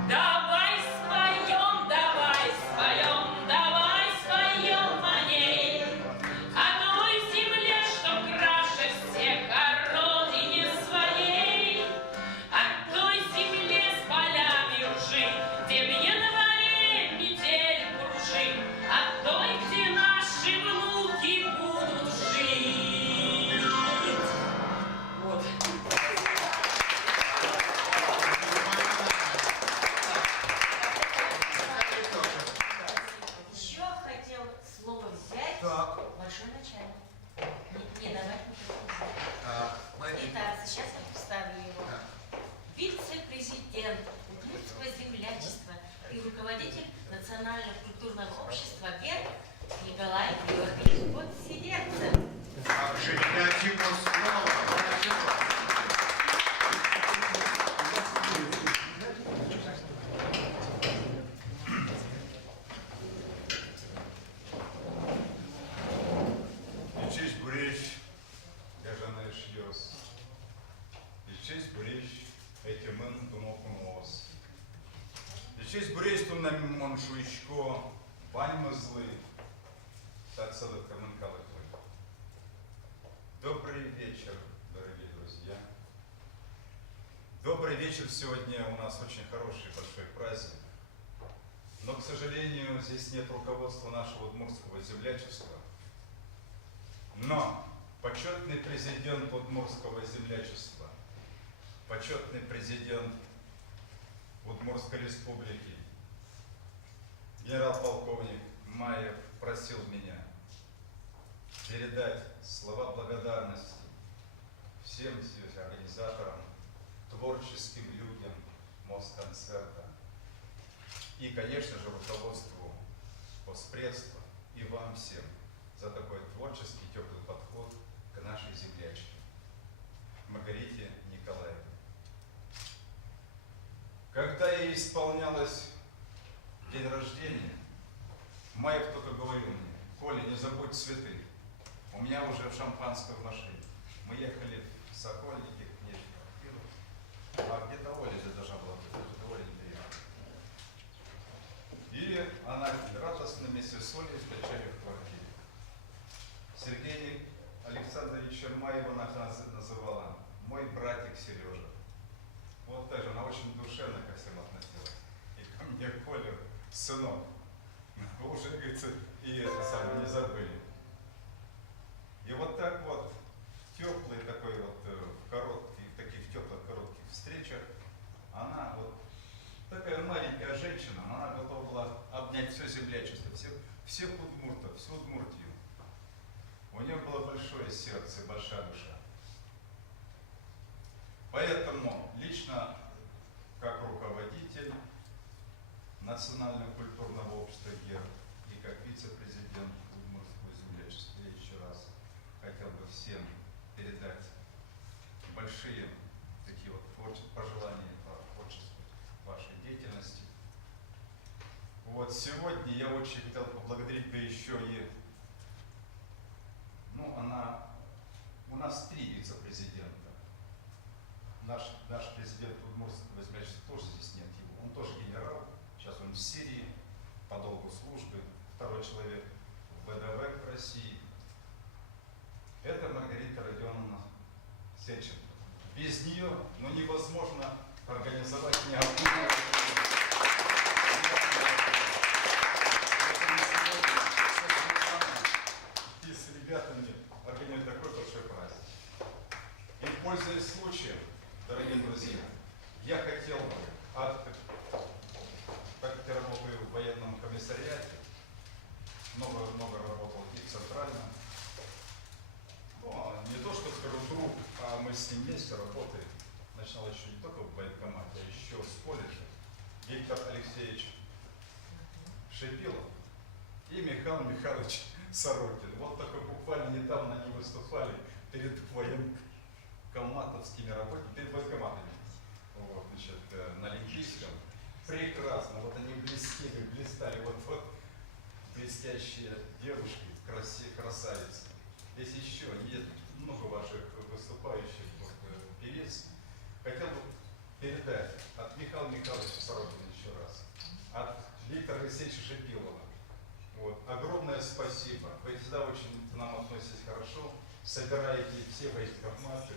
Давай споем, давай споем, давай споем о ней, о той земле, что краше всех, о родине своей, о той земле с полями ржи, где в январе метель кружит, о той, где наши внуки будут жить. Вот. Еще хотел слово взять Так. большой начальник. Не давать микрофон. Марина. Итак, сейчас я представлю его. Вице-президент Удмуртского землячества и руководитель Национального культурного общества ГЕР Николай Георгиевич Подсидерцев. Женя, ему слово. Licești Burești, Gajana și Ios. Licești Burești, Etемân, Думокунос. Licești Burești, Тумнами Моншуичко, Ваньмазлы, Тацелых Камынкалых. Добрый вечер, дорогие друзья. Добрый вечер. Сегодня у нас очень хороший большой праздник. Но, к сожалению, здесь нет руководства нашего удмуртского землячества. Но почетный президент Удмуртского землячества, почетный президент Удмуртской республики, генерал-полковник Маев просил меня передать слова благодарности всем здесь организаторам, творческим людям Москонцерта и, конечно же, руководству Оспредства и вам всем за такой творческий теплый подход к нашей землячке Маргарите Николаевне. Когда ей исполнялось день рождения, Маев только говорил мне: Коля, не забудь цветы. У меня уже шампанское в машине. Мы ехали в Сокольники, к ней в квартиру. А где-то Оля же должна была быть, даже Оля не приехала. И она радостно вместе с Олей встречали в квартире. Сергей Александровича Маева она называла мой братик Сережа. Вот так же она очень душевно ко всем относилась. И ко мне, Коля, сынок. Вы уже, говорится, и это самое не забыли. И вот так вот, теплый такой вот, в таких теплых коротких встречах, она вот, такая маленькая женщина, но она готова была обнять все землячество, всех удмуртов, всю Удмуртию. У нее было большое сердце, большая душа. Поэтому лично, как руководитель Национального культурного общества ГЕР и как вице-президент Удмуртского землячества, я еще раз хотел бы всем передать большие такие вот пожелания по творчеству вашей деятельности. Вот сегодня я очень хотел поблагодарить бы еще и, у нас 3 вице-президента. Наш президент Удмуртского землячества тоже здесь нет его. Он тоже генерал. Сейчас он в Сирии по долгу службы. Второй человек в ВДВ России. Это Маргарита Родионовна Сеченко. Без нее невозможно организовать ни одну. И с ребятами организуют такой большой праздник. И пользуясь случаем, дорогие друзья, я хотел бы, так как я работаю в военном комиссариате, много работал и в Центральном, не то что скажу друг, а мы с ним вместе работаем. Начинал еще не только в военкомате, а еще с колледжа. Виктор Алексеевич Шипилов и Михаил Михайлович Сорокин. Вот только буквально недавно они выступали перед военкоматовскими работниками, перед военкоматами. Вот, значит, на Олимпийском. Прекрасно. Вот они блистали. Вот блестящие девушки, красавицы. Здесь еще нет много ваших выступающих певиц. Хотел бы передать от Михаила Михайловича Сорокина еще раз, от Виктора Алексеевича Шипилова. Вот. Огромное спасибо. Вы всегда очень к нам относитесь хорошо, собираете все военкоматы.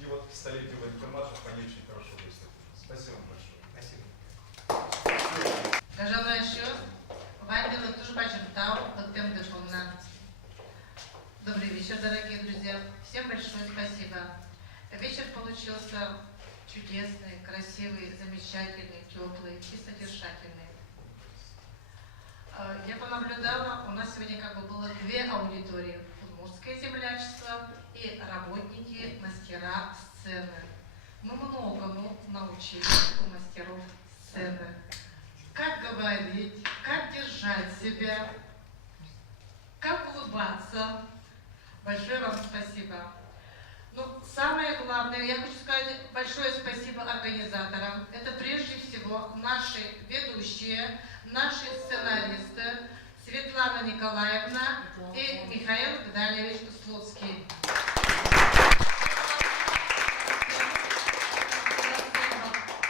И вот к столетию военкоматов они очень хорошо выступили. Спасибо вам большое. Спасибо. Желаю Вайберу тоже почертал, подпем дышомна. Добрый вечер, дорогие друзья. Всем большое спасибо. Вечер получился чудесный, красивый, замечательный, теплый и содержательный. Я понаблюдала, у нас сегодня было 2 аудитории. Удмуртское землячество и работники, мастера сцены. Мы многому научились у мастеров сцены. Как говорить, как держать себя, как улыбаться. Большое вам спасибо. Самое главное, я хочу сказать большое спасибо организаторам. Это прежде всего наши ведущие, наши сценаристы Светлана Николаевна и Михаил Гдальевич Слуцкий.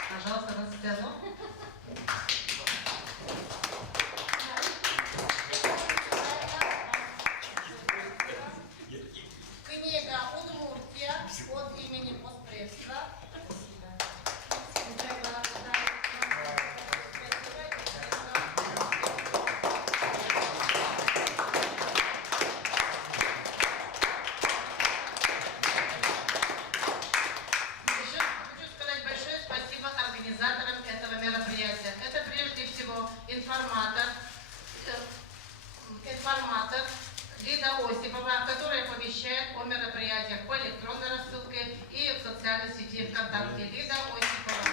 Пожалуйста, на сцену. Книга «Удмуртия» от имени Оспредства. Лида Осипова, которая оповещает о мероприятиях по электронной рассылке и в социальной сети ВКонтакте. Лида Осипова.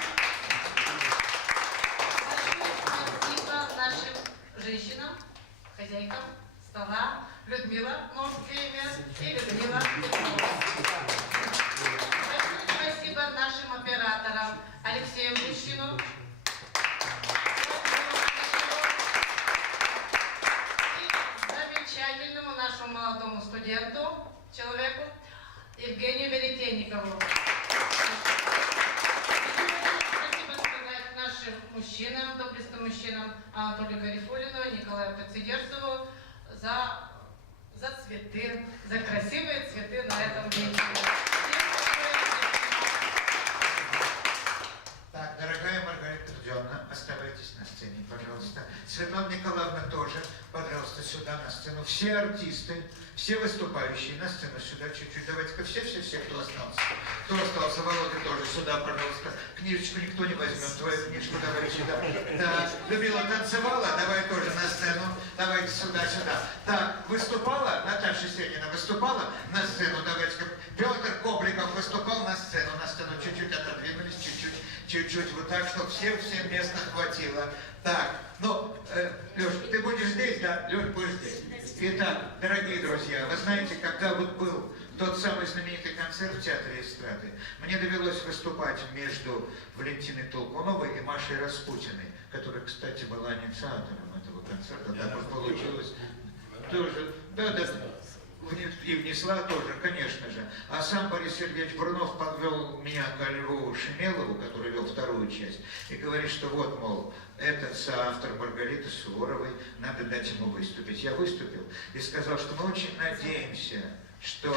Большое спасибо нашим женщинам, хозяйкам стола. Людмила, мужское имя, и Людмила Петрова. Большое спасибо нашим операторам Алексею Мужчину, замечательному нашему молодому студенту, человеку Евгению Веретенникову. Спасибо сказать нашим мужчинам, доблестным мужчинам Анатолию Гарифулину и Николаю Кацидерцеву за цветы, за красивые цветы на этом вечере. Так, дорогая Маргарита Родионовна, оставайтесь на сцене, пожалуйста. Светлана Николаевна тоже, пожалуйста, сюда на сцену. Все артисты, все выступающие на сцену сюда чуть-чуть. Давайте-ка все, кто остался. Кто остался, Володя тоже сюда, пожалуйста. Книжечку никто не возьмет, твою книжку давай сюда. Так, Людмила танцевала, давай тоже на сцену. Давайте сюда. Так, выступала, Наташа Сенина выступала на сцену, давайте-ка. Петр Кобликов выступал на сцену, чуть-чуть отодвинулись, чуть-чуть, вот так, чтобы всем места хватило. Так, ну, Леш, ты будешь здесь, да? Леш, будешь здесь. Итак, дорогие друзья, вы знаете, когда вот был тот самый знаменитый концерт в Театре эстрады, мне довелось выступать между Валентиной Толкуновой и Машей Распутиной, которая, кстати, была инициатором этого концерта. Так вот получилось. Тоже, да. И внесла тоже, конечно же. А сам Борис Сергеевич Брунов подвел меня к Льву Шемелову, который вел вторую часть, и говорит, что вот, мол, этот соавтор Маргариты Суворовой, надо дать ему выступить. Я выступил и сказал, что мы очень надеемся, что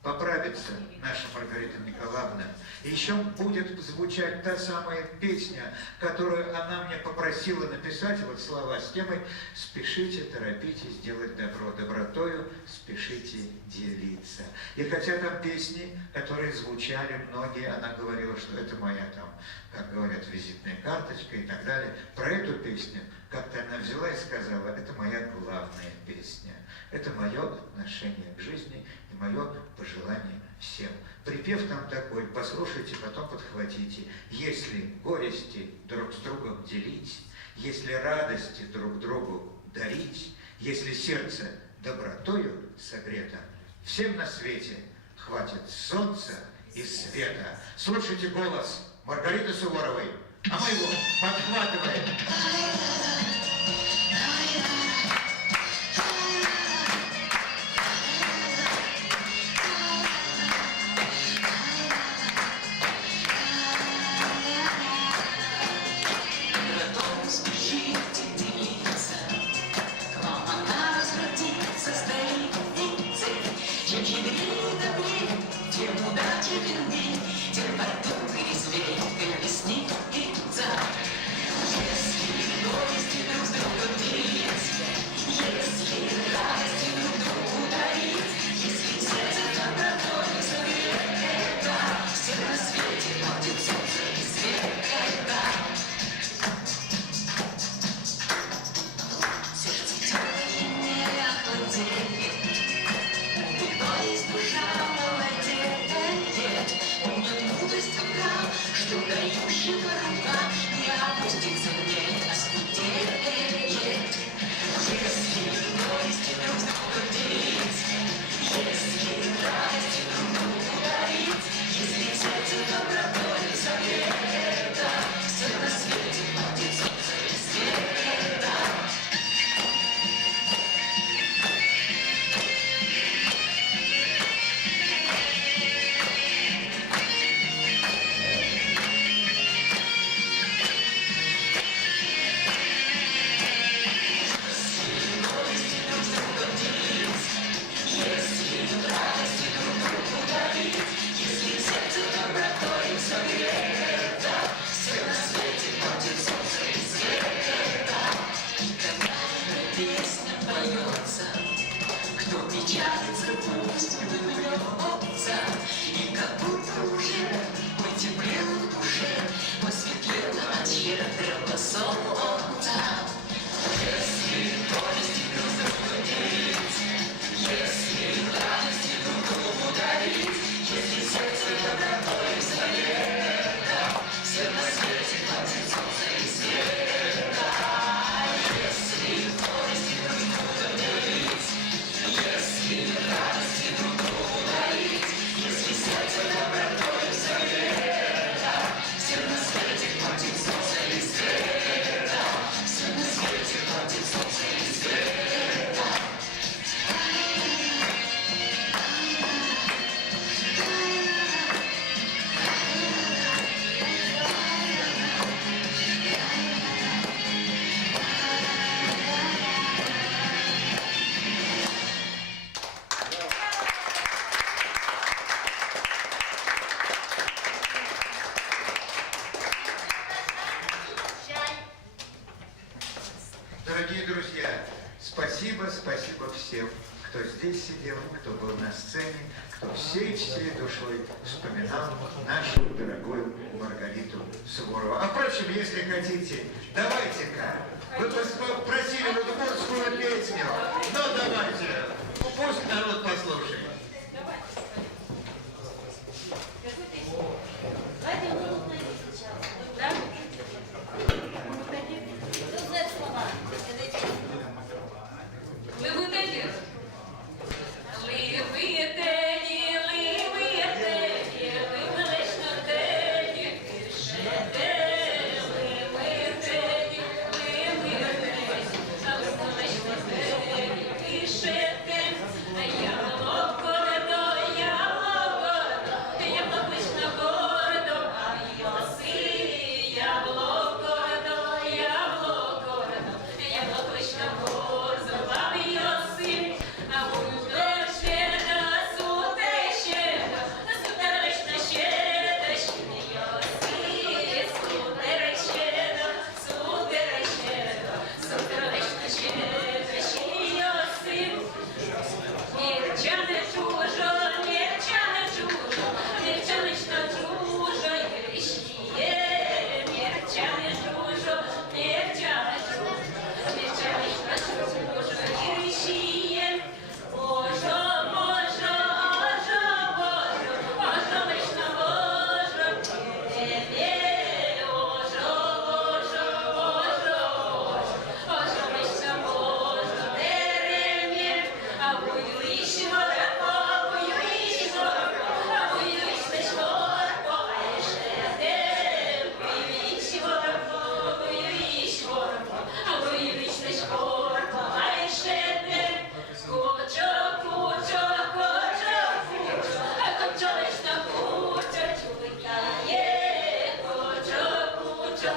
поправится наша Маргарита Николаевна. И еще будет звучать та самая песня, которую она мне попросила написать, вот слова с темой «Спешите, торопитесь делать добро, добротою спешите делиться». И хотя там песни, которые звучали многие, она говорила, что это моя там, как говорят, визитная карточка и так далее. Про эту песню как-то она взяла и сказала, это моя главная песня. Это мое отношение к жизни и мое пожелание всем. Припев там такой, послушайте, потом подхватите. Если горести друг с другом делить, если радости друг другу дарить, если сердце добротою согрето, всем на свете хватит солнца и света. Слушайте голос Маргариты Суворовой, а мы его подхватываем. Если горести друг с другом делить, Дорогие друзья, спасибо всем, кто здесь сидел, кто был на сцене, кто всей душой вспоминал нашу дорогую Маргариту Суворову. А впрочем, если хотите, давайте-ка, вы просили удмуртскую песню, ну давайте, пусть народ послушает. Давайте удмуртную сначала. Да? Кто знает слова? Вы выдали. Куча,